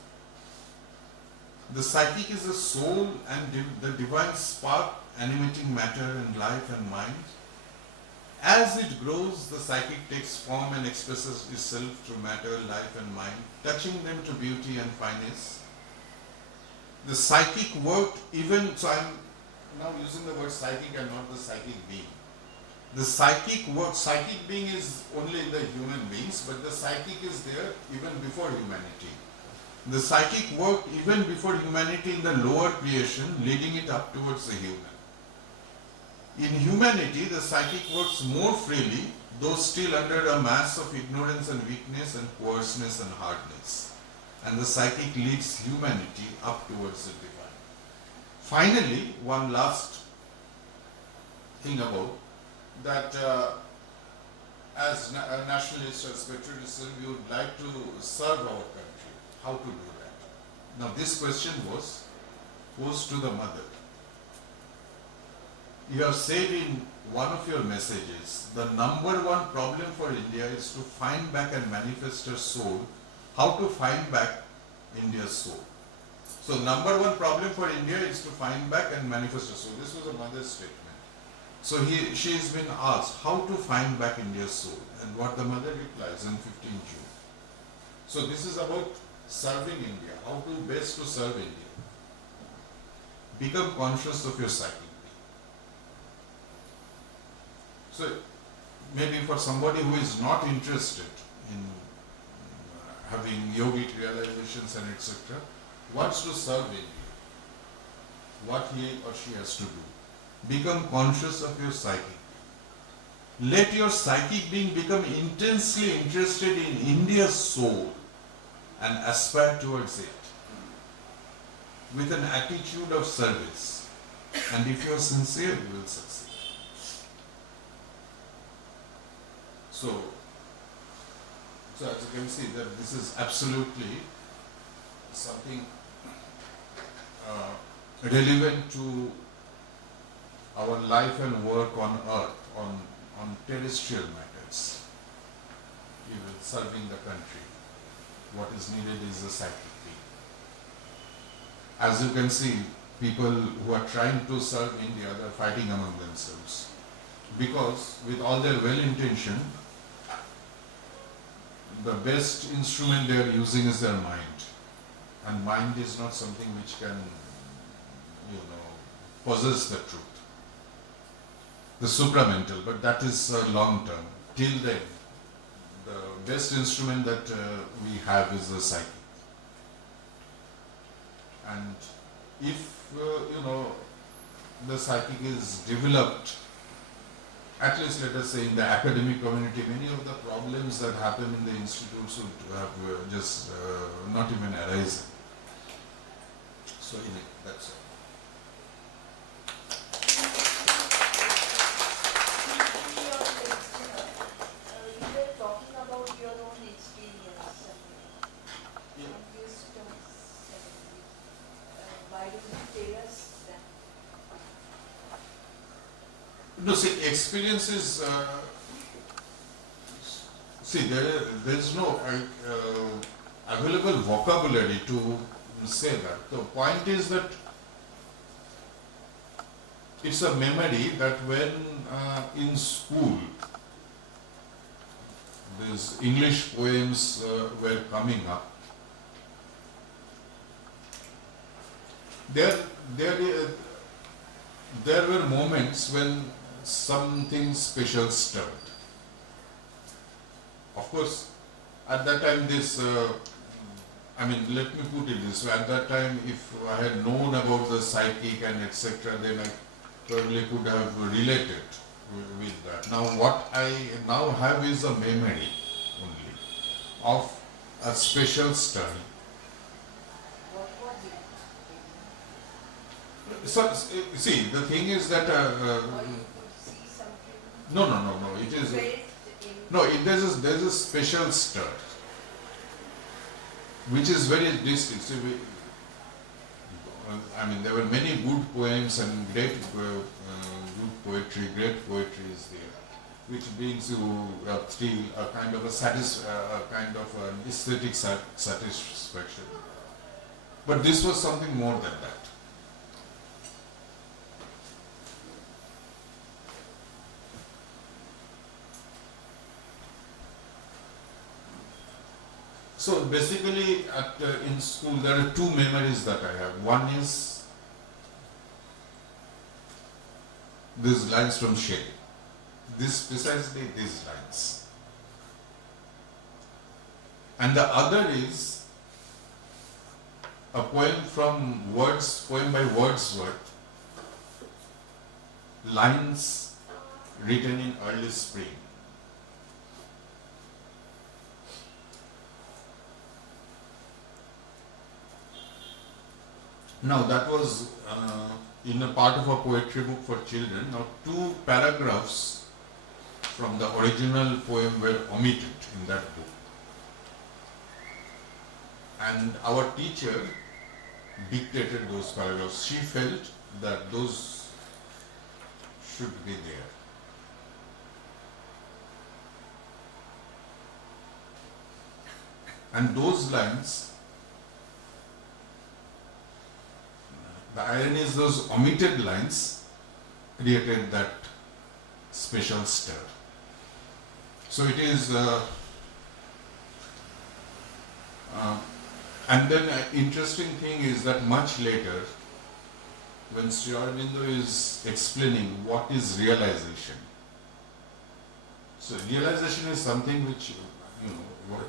The psychic is the soul and the divine spark animating matter and life and mind. As it grows, the psychic takes form and expresses itself through matter, life and mind, touching them to beauty and fineness. The psychic worked even, so I'm now using the word psychic and not the psychic being. The psychic being is only in the human beings, but the psychic is there even before humanity. The psychic worked even before humanity in the lower creation, leading it up towards the human. In humanity, the psychic works more freely, though still under a mass of ignorance and weakness and coarseness and hardness. And the psychic leads humanity up towards the divine. Finally, one last thing about that as nationalists, as patriots, we would like to serve our country. How to do that? Now this question was posed to the mother. You have said in one of your messages, the number one problem for India is to find back and manifest her soul. How to find back India's soul? So number one problem for India is to find back and manifest her soul. This was a mother's statement. So she has been asked how to find back India's soul, and what the mother replies on 15 June. So this is about serving India, how to best to serve India. Become conscious of your psychic. So maybe for somebody who is not interested in having yogic realizations and etc., wants to serve India, what he or she has to do. Become conscious of your psychic. Let your psychic being become intensely interested in India's soul and aspire towards it with an attitude of service. And if you are sincere, you will succeed. So as you can see that this is absolutely something relevant to our life and work on earth, on terrestrial matters, even serving the country. What is needed is a psychic being. As you can see, people who are trying to serve India, they are fighting among themselves. Because with all their well intention, the best instrument they are using is their mind. And mind is not something which can, possess the truth. The supramental, but that is long term. Till then, the best instrument that we have is the psychic. And if, the psychic is developed, at least let us say in the academic community, many of the problems that happen in the institutes would have just not even arisen. So that's all. No, see, experience is, there is no available vocabulary to say that. The point is that it's a memory that when in school, these English poems were coming up, there were moments when something special stirred. Of course, at that time let me put it this way, at that time if I had known about the psychic and etc., then I probably could have related with that. Now what I now have is a memory only of a special study. So, see, the thing is that no. It is there's a special stir, which is very distinct. See, there were many good poems and great good poetry. Great poetry is there, which brings you still a kind of an aesthetic satisfaction. But this was something more than that. So basically in school there are two memories that I have. One is these lines from Shelley. Precisely these lines. And the other is a poem by Wordsworth, lines written in early spring. Now that was in a part of a poetry book for children. Now 2 paragraphs from the original poem were omitted in that book. And our teacher dictated those paragraphs. She felt that those should be there. And those lines, the irony is those omitted lines created that special stir. So it is, and then an interesting thing is that much later, when Sri Aurobindo is explaining what is realization. So realization is something which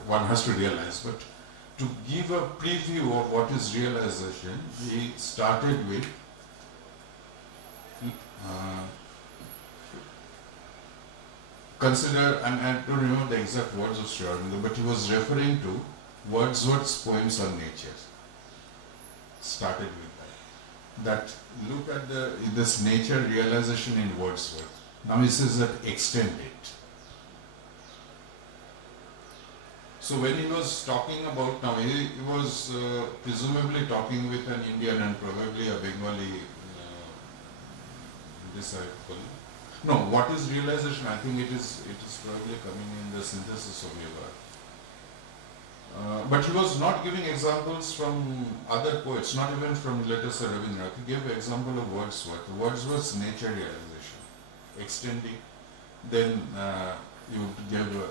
one has to realize, but to give a preview of what is realization, he started with consider, and I don't remember the exact words of Sri Aurobindo, but he was referring to Wordsworth's poems on nature. Started with that. Look at this nature realization in Wordsworth. Now he says that extend it. So when he was talking about, now he was presumably talking with an Indian and probably a Bengali disciple. No, what is realization? I think it is probably coming in the synthesis of yoga. But he was not giving examples from other poets, not even from, let us say, Rabindranath. He gave an example of Wordsworth. Wordsworth's nature realization, extending, then you give a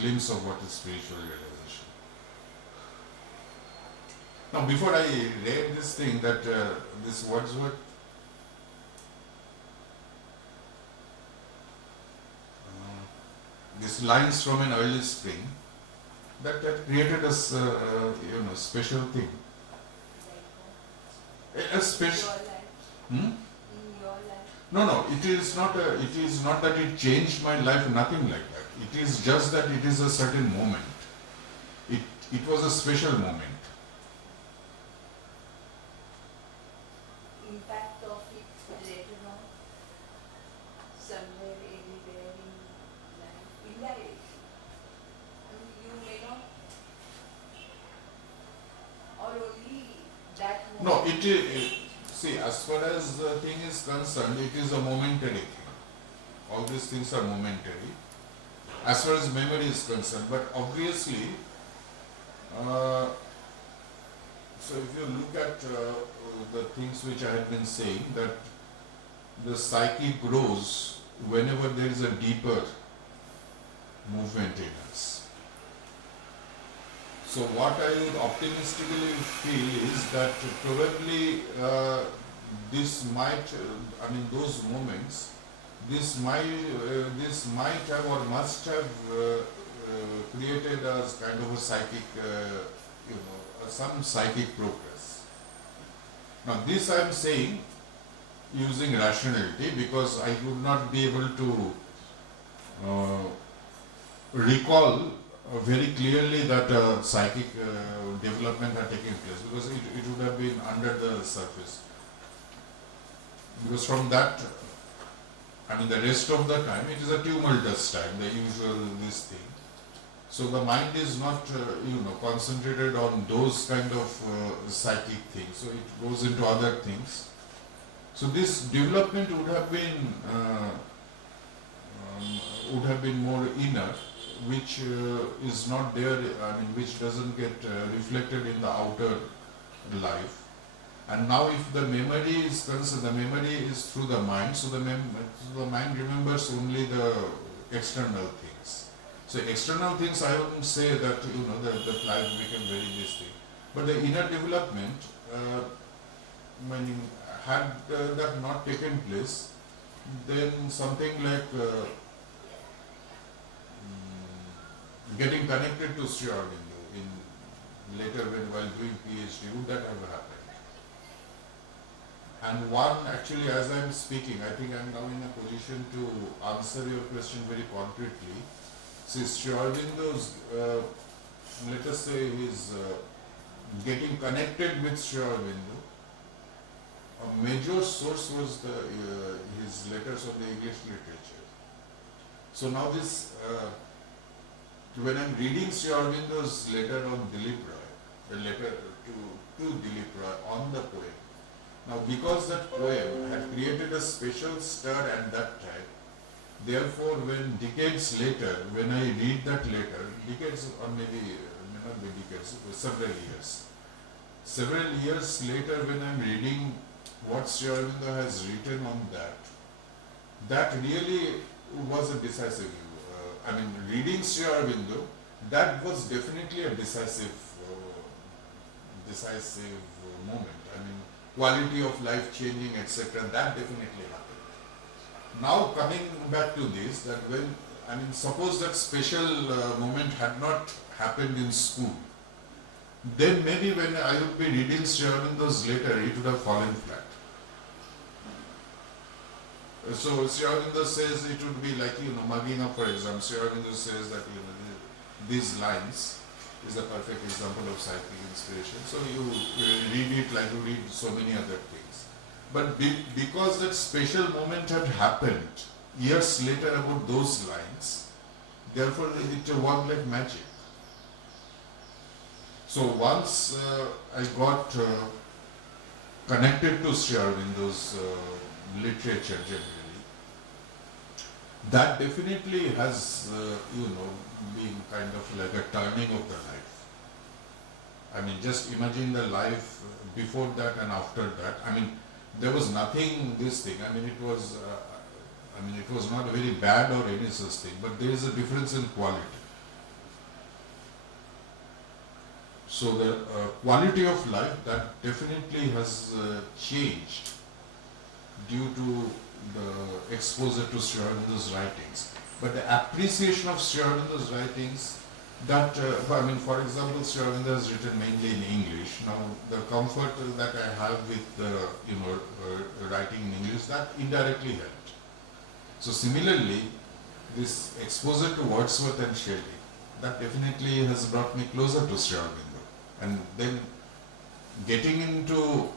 glimpse of what is spiritual realization. Now, before I read this thing, that this Wordsworth, these lines from an early spring, that created a special thing. A special. No. It is not that it changed my life. Nothing like that. It is just that it is a certain moment. It was a special moment. Impact of it later on, somewhere, anywhere in life, indirectly. You may not, or only that moment. No, see, as far as the thing is concerned, it is a momentary thing. All these things are momentary. As far as memory is concerned, but obviously, so if you look at the things which I have been saying, that the psyche grows whenever there is a deeper movement in us. So what I would optimistically feel is that probably this might, those moments, this might have or must have created a kind of a psychic, some psychic progress. Now this I am saying using rationality, because I would not be able to recall very clearly that psychic development had taken place, because it would have been under the surface. Because from that, the rest of the time, it is a tumultuous time, the usual this thing. So the mind is not, concentrated on those kind of psychic things. So it goes into other things. So this development would have been more inner, which is not there. Which doesn't get reflected in the outer life. And now if the memory is concerned, the memory is through the mind, so the mind remembers only the external things. So external things, I wouldn't say that, the life became very this thing. But the inner development, had that not taken place, then something like getting connected to Sri Aurobindo in later while doing PhD, would that have happened? And one, actually, as I'm speaking, I think I'm now in a position to answer your question very concretely. See, Sri Aurobindo's, let us say, his getting connected with Sri Aurobindo, a major source was his letters on the English literature. So now this, when I'm reading Sri Aurobindo's letter on Dilip Roy, the letter to Dilip Roy on the poem, now because that poem had created a special stir at that time, therefore when decades later, when I read that letter, decades or maybe, may not be decades, several years later when I'm reading what Sri Aurobindo has written on that really was a decisive reading Sri Aurobindo, that was definitely a decisive moment. Quality of life changing, etc. That definitely happened. Now coming back to this, that when, suppose that special moment had not happened in school, then maybe when I would be reading Sri Aurobindo's letter, it would have fallen flat. So Sri Aurobindo says it would be like, mugging up for exam. Sri Aurobindo says that, these lines is a perfect example of psychic inspiration. So you read it like you read so many other things. But because that special moment had happened years later about those lines, therefore it worked like magic. So once I got connected to Sri Aurobindo's literature generally, that definitely has, been kind of like a turning of the life. Just imagine the life before that and after that. There was nothing, this thing, it was not very bad or any such thing, but there is a difference in quality. So the quality of life, that definitely has changed due to the exposure to Sri Aurobindo's writings. But the appreciation of Sri Aurobindo's writings, that, for example, Sri Aurobindo has written mainly in English. Now, the comfort that I have with, writing in English, that indirectly helped. So similarly, this exposure to Wordsworth and Shelley, that definitely has brought me closer to Sri Aurobindo. And then getting into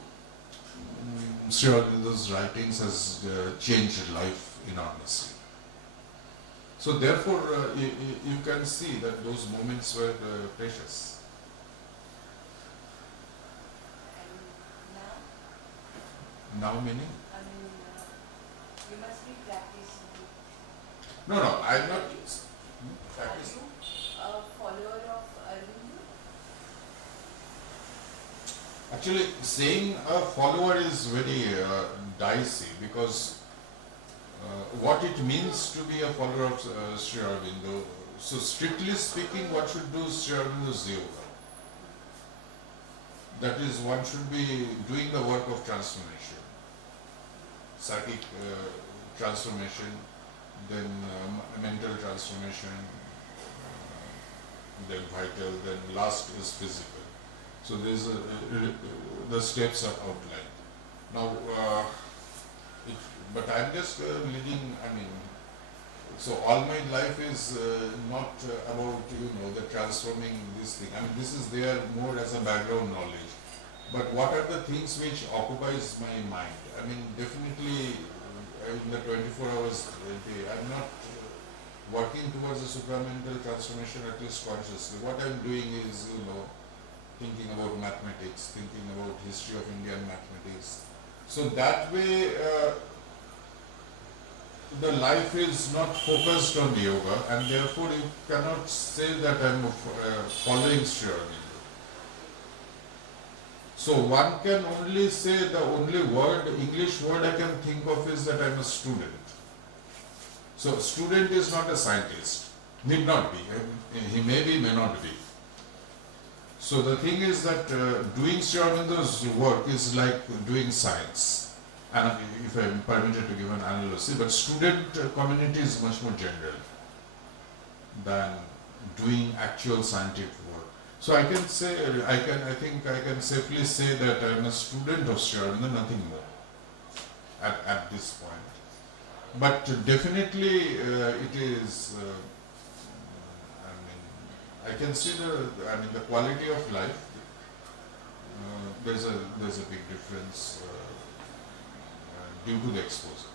Sri Aurobindo's writings has changed life enormously. So therefore, you can see that those moments were precious. And Now meaning? You must be practicing. No, I'm not Are practicing. you a follower of Aurobindo? Actually, saying a follower is very dicey, because what it means to be a follower of Sri Aurobindo, so strictly speaking, what should do Sri Aurobindo's yoga? That is, one should be doing the work of transformation, psychic transformation, then mental transformation, then vital, then last is physical. So there's the steps are outlined. Now, but I'm just leading, so all my life is not about, the transforming this thing. This is there more as a background knowledge. But what are the things which occupies my mind? Definitely in the 24 hours a day, I'm not working towards a supramental transformation, at least consciously. What I'm doing is, thinking about mathematics, thinking about history of Indian mathematics. So that way, the life is not focused on yoga, and therefore you cannot say that I'm following Sri Aurobindo. So one can only say the only word, English word I can think of is that I'm a student. So student is not a scientist, need not be. He may be, may not be. So the thing is that doing Sri Aurobindo's work is like doing science. And if I'm permitted to give an analogy, but student community is much more general than doing actual scientific work. So I can say, I think I can safely say that I'm a student of Sri Aurobindo, nothing more at this point. But definitely it is, I can see the quality of life. There's a big difference due to the exposure.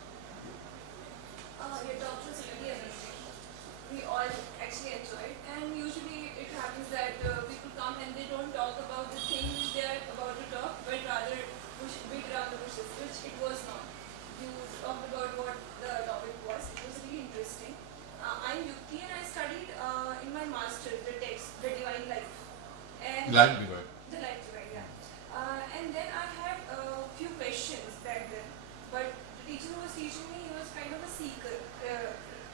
Your talk was really amazing. We all actually enjoyed, and usually it happens that people come and they don't talk about the things they are about to talk, but rather beat around the bushes, which it was not. You talked about what the topic was. It was really interesting. I'm Yukti and I studied in my master's the text, The Divine Life. And Life divide. The Life Divine, yeah. And then I had a few questions back then, but the teacher who was teaching me, he was kind of a seeker,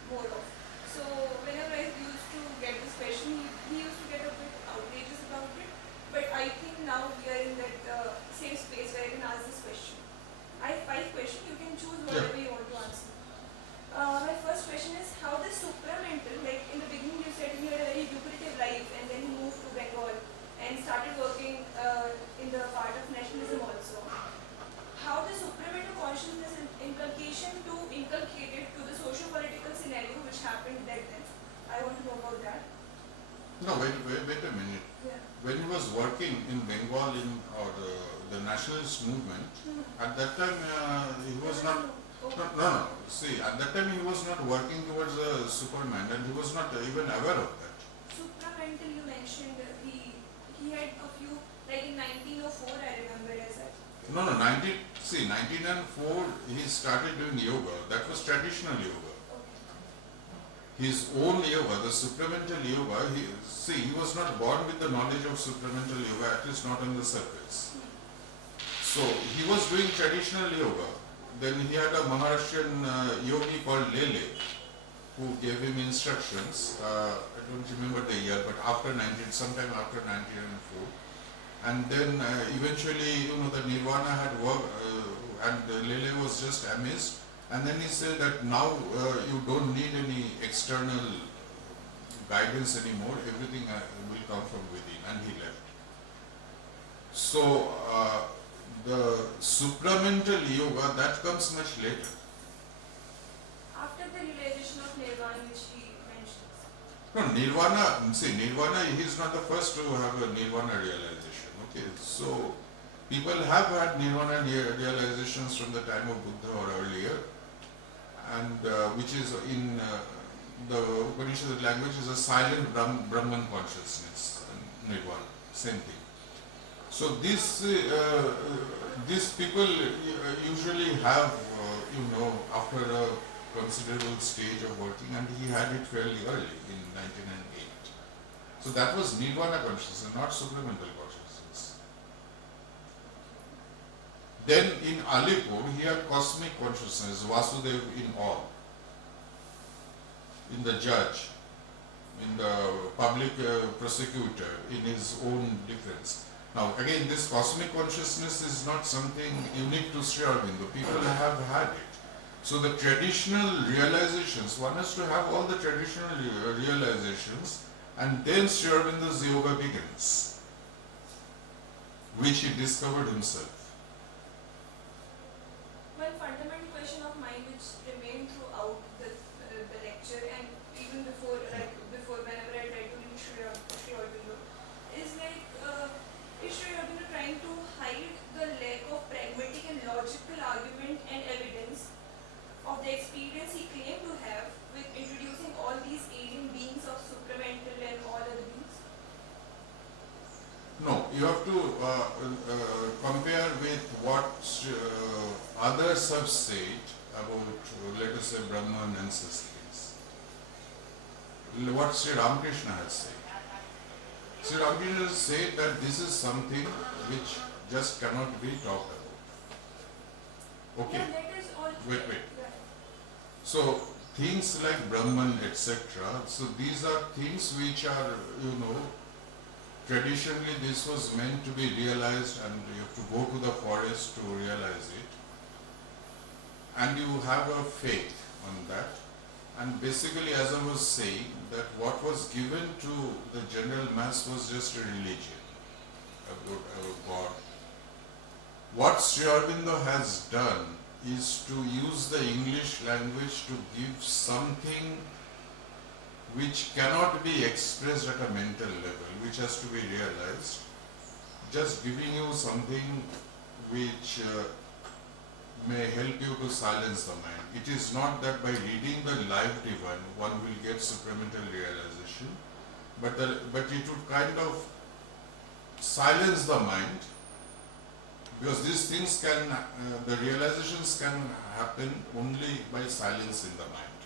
more of. So whenever I used to get this question, he used to get a bit outrageous about it. But I think now we are in that same space where I can ask this question. I have 5 questions, you can choose whatever you want to answer. My first question is how the supramental, like in the beginning you said you had a very lucrative life and then you moved to Bengal and started working in the part of nationalism also. How the supramental consciousness inculcated to the socio-political scenario which happened back then. I want to know about that. No, wait a minute. Yeah. When he was working in Bengal the nationalist movement, at that time he was not. No. See, at that time he was not working towards a Superman, and he was not even aware of that. Supramental, you mentioned he had a few, like in 1904 I remember as that. No, 1904 he started doing yoga. That was traditional yoga. His own yoga, the supramental yoga, he was not born with the knowledge of supramental yoga, at least not on the surface. So he was doing traditional yoga. Then he had a Maharashtrian yogi called Lele, who gave him instructions. I don't remember the year, but sometime after 1904. And then eventually, the Nirvana had worked, and Lele was just amazed. And then he said that now you don't need any external guidance anymore. Everything will come from within, and he left. So the supramental yoga, that comes much later. After the realization of Nirvana which he mentions. No, Nirvana, he is not the first to have a Nirvana realization. Okay, so people have had Nirvana realizations from the time of Buddha or earlier, and which is in the Upanishad language is a silent Brahman consciousness, Nirvana, same thing. So these people usually have, after a considerable stage of working, and he had it fairly early in 1908. So that was Nirvana consciousness, not supramental consciousness. Then in Alipur, he had cosmic consciousness, Vasudev in all, in the judge, in the public prosecutor, in his own defense. Now again, this cosmic consciousness is not something unique to Sri Aurobindo. People have had it. So the traditional realizations, one has to have all the traditional realizations, and then Sri Aurobindo's yoga begins, which he discovered himself. One fundamental question of mine which remained throughout the lecture and even before whenever I tried to read Sri Aurobindo is like, is Sri Aurobindo trying to hide the lack of pragmatic and logical argument and evidence of the experience he claimed to have with introducing all these alien beings of supramental and all other beings? No, you have to compare with what others have said about, let us say, Brahman ancestries. What Sri Ramakrishna has said. Sri Ramakrishna has said that this is something which just cannot be talked about. Okay. Yeah, that is all. Wait. Yeah. So things like Brahman, etc. So these are things which are, traditionally this was meant to be realized, and you have to go to the forest to realize it. And you have a faith on that. And basically, as I was saying, that what was given to the general mass was just a religion, a God. What Sri Aurobindo has done is to use the English language to give something which cannot be expressed at a mental level, which has to be realized, just giving you something which may help you to silence the mind. It is not that by reading the live divine one will get supramental realization, but it would kind of silence the mind, because these things can, the realizations can happen only by silencing the mind.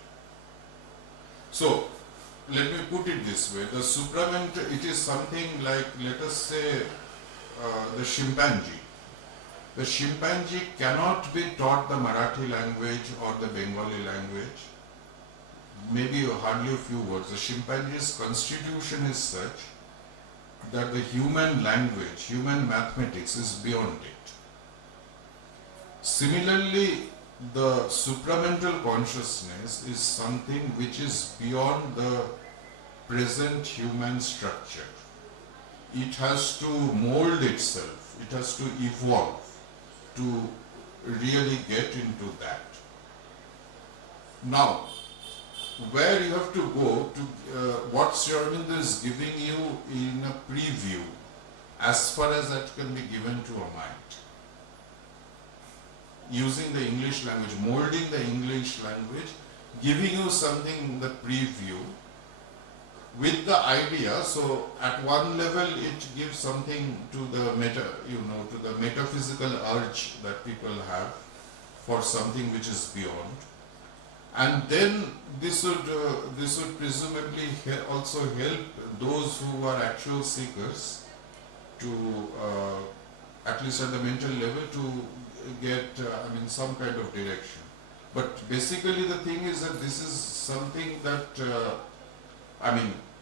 So, let me put it this way, the supramental, it is something like, let us say, the chimpanzee. The chimpanzee cannot be taught the Marathi language or the Bengali language, maybe hardly a few words. The chimpanzee's constitution is such that the human language, human mathematics is beyond it. Similarly, the supramental consciousness is something which is beyond the present human structure. It has to mold itself, it has to evolve to really get into that. Now, where you have to go to, what Sri Aurobindo is giving you in a preview, as far as that can be given to a mind. Using the English language, molding the English language, giving you something in the preview with the idea. So at one level it gives something to the to the metaphysical urge that people have for something which is beyond. And then this would presumably also help those who are actual seekers to, at least at the mental level, to get some kind of direction. But basically the thing is that this is something that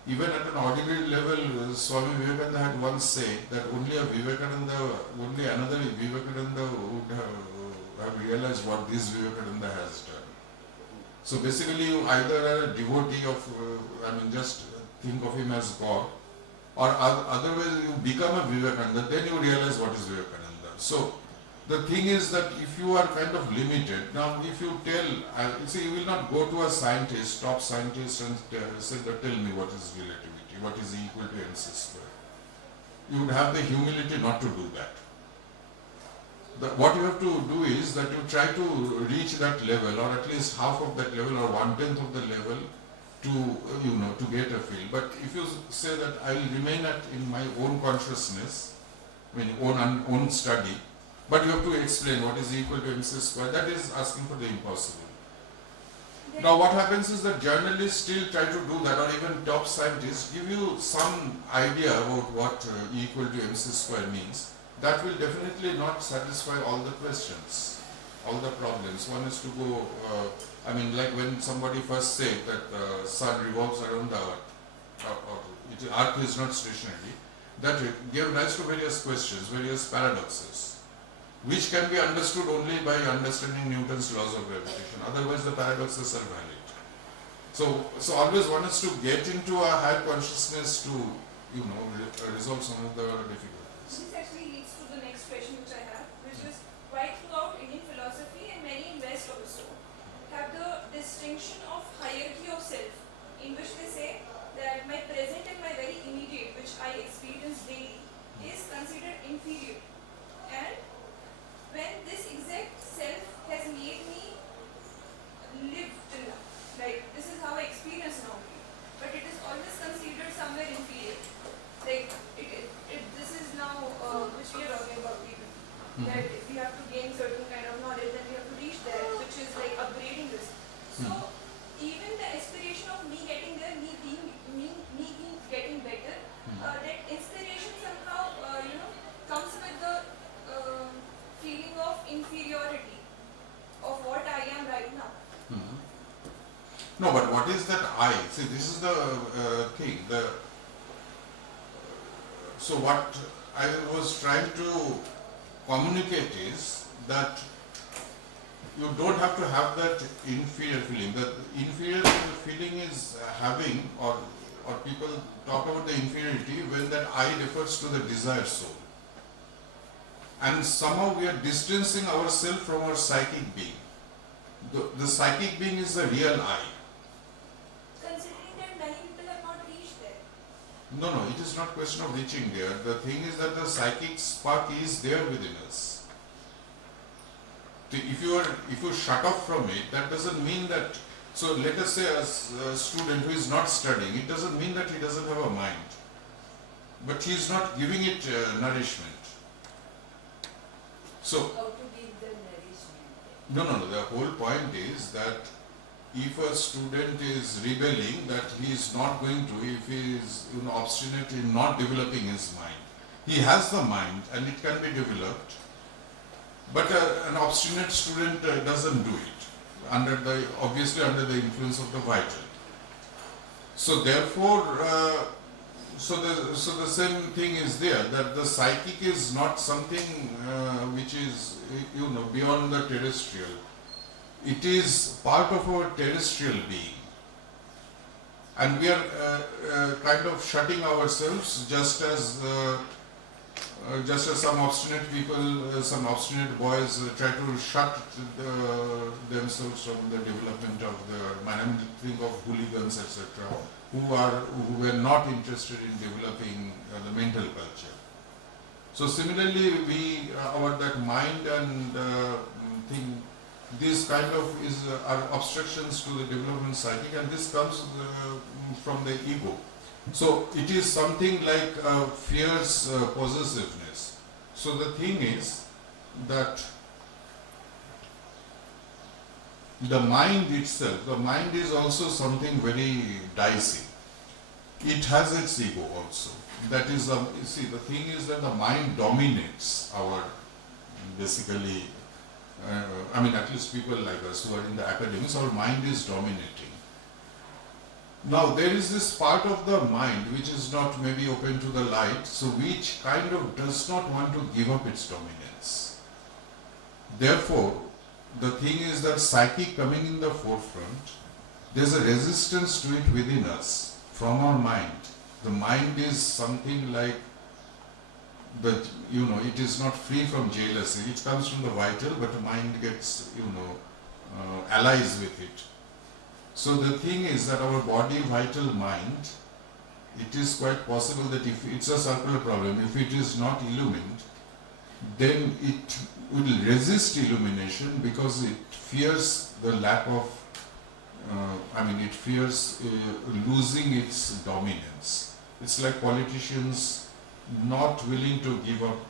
even at an ordinary level, Swami Vivekananda had once said that only another Vivekananda would have realized what this Vivekananda has done. So basically you either are a devotee of, just think of him as God, or otherwise you become a Vivekananda, then you realize what is Vivekananda. So the thing is that if you are kind of limited, now if you tell, you will not go to a scientist, top scientist, and say that tell me what is relativity, what is E equal to mc square. You would have the humility not to do that. What you have to do is that you try to reach that level, or at least half of that level, or 1/10 of the level, to get a feel. But if you say that I will remain in my own consciousness, own study, but you have to explain what is equal to mc square, that is asking for the impossible. Now what happens is that journalists still try to do that, or even top scientists give you some idea about what E equal to mc square means. That will definitely not satisfy all the questions, all the problems. One is to go, like when somebody first said that the sun revolves around the earth, earth is not stationary, that gave rise to various questions, various paradoxes, which can be understood only by understanding Newton's laws of gravitation. Otherwise the paradoxes are valid. So always one has to get into a higher consciousness to, resolve some of the difficulties. This actually leads to the next question which I have, which is why throughout Indian philosophy and many in West also have the distinction of hierarchy of self, in which they say that my present and my very immediate, which I experience daily, is considered inferior. And when this exact self has made me live till now, like this is how I experience now, but it is always considered somewhere inferior. Like this is now which we are talking about even. That if we have to gain certain kind of knowledge, then we have to reach there, which is like upgrading this. So even the aspiration of me getting there, me being getting better, that inspiration somehow comes with the No, but what is that I? See, this is the thing. So what I was trying to communicate is that you don't have to have that inferior feeling. The inferior feeling is having, or people talk about the inferiority when that I refers to the desired soul. And somehow we are distancing ourselves from our psychic being. The psychic being is the real I. Considering that many people have not reached there. No, it is not question of reaching there. The thing is that the psychic spark is there within us. If you shut off from it, that doesn't mean that. So let us say a student who is not studying, it doesn't mean that he doesn't have a mind, but he is not giving it nourishment. So How to give the nourishment? no. The whole point is that if a student is rebelling, that he is not going to, if he is obstinate in not developing his mind. He has the mind and it can be developed, but an obstinate student doesn't do it, obviously under the influence of the vital. So therefore, so the same thing is there, that the psychic is not something which is beyond the terrestrial. It is part of our terrestrial being, and we are kind of shutting ourselves, just as some obstinate people, some obstinate boys try to shut themselves from the development of I think of hooligans, etc., who were not interested in developing the mental culture. So similarly, that mind and thing, this kind of are obstructions to the development psychic, and this comes from the ego. So it is something like a fierce possessiveness. So the thing is that the mind itself, the mind is also something very dicey. It has its ego also. That is, see, the thing is that the mind dominates our, basically, at least people like us who are in the academics, our mind is dominating. Now, there is this part of the mind which is not maybe open to the light, so which kind of does not want to give up its dominance. Therefore, the thing is that psychic coming in the forefront, there's a resistance to it within us from our mind. The mind is something like that, it is not free from jealousy. It comes from the vital, but the mind gets, allies with it. So the thing is that our body, vital, mind, it is quite possible that if it's a circular problem, if it is not illumined, then it will resist illumination because it fears the lack of, it fears losing its dominance. It's like politicians not willing to give up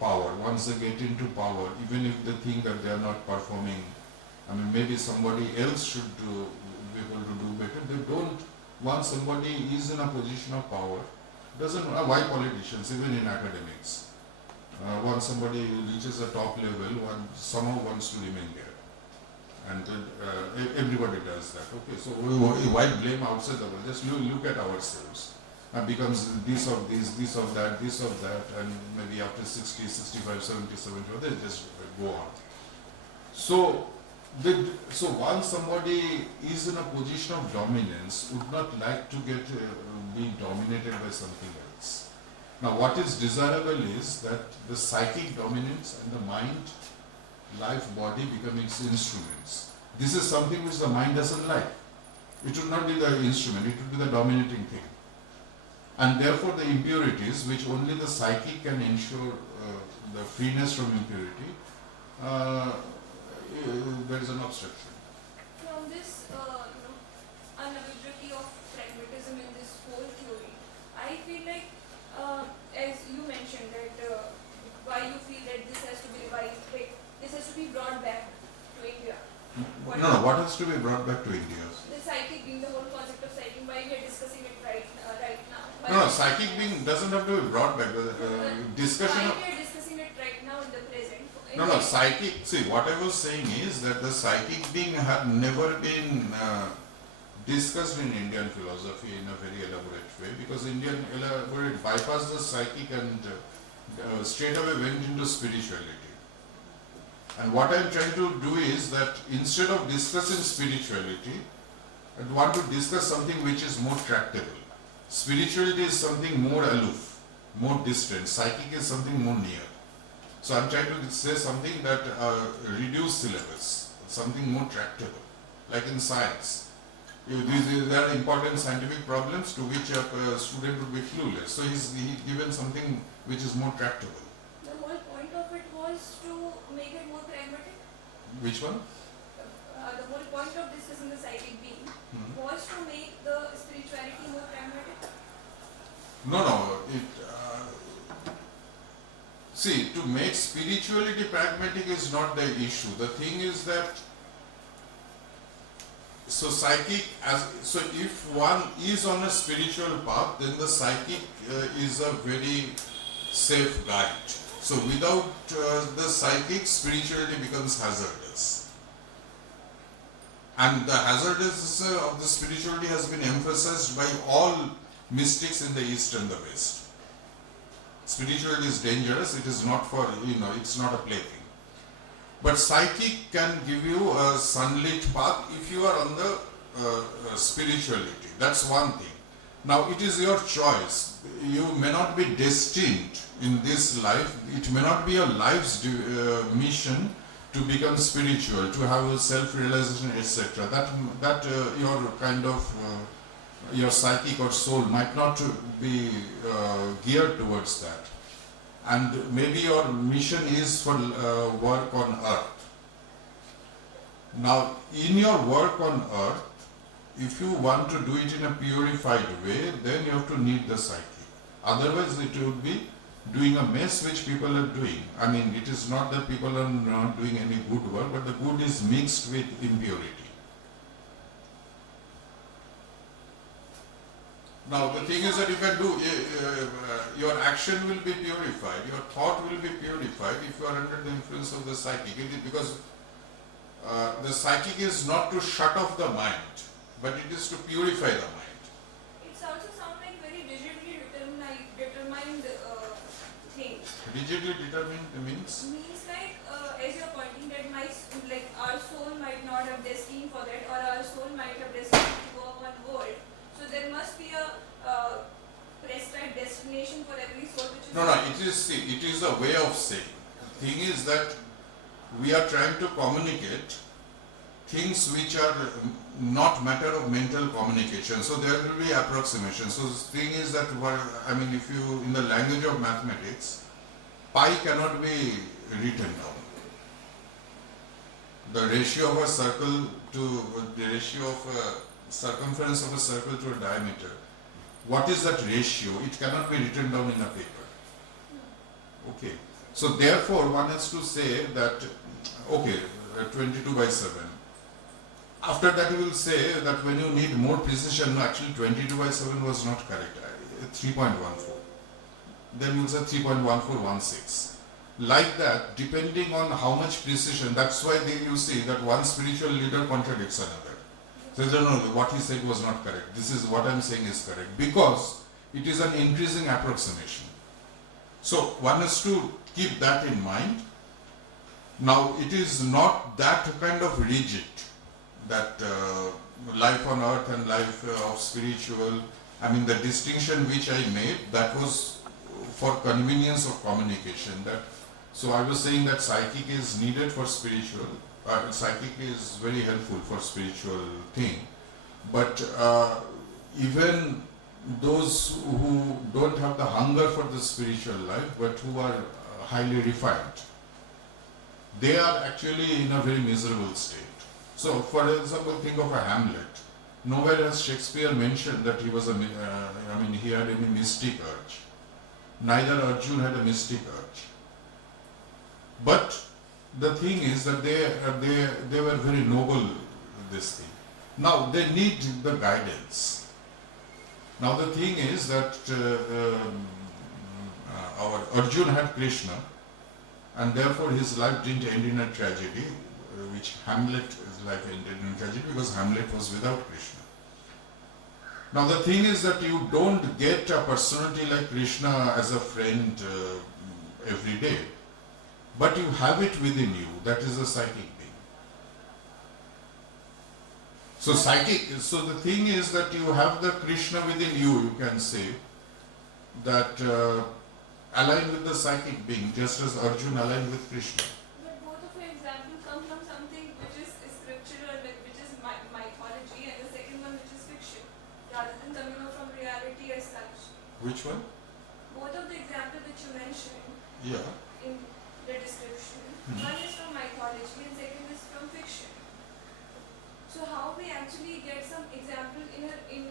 power. Once they get into power, even if they think that they are not performing, maybe somebody else should be able to do better. They don't. Once somebody is in a position of power, doesn't matter why politicians, even in academics, once somebody reaches a top level, one somehow wants to remain there. And everybody does that. Okay, so why blame outside the world? Just look at ourselves. And becomes this of this, this of that, and maybe after 60, 65, 70, 75, they just go on. So once somebody is in a position of dominance, would not like to get being dominated by something else. Now, what is desirable is that the psychic dominance and the mind, life, body become its instruments. This is something which the mind doesn't like. It would not be the instrument, it would be the dominating thing. And therefore the impurities, which only the psychic can ensure the freeness from impurity, there is an obstruction. From this unavailability of pragmatism in this whole theory, I feel like, as you mentioned, that why you feel that this has to be revised, like this has to be brought back to India. What has to be brought back to India? The psychic being, the whole concept of psychic, why we are discussing it right now. No, psychic being doesn't have to be brought back. The discussion why of... we are discussing it right now in the present, No, psychic, see, what I was saying is that the psychic being had never been discussed in Indian philosophy in a very elaborate way, because Indian elaborate bypassed the psychic and straight away went into spirituality. And what I am trying to do is that instead of discussing spirituality, I want to discuss something which is more tractable. Spirituality is something more aloof, more distant. Psychic is something more near. So I'm trying to say something that reduced syllabus, something more tractable, like in science. There are important scientific problems to which a student would be clueless. So he's given something which is more tractable. The whole point of it was to make it more pragmatic. Which one? The whole point of discussing the psychic being was to make the spirituality more pragmatic. No. See, to make spirituality pragmatic is not the issue. The thing is that, so if one is on a spiritual path, then the psychic is a very safe guide. So without the psychic, spirituality becomes hazardous. And the hazardousness of the spirituality has been emphasized by all mystics in the East and the West. Spirituality is dangerous, it is not for, it's not a plaything. But psychic can give you a sunlit path if you are on the spirituality. That's one thing. Now it is your choice. You may not be destined in this life, it may not be your life's mission to become spiritual, to have a self-realization, etc. That your kind of your psychic or soul might not be geared towards that. And maybe your mission is for work on earth. Now, in your work on earth, if you want to do it in a purified way, then you have to need the psychic. Otherwise, it would be doing a mess which people are doing. I mean, it is not that people are not doing any good work, but the good is mixed with impurity. Now the thing is that you can do, your action will be purified, your thought will be purified if you are under the influence of the psychic. Because the psychic is not to shut off the mind, but it is to purify the mind. It's also sound like very digitally determined thing. Digitally determined means? Means like, as you're pointing that our soul might not have destined for that, or our soul might have destined to go on world. So there must be a prescribed destination for every soul which is... No, it is a way of saying. The thing is that we are trying to communicate things which are not matter of mental communication. So there will be approximation. So the thing is that, if you, in the language of mathematics, pi cannot be written down. The ratio of a circle to, the ratio of circumference of a circle to a diameter. What is that ratio? It cannot be written down in a paper. Okay. So therefore one has to say that, okay, 22 by 7. After that you will say that when you need more precision, no, actually 22 by 7 was not correct, 3.14. Then you will say 3.1416. Like that, depending on how much precision, that's why you see that one spiritual leader contradicts another. So no, what he said was not correct. This is what I am saying is correct. Because it is an increasing approximation. So one has to keep that in mind. Now it is not that kind of rigid, that life on earth and life of spiritual. The distinction which I made, that was for convenience of communication. So I was saying that psychic is needed for spiritual. Psychic is very helpful for spiritual thing, but even those who don't have the hunger for the spiritual life, but who are highly refined, they are actually in a very miserable state. So for example, think of a Hamlet. Nowhere has Shakespeare mentioned that he was he had any mystic urge. Neither Arjun had a mystic urge. But the thing is that they were very noble, this thing. Now they need the guidance. Now the thing is that our Arjun had Krishna, and therefore his life didn't end in a tragedy, which Hamlet's life ended in a tragedy because Hamlet was without Krishna. Now the thing is that you don't get a personality like Krishna as a friend every day, but you have it within you. That is a psychic being. So the thing is that you have the Krishna within you, you can say, that align with the psychic being, just as Arjun aligned with Krishna. But both of your examples come from something which is scriptural, which is mythology, and the second one which is fiction, rather than coming from reality as such. Which one? Both of the examples which you mentioned Yeah. in the description, one is from mythology and second is from fiction. So how we actually get some example in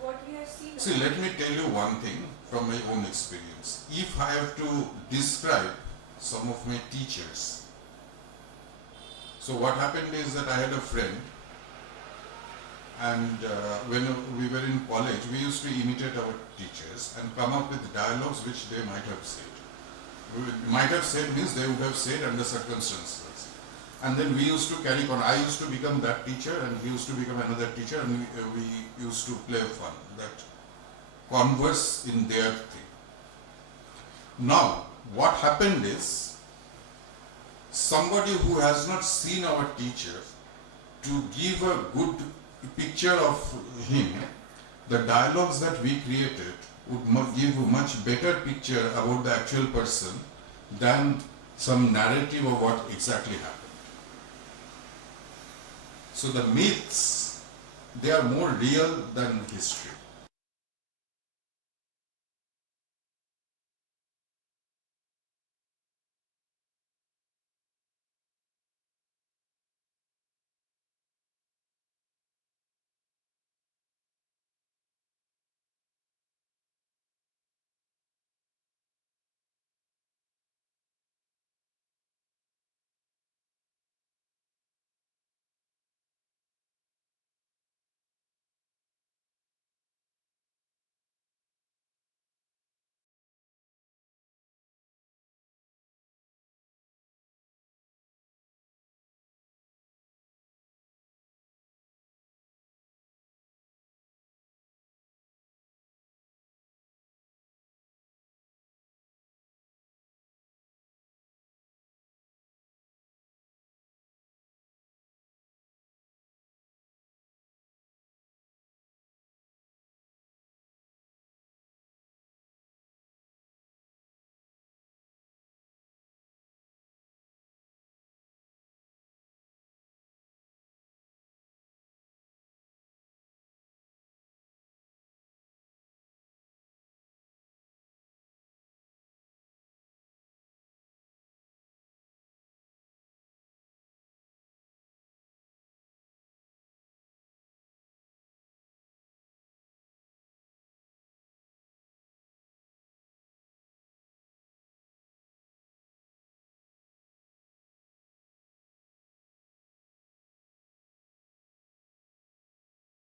what we have seen? See, let me tell you one thing from my own experience. If I have to describe some of my teachers, so what happened is that I had a friend, and when we were in college, we used to imitate our teachers and come up with dialogues which they might have said. Might have said means they would have said under circumstances. And then we used to carry on. I used to become that teacher and he used to become another teacher, and we used to play fun, that converse in their thing. Now, what happened is, somebody who has not seen our teacher, to give a good picture of him, the dialogues that we created would give a much better picture about the actual person than some narrative of what exactly happened. So the myths, they are more real than history.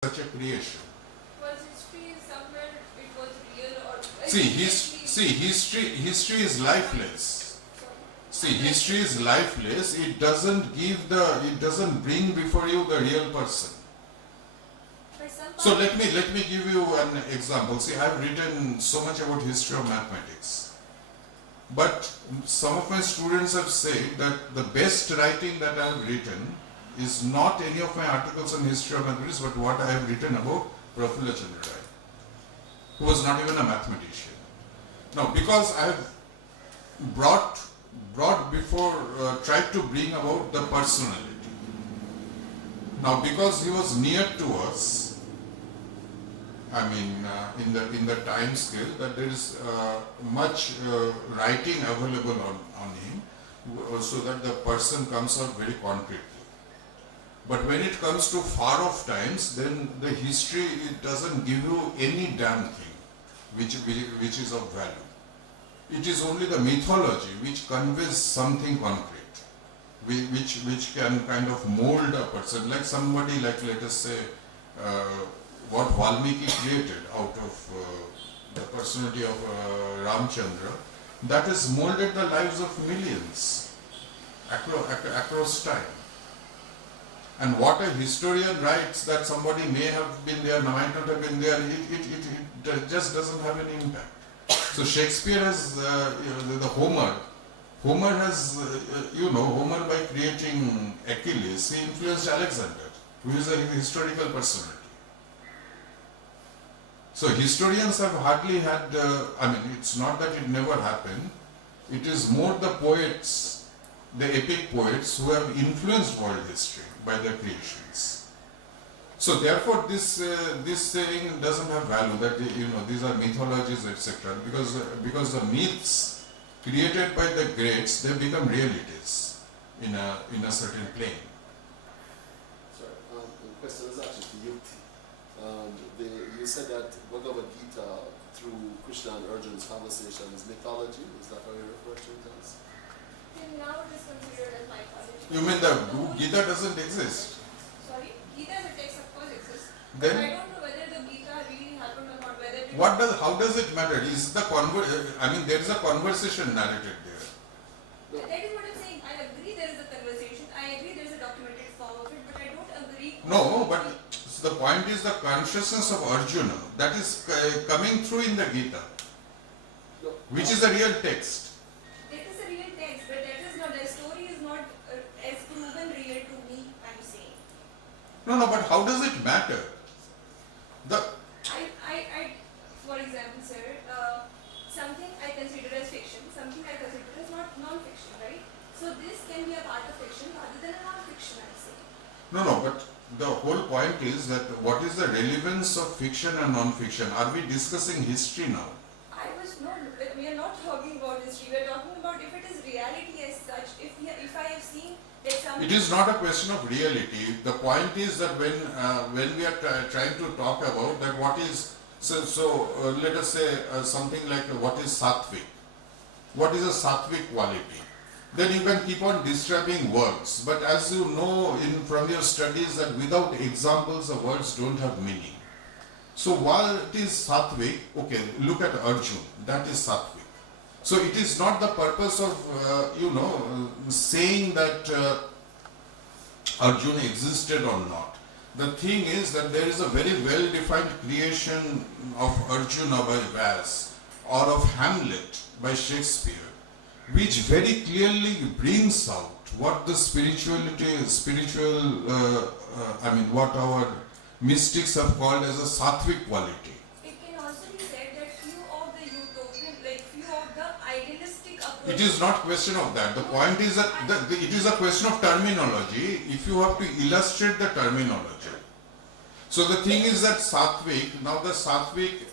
Such a creation. Was history somewhere it was real or History is lifeless. See, history is lifeless. It doesn't bring before you the real person. So let me give you an example. See, I have written so much about history of mathematics, but some of my students have said that the best writing that I have written is not any of my articles on history of mathematics, but what I have written about Prof. who was not even a mathematician. Now, because I have brought before, tried to bring about the personality. Now, because he was near to us, I mean, in the time scale, that there is much writing available on him, so that the person comes out very concretely. But when it comes to far off times, then the history, it doesn't give you any damn thing which is of value. It is only the mythology which conveys something concrete, which can kind of mold a person, like somebody, like let us say, what Valmiki created out of the personality of Ramchandra, that has molded the lives of millions across time. And what a historian writes that somebody may have been there, might not have been there, it just doesn't have any impact. So Shakespeare has, the Homer has, Homer by creating Achilles, he influenced Alexander, who is a historical personality. So historians have hardly had, it's not that it never happened, it is more the poets, the epic poets who have influenced world history by their creations. So therefore this saying doesn't have value, that these are mythologies, etc. Because the myths created by the greats, they become realities in a certain plane. Sorry, the question is actually for you. You said that Bhagavad Gita, through Krishna and Arjuna's conversation, is mythology. Is that how you refer to it as? Till now it is considered as mythology. You mean the Gita doesn't exist? Sorry, Gita as a text of course exists. Then But I don't know whether the Gita really happened or not. Whether it how does it matter? Is the there is a conversation narrated there. That is what I'm saying. I agree there is a conversation. I agree there is a documented form of it, but I don't agree. No, but the point is the consciousness of Arjuna that is coming through in the Gita, which is a real text. It is a real text, but that is not, the story is not as proven real to me, I'm saying. No, but how does it matter? For example, sir, something I consider as fiction, something I consider as not non-fiction, right? So this can be a part of fiction rather than a non-fiction, I say. No, but the whole point is that what is the relevance of fiction and non-fiction? Are we discussing history now? We are not talking about history. We are talking about if it is reality as such. If I have seen that some. It is not a question of reality. The point is that when we are trying to talk about that, what is let us say something like what is sattvic? What is a sattvic quality? Then you can keep on describing words. But as you know from your studies that without examples the words don't have meaning. So while it is sattvic, okay, look at Arjuna, that is sattvic. So it is not the purpose of, saying that Arjuna existed or not. The thing is that there is a very well-defined creation of Arjuna by Vyas or of Hamlet by Shakespeare, which very clearly brings out what the what our mystics have called as a sattvic quality. It can also be said that few of the utopian, few of the idealistic approaches. It is not question of that. The point is that it is a question of terminology. If you have to illustrate the terminology. So the thing is that sattvic, now the sattvic,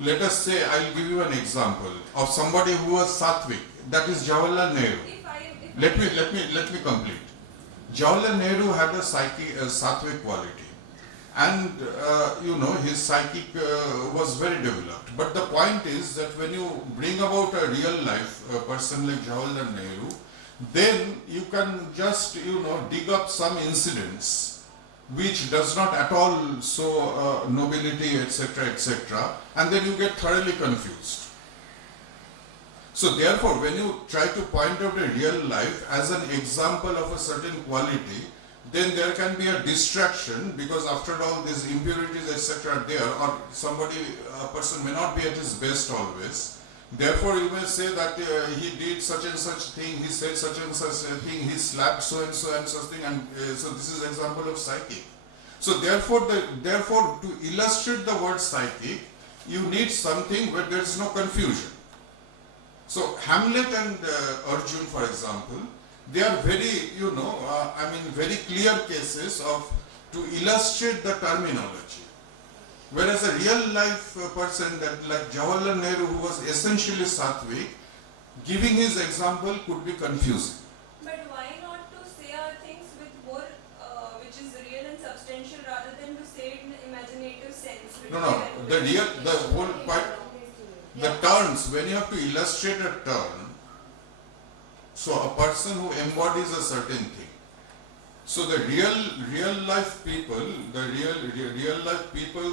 let us say, I'll give you an example of somebody who was sattvic. That is Jawaharlal Nehru. Let me complete. Jawaharlal Nehru had a sattvic quality, and his psychic was very developed. But the point is that when you bring about a real life person like Jawaharlal Nehru, then you can just dig up some incidents which does not at all show nobility, etc., and then you get thoroughly confused. So therefore, when you try to point out a real life as an example of a certain quality, then there can be a distraction, because after all these impurities, etc. are there, or a person may not be at his best always. Therefore, you may say that he did such and such thing, he said such and such thing, he slapped so and such thing, and so this is an example of psychic. So therefore, to illustrate the word psychic, you need something where there is no confusion. So Hamlet and Arjuna, for example, they are very, very clear cases to illustrate the terminology. Whereas a real life person like Jawaharlal Nehru, who was essentially sattvic, giving his example could be confusing. But why not to say our things with more, which is real and substantial, rather than to say it in an imaginative sense? The whole part, the turns, when you have to illustrate a turn, so a person who embodies a certain thing. So the real life people,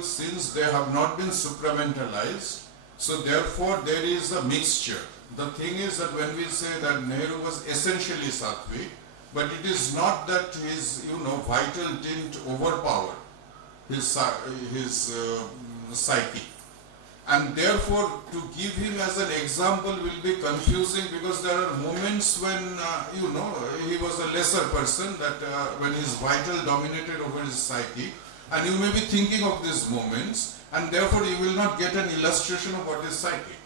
since they have not been supramentalized, so therefore there is a mixture. the thing is that when we say that Nehru was essentially Sattvic, but it is not that his, vital didn't overpower his psyche. And therefore, to give him as an example will be confusing, because there are moments when, he was a lesser person, that when his vital dominated over his psyche, and you may be thinking of these moments, and therefore you will not get an illustration of what is psychic.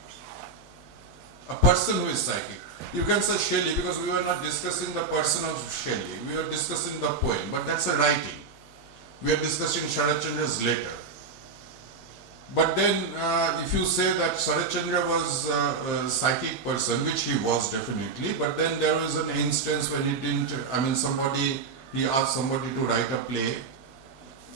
A person who is psychic. You can say Shelley, because we were not discussing the person of Shelley, we were discussing the poem, but that's a writing. We are discussing Sharat Chandra's later. But then, if you say that Sharat Chandra was a psychic person, which he was definitely, but then there was an instance when he didn't, he asked somebody to write a play,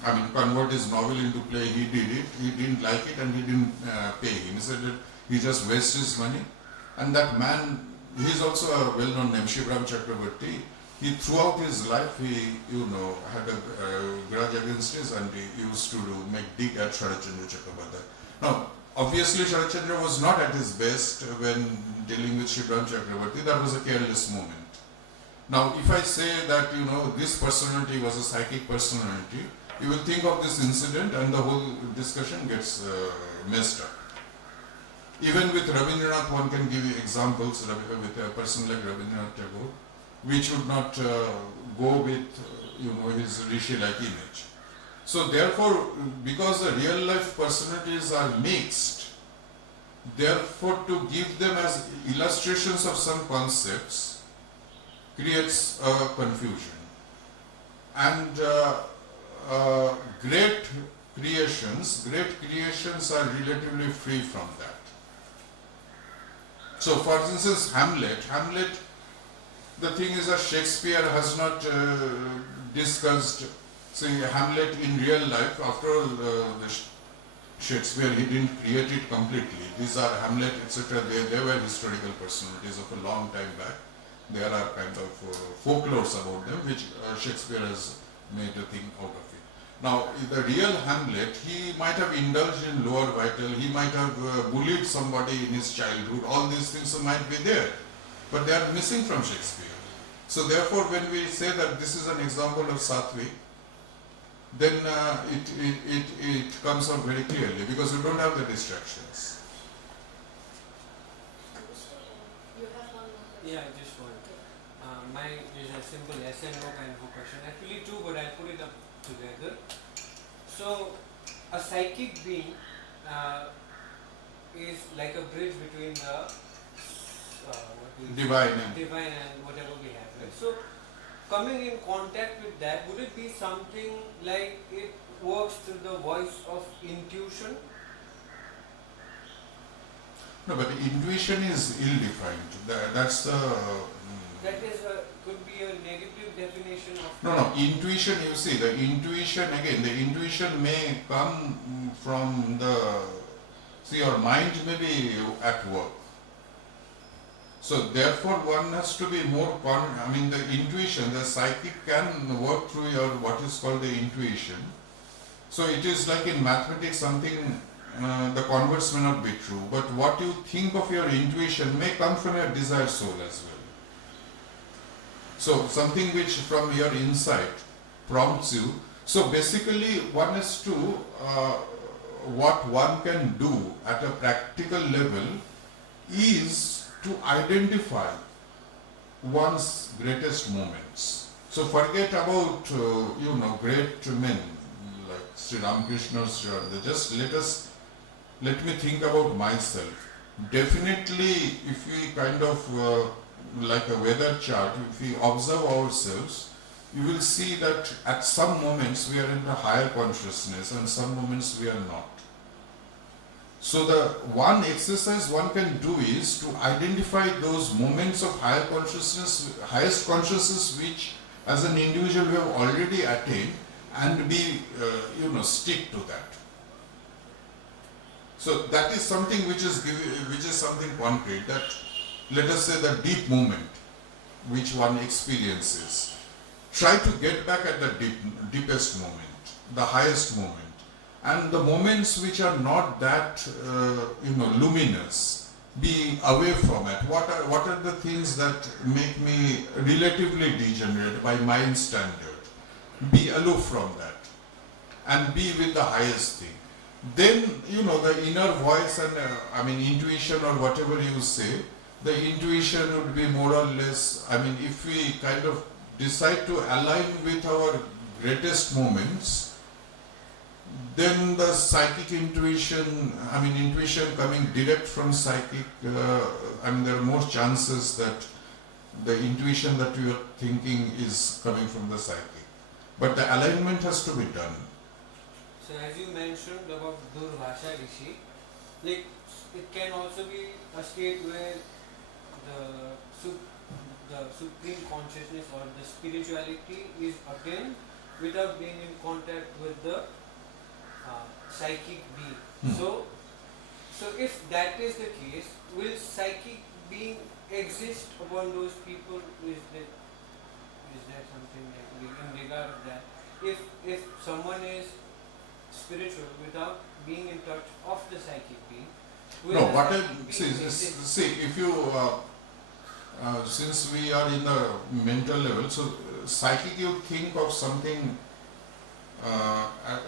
convert his novel into play, he did it, he didn't like it and he didn't pay him. He said that he just wastes his money. And that man, he's also a well-known name, Shivram Chakravarti. He, throughout his life, he, had a grudge against his, and he used to make dig at Sharat Chandra Chakravarti. Now, obviously Sharat Chandra was not at his best when dealing with Shivram Chakravarti. That was a careless moment. Now, if I say that, this personality was a psychic personality, you will think of this incident and the whole discussion gets messed up. Even with Rabindranath, one can give you examples with a person like Rabindranath Tagore, which would not go with, his rishi-like image. So therefore, because the real life personalities are mixed, therefore to give them as illustrations of some concepts creates a confusion. And great creations are relatively free from that. So for instance, Hamlet, the thing is that Shakespeare has not discussed, say, Hamlet in real life. After all, Shakespeare, he didn't create it completely. These are Hamlet, etc. They were historical personalities of a long time back. There are kind of folklores about them, which Shakespeare has made a thing out of it. Now, the real Hamlet, he might have indulged in lower vital, he might have bullied somebody in his childhood, all these things might be there, but they are missing from Shakespeare. So therefore, when we say that this is an example of Sattvic, then it comes out very clearly, because we don't have the distractions. You have one more question. Yeah, just one. Mine is a simple yes and no kind of a question. Actually two, but I'll put it up together. So, a psychic being is like a bridge between the Divine and whatever we have. Right? So, coming in contact with that, would it be something like it works through the voice of intuition? No, but intuition is ill-defined. That's the... That is could be a negative definition of... No, intuition, you see, the intuition may come from your mind may be at work. So therefore one has to be more, the intuition, the psychic can work through your, what is called the intuition. So it is like in mathematics, something, the converse may not be true, but what you think of your intuition may come from your desired soul as well. So something which from your insight prompts you. So basically one is to, what one can do at a practical level is to identify one's greatest moments. So forget about, great men like Sri Ramakrishna, just let me think about myself. Definitely, if we kind of, like a weather chart, if we observe ourselves, you will see that at some moments we are in a higher consciousness and some moments we are not. So the one exercise one can do is to identify those moments of higher consciousness, highest consciousness which as an individual we have already attained, and be, stick to that. So that is something which is something concrete, that let us say the deep moment which one experiences. Try to get back at the deepest moment, the highest moment. And the moments which are not that, luminous, be away from it? What are the things that make me relatively degenerate by my standard? Be aloof from that and be with the highest thing. Then, the inner voice and, intuition or whatever you say, the intuition would be more or less, if we kind of decide to align with our greatest moments, then the psychic intuition, intuition coming direct from psychic, there are more chances that the intuition that you are thinking is coming from the psychic. But the alignment has to be done. So as you mentioned about Durvasha Rishi, like it can also be a state where the supreme consciousness or the spirituality is attained without being in contact with the psychic being. So if that is the case, will psychic being exist upon those people? Is there something like in regard of that? If someone is spiritual without being in touch of the psychic being, will No, the what I psychic being exist? see, if you since we are in the mental level, so psychic, you think of something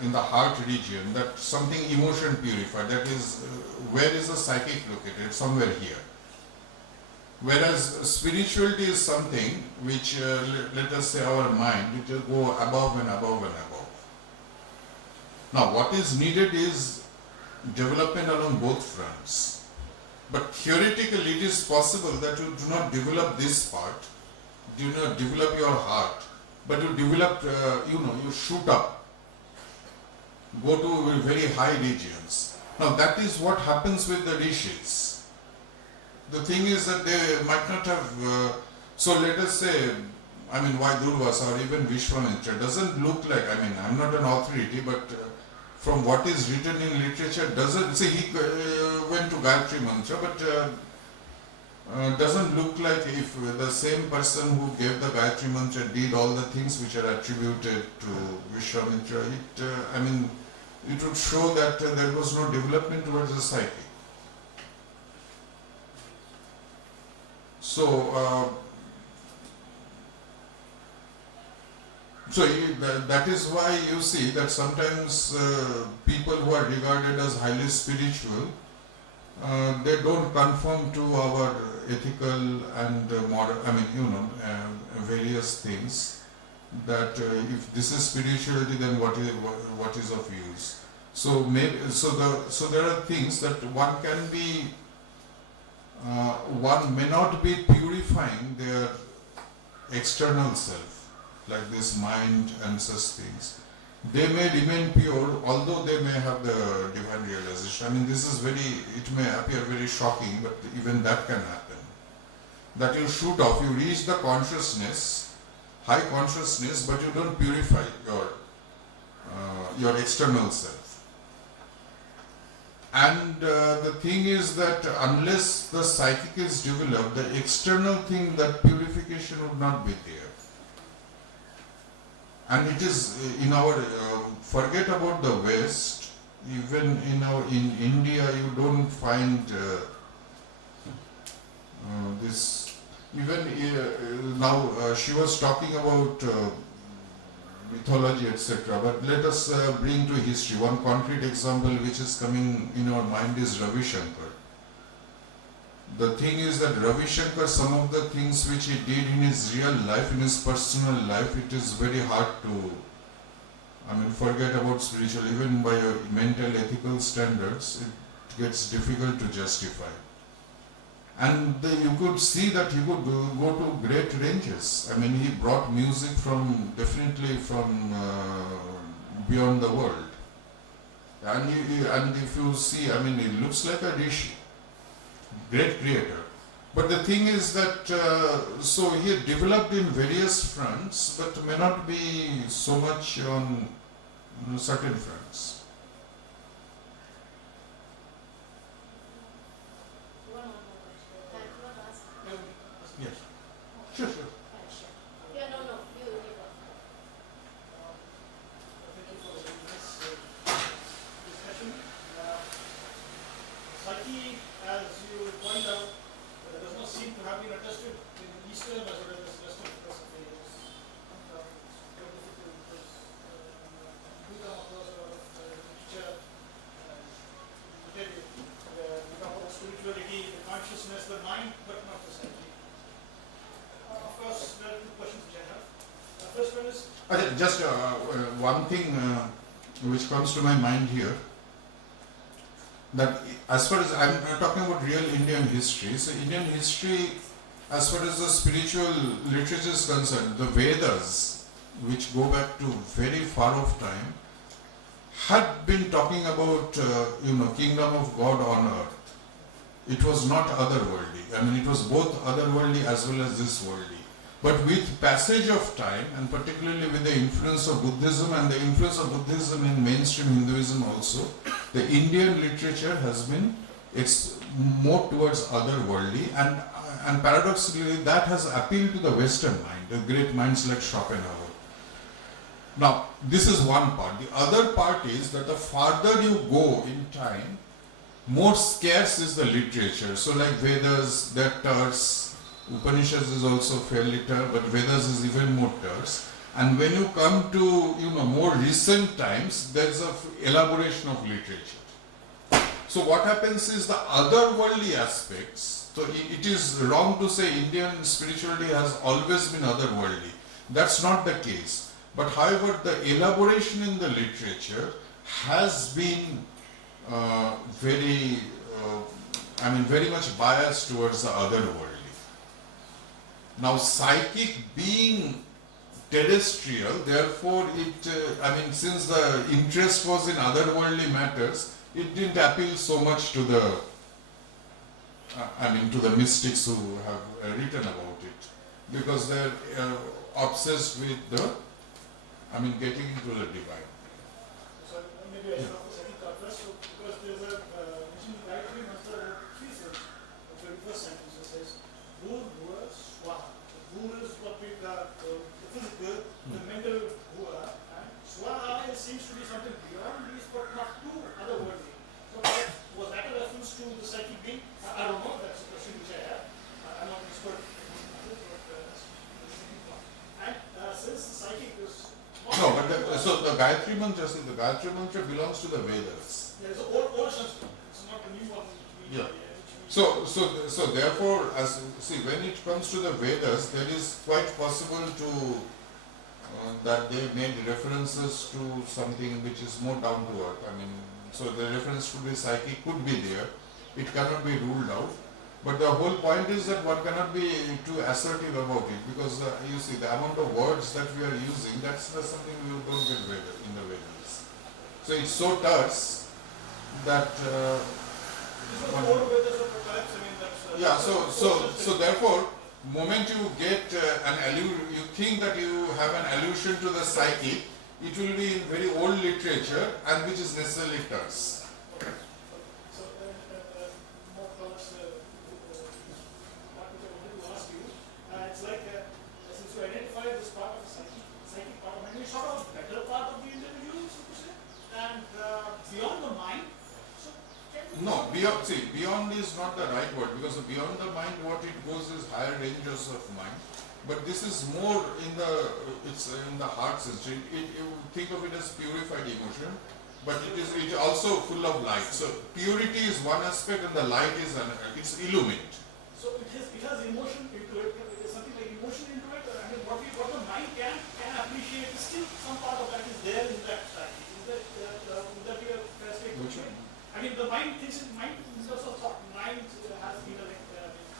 in the heart region, that something emotion purified. That is, where is the psychic located? Somewhere here. Whereas spirituality is something which, let us say, our mind, it will go above and above and above. Now, what is needed is development along both fronts. But theoretically, it is possible that you do not develop this part, do not develop your heart, but you develop, you shoot up, go to very high regions. Now, that is what happens with the rishis. The thing is that they might not have, so let us say, why Durvasa or even Vishwamitra doesn't look like, I'm not an authority, but from what is written in literature, doesn't, see, he went to Gayatri Mantra, but doesn't look like if the same person who gave the Gayatri Mantra did all the things which are attributed to Vishwamitra. It would show that there was no development towards the psyche. So, that is why you see that sometimes people who are regarded as highly spiritual, they don't conform to our ethical and moral, various things. That if this is spirituality, then what is of use? So there are things that one can be. One may not be purifying their external self, like this mind and such things. They may remain pure, although they may have the divine realization. This is it may appear very shocking, but even that can happen. That you shoot off, you reach the consciousness, high consciousness, but you don't purify your external self. And the thing is that unless the psychic is developed, the external thing, that purification would not be there. And it is in our, forget about the West, even in India you don't find this, even now she was talking about mythology, etc. But let us bring to history. One concrete example which is coming in our mind is Ravi Shankar. The thing is that Ravi Shankar, some of the things which he did in his real life, in his personal life, it is very hard to, forget about spiritual, even by mental ethical standards, it gets difficult to justify. And you could see that he could go to great ranges. He brought music definitely from beyond the world. And if you see, he looks like a rishi, great creator. But the thing is that, so he developed in various fronts, but may not be so much on certain fronts. Yes. Sure. Yeah, no, you go. Thank you for this discussion. Psyche, as you pointed Just one thing which comes to my mind here, that as far as I'm talking about real Indian history, so Indian history, as far as the spiritual literature is concerned, the Vedas, which go back to very far off time, had been talking about kingdom of God on earth. It was not otherworldly. I mean, it was both otherworldly as well as this worldly. But with passage of time, and particularly with the influence of Buddhism and the influence of Buddhism in mainstream Hinduism also, the Indian literature has been more towards otherworldly, and paradoxically that has appealed to the Western mind, the great minds like Schopenhauer. Now, this is one part. The other part is that the farther you go in time, more scarce is the literature. So like Vedas, they're terse. Upanishads is also fairly terse, but Vedas is even more terse. And when you come to more recent times, there's an elaboration of literature. So what happens is the otherworldly aspects. So it is wrong to say Indian spirituality has always been otherworldly. That's not the case. But however, the elaboration in the literature has been very much biased towards the otherworldly. Now, psychic being terrestrial, therefore since the interest was in otherworldly matters, it didn't appeal so much to the to the mystics who have written about it, because they're obsessed with the getting into the divine. So maybe I should start first, because there's a Gayatri mantra thesis of the first sentence that says Bhur Bhura Swaha. Bhur is what we got, the physical, the mental Bhura, and Swaha seems to be something beyond these, but not too otherworldly. So was that a reference to the psychic being? I don't know, that's a question which I have. I'm not an expert. And since the psychic is no, but so the Gayatri Mantra belongs to the Vedas. There is an old Sanskrit. It's not a new one. Yeah. So therefore, when it comes to the Vedas, there is quite possible to that they made references to something which is more down to earth. So the reference to the psychic could be there. It cannot be ruled out. But the whole point is that one cannot be too assertive about it, because the amount of words that we are using, that's something we don't get in the Vedas. So it's so terse that so therefore, moment you get you think that you have an allusion to the psychic, it will be in very old literature and which is necessarily terse. It's like, since you identify this part of the psychic part, maybe sort of better part of the individual, so to say, and beyond the mind. So no, beyond is not the right word, because beyond the mind, what it goes is higher ranges of mind. But this is more it's in the heart system. You think of it as purified emotion, but it also full of light. So purity is one aspect, and the light is it's illumined. So it has emotion into it. There's something like emotion into it. What the mind can appreciate, still some part of that is there in that psyche. Would that be a fair statement? The mind thinks mind is also thought. Mind has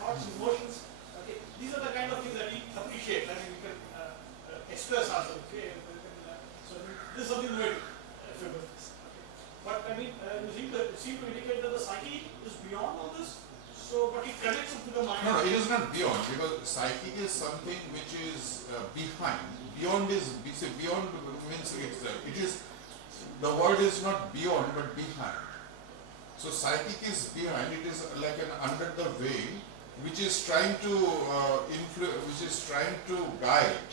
thoughts, emotions. Okay, these are the kind of things that we appreciate. We can express ourselves. Okay, so this is something very frivolous. But you seem to indicate that the psyche is beyond all this. So, but it connects it to the mind. No, it is not beyond, because psychic is something which is behind. Beyond means it is, the word is not beyond but behind. So psychic is behind. It is like an under the veil, which is trying to which is trying to guide.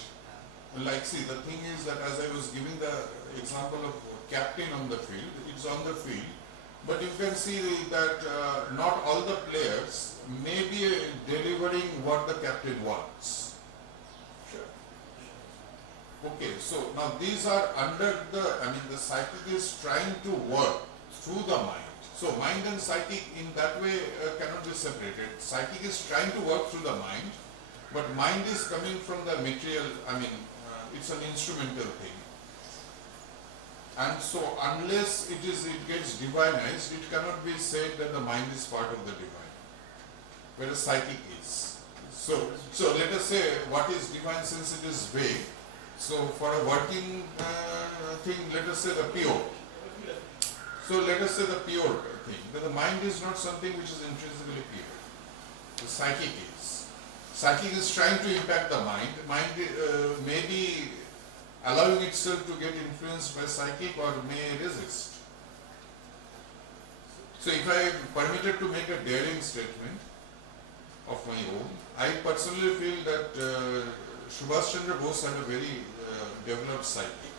Like, the thing is that, as I was giving the example of captain on the field, it's on the field. But you can see that not all the players may be delivering what the captain wants. Sure. Okay, so now these are under the psychic is trying to work through the mind. So mind and psychic in that way cannot be separated. Psychic is trying to work through the mind, but mind is coming from the material, it's an instrumental thing. And so unless it gets divinized, it cannot be said that the mind is part of the divine, whereas psychic is. So let us say what is divine, since it is vague. So for a working thing, let us say the pure. So let us say the pure thing, that the mind is not something which is intrinsically pure. The psychic is. Psychic is trying to impact the mind. Mind may be allowing itself to get influenced by psychic or may resist. So if I am permitted to make a daring statement of my own, I personally feel that Subhash Chandra Bose had a very developed psyche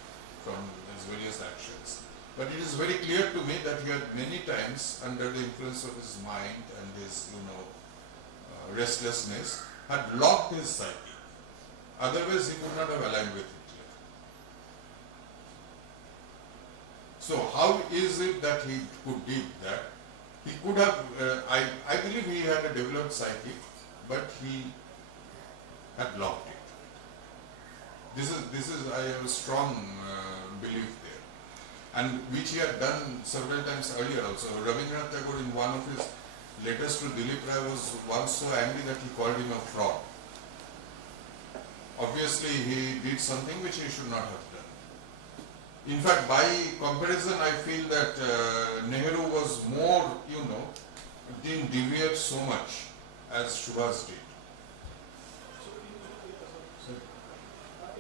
from his various actions. But it is very clear to me that he had many times, under the influence of his mind and his, restlessness, had locked his psyche. Otherwise, he could not have aligned with it. So how is it that he could do that? He could have, I believe he had a developed psyche, but he had locked it. This is I have a strong belief there, and which he had done several times earlier also. Rabindranath Tagore, in one of his letters to Dilip Rai, was once so angry that he called him a fraud. Obviously, he did something which he should not have done. In fact, by comparison, I feel that Nehru was more, didn't deviate so much as Subhas did.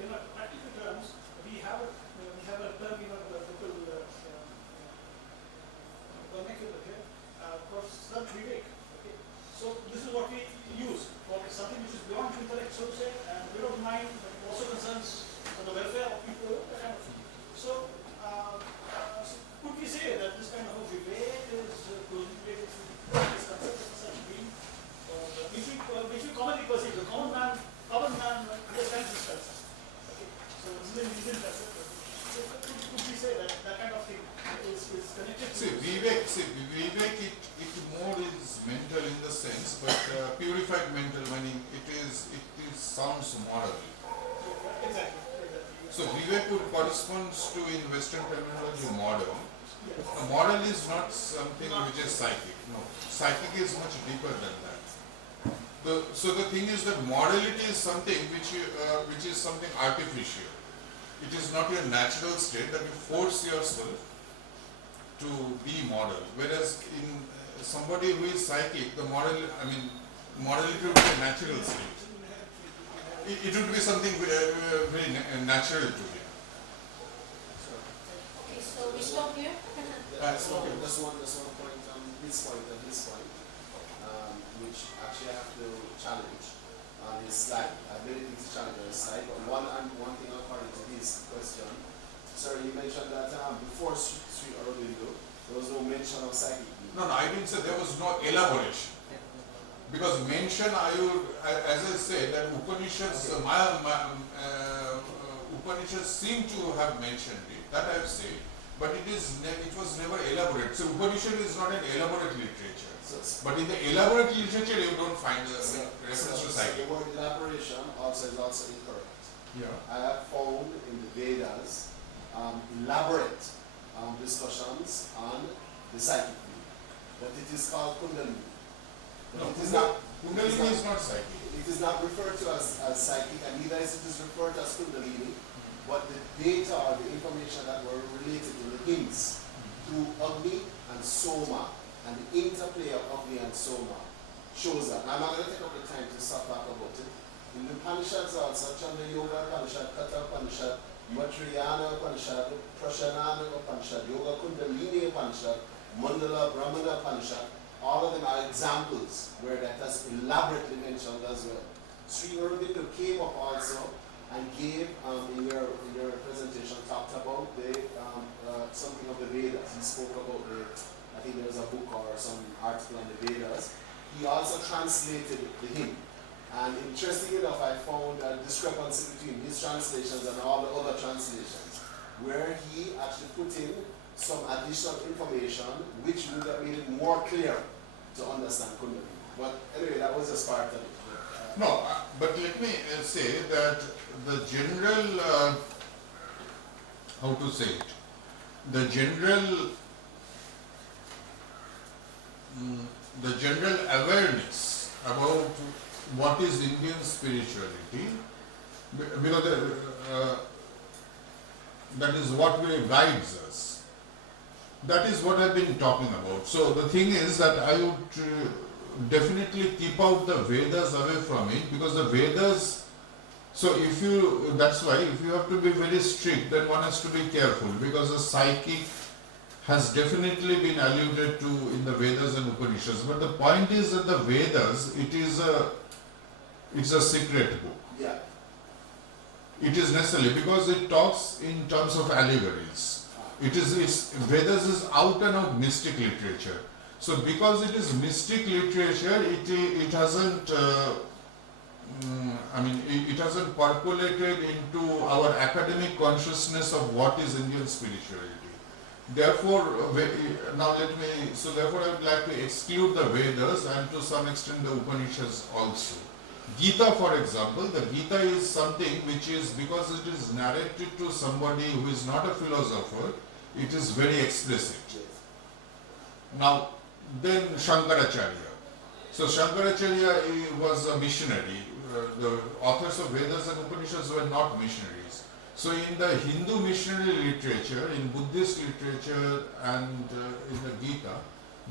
In practical terms, we have a term the local vernacular here for self-vivek. Okay, so this is what we use for something which is beyond intellect, so to say, and beyond mind, but it also concerns the welfare of people. That kind of thing. So, could we say that this kind of a vivek is closely related to this concept of such being, which we commonly perceive? The common man understands this concept. So it's an concept. So could we say that kind of thing is connected to Vivek, it more is mental in the sense, but purified mental, meaning it sounds moral. Exactly. So Vivek would corresponds to, in Western terminology, model. A model is not something which is psychic. No, psychic is much deeper than that. So the thing is that morality is something which is something artificial. It is not your natural state that you force yourself to be moral. Whereas in somebody who is psychic, morality would be a natural state. It would be something very natural to him. Okay, so we stop here. That's one point on his point and his point, which actually I have to challenge on his slide. I really think to challenge on his slide, but one thing according to his question, sir, you mentioned that before Sri Aurobindo, there was no mention of psychic being. No, I didn't say there was no elaboration. Because mention, as I said, that Upanishads, Upanishads seem to have mentioned it. That I have said, but it was never elaborate. So Upanishad is not an elaborate literature. But in the elaborate literature, you don't find the reference to psychic. The word elaboration is also incorrect. Yeah. I have found in the Vedas elaborate discussions on the psychic being, but it is called Kundalini. No, it is not. Kundalini is not psychic. It is not referred to as psychic, and neither is it referred to as Kundalini. But the data or the information that were related to the hints to Agni and Soma and the interplay of Agni and Soma shows that. Now, I'm not going to take up the time to stop talk about it. In the Upanishads also, Chandra Yoga Upanishad, Katha Upanishad, Matriyana Upanishad, Prashanana Upanishad, Yoga Kundalini Upanishad, Mandala Brahmana Upanishad, all of them are examples where that has elaborately mentioned as well. Sri Aurobindo came up also and gave, in your presentation, talked about something of the Vedas. He spoke about I think there was a book or some article on the Vedas. He also translated the hymn. And interesting enough, I found a discrepancy between his translations and all the other translations, where he actually put in some additional information which would have made it more clear to understand Kundalini. But anyway, that was just part of it. No, but let me say that the general, how to say it, the general, the general awareness about what is Indian spirituality, because that is what really guides us. That is what I've been talking about. So the thing is that I would definitely keep out the Vedas away from it, because the Vedas, so if you, that's why if you have to be very strict, then one has to be careful, because the psychic has definitely been alluded to in the Vedas and Upanishads. But the point is that the Vedas, it's a secret book. Yeah. It is necessarily because it talks in terms of allegories. Vedas is out and out mystic literature. So because it is mystic literature, it hasn't, it hasn't percolated into our academic consciousness of what is Indian spirituality. Therefore, therefore I would like to exclude the Vedas and to some extent the Upanishads also. Gita, for example, the Gita is something which is, because it is narrated to somebody who is not a philosopher, it is very explicit. Now, then Shankaracharya. So Shankaracharya was a missionary. The authors of Vedas and Upanishads were not missionaries. So in the Hindu missionary literature, in Buddhist literature and in the Gita,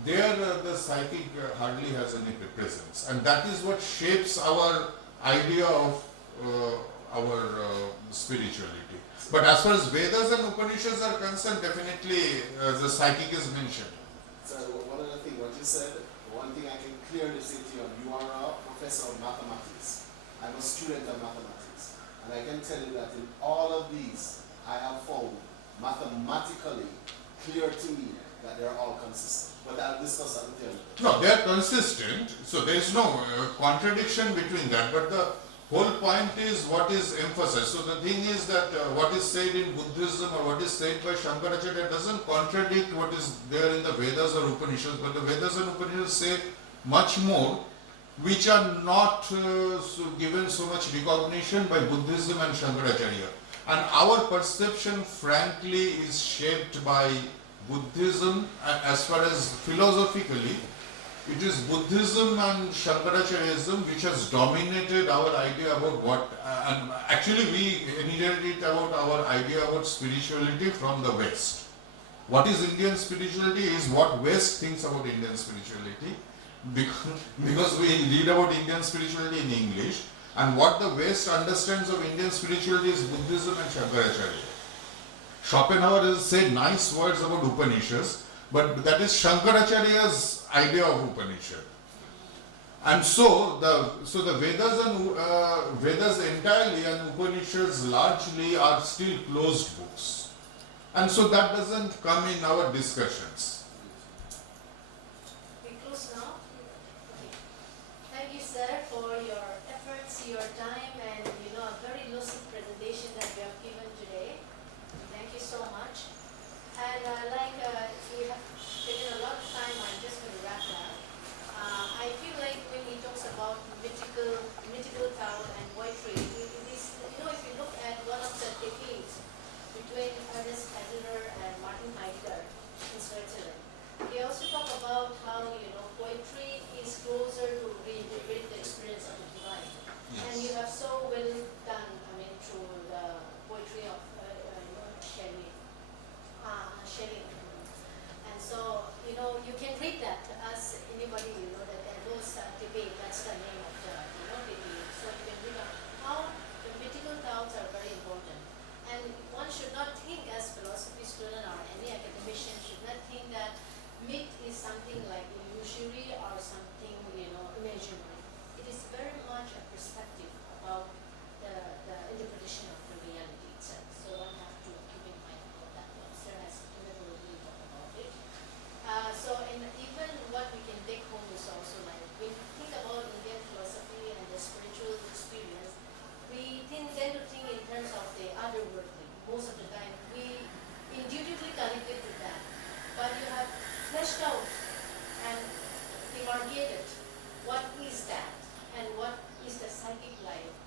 there the psychic hardly has any presence, and that is what shapes our idea of our spirituality. But as far as Vedas and Upanishads are concerned, definitely the psychic is mentioned. So one other thing, what you said, one thing I can clearly say to you are a professor of mathematics. I'm a student of mathematics. And I can tell you that in all of these, I have found mathematically clear to me that they're all consistent. But I'll discuss that with you. No, they are consistent, so there is no contradiction between that, but the whole point is what is emphasized. So the thing is that what is said in Buddhism or what is said by Shankaracharya doesn't contradict what is there in the Vedas or Upanishads, but the Vedas and Upanishads say much more, which are not given so much recognition by Buddhism and Shankaracharya. And our perception, frankly, is shaped by Buddhism, and as far as philosophically, it is Buddhism and Shankaracharyaism which has dominated our idea about what, and actually we inherited about our idea about spirituality from the West. What is Indian spirituality is what West thinks about Indian spirituality, because we read about Indian spirituality in English, and what the West understands of Indian spirituality is Buddhism and Shankaracharya. Schopenhauer has said nice words about Upanishads, but that is Shankaracharya's idea of Upanishad. And so the Vedas and Vedas entirely and Upanishads largely are still closed books. And so that doesn't come in our discussions. We close now? Okay. Thank you, sir, for your efforts, your time, and a very lucid presentation that you have given today. Thank you so much. And we have taken a lot of time, I'm just going to wrap up. I feel like when he talks about mythical thought and poetry, it is, if you look at one of the debates between Ernest Adler and Martin Heidegger in Switzerland, they also talk about how, poetry is closer to reinterpret the experience of the divine. Yes. And you have so well done, through the poetry of Shelley. And so, you can read that to us, anybody, that those debate, that's the name of the, debate. So you can read how the mythical thoughts are very important. And one should not think as philosophy student or any academician should not think that myth is something like illusory or something, imaginary. It is very much a perspective about the interpretation of the reality itself. So one have to keep in mind about that. Sir has really talked about it. And even what we can take home is also like, when we think about Indian philosophy and the spiritual experience, we tend to think in terms of the otherworldly. Most of the time, we intuitively connected to that. But you have fleshed out and demarcated what is that and what is the psychic life.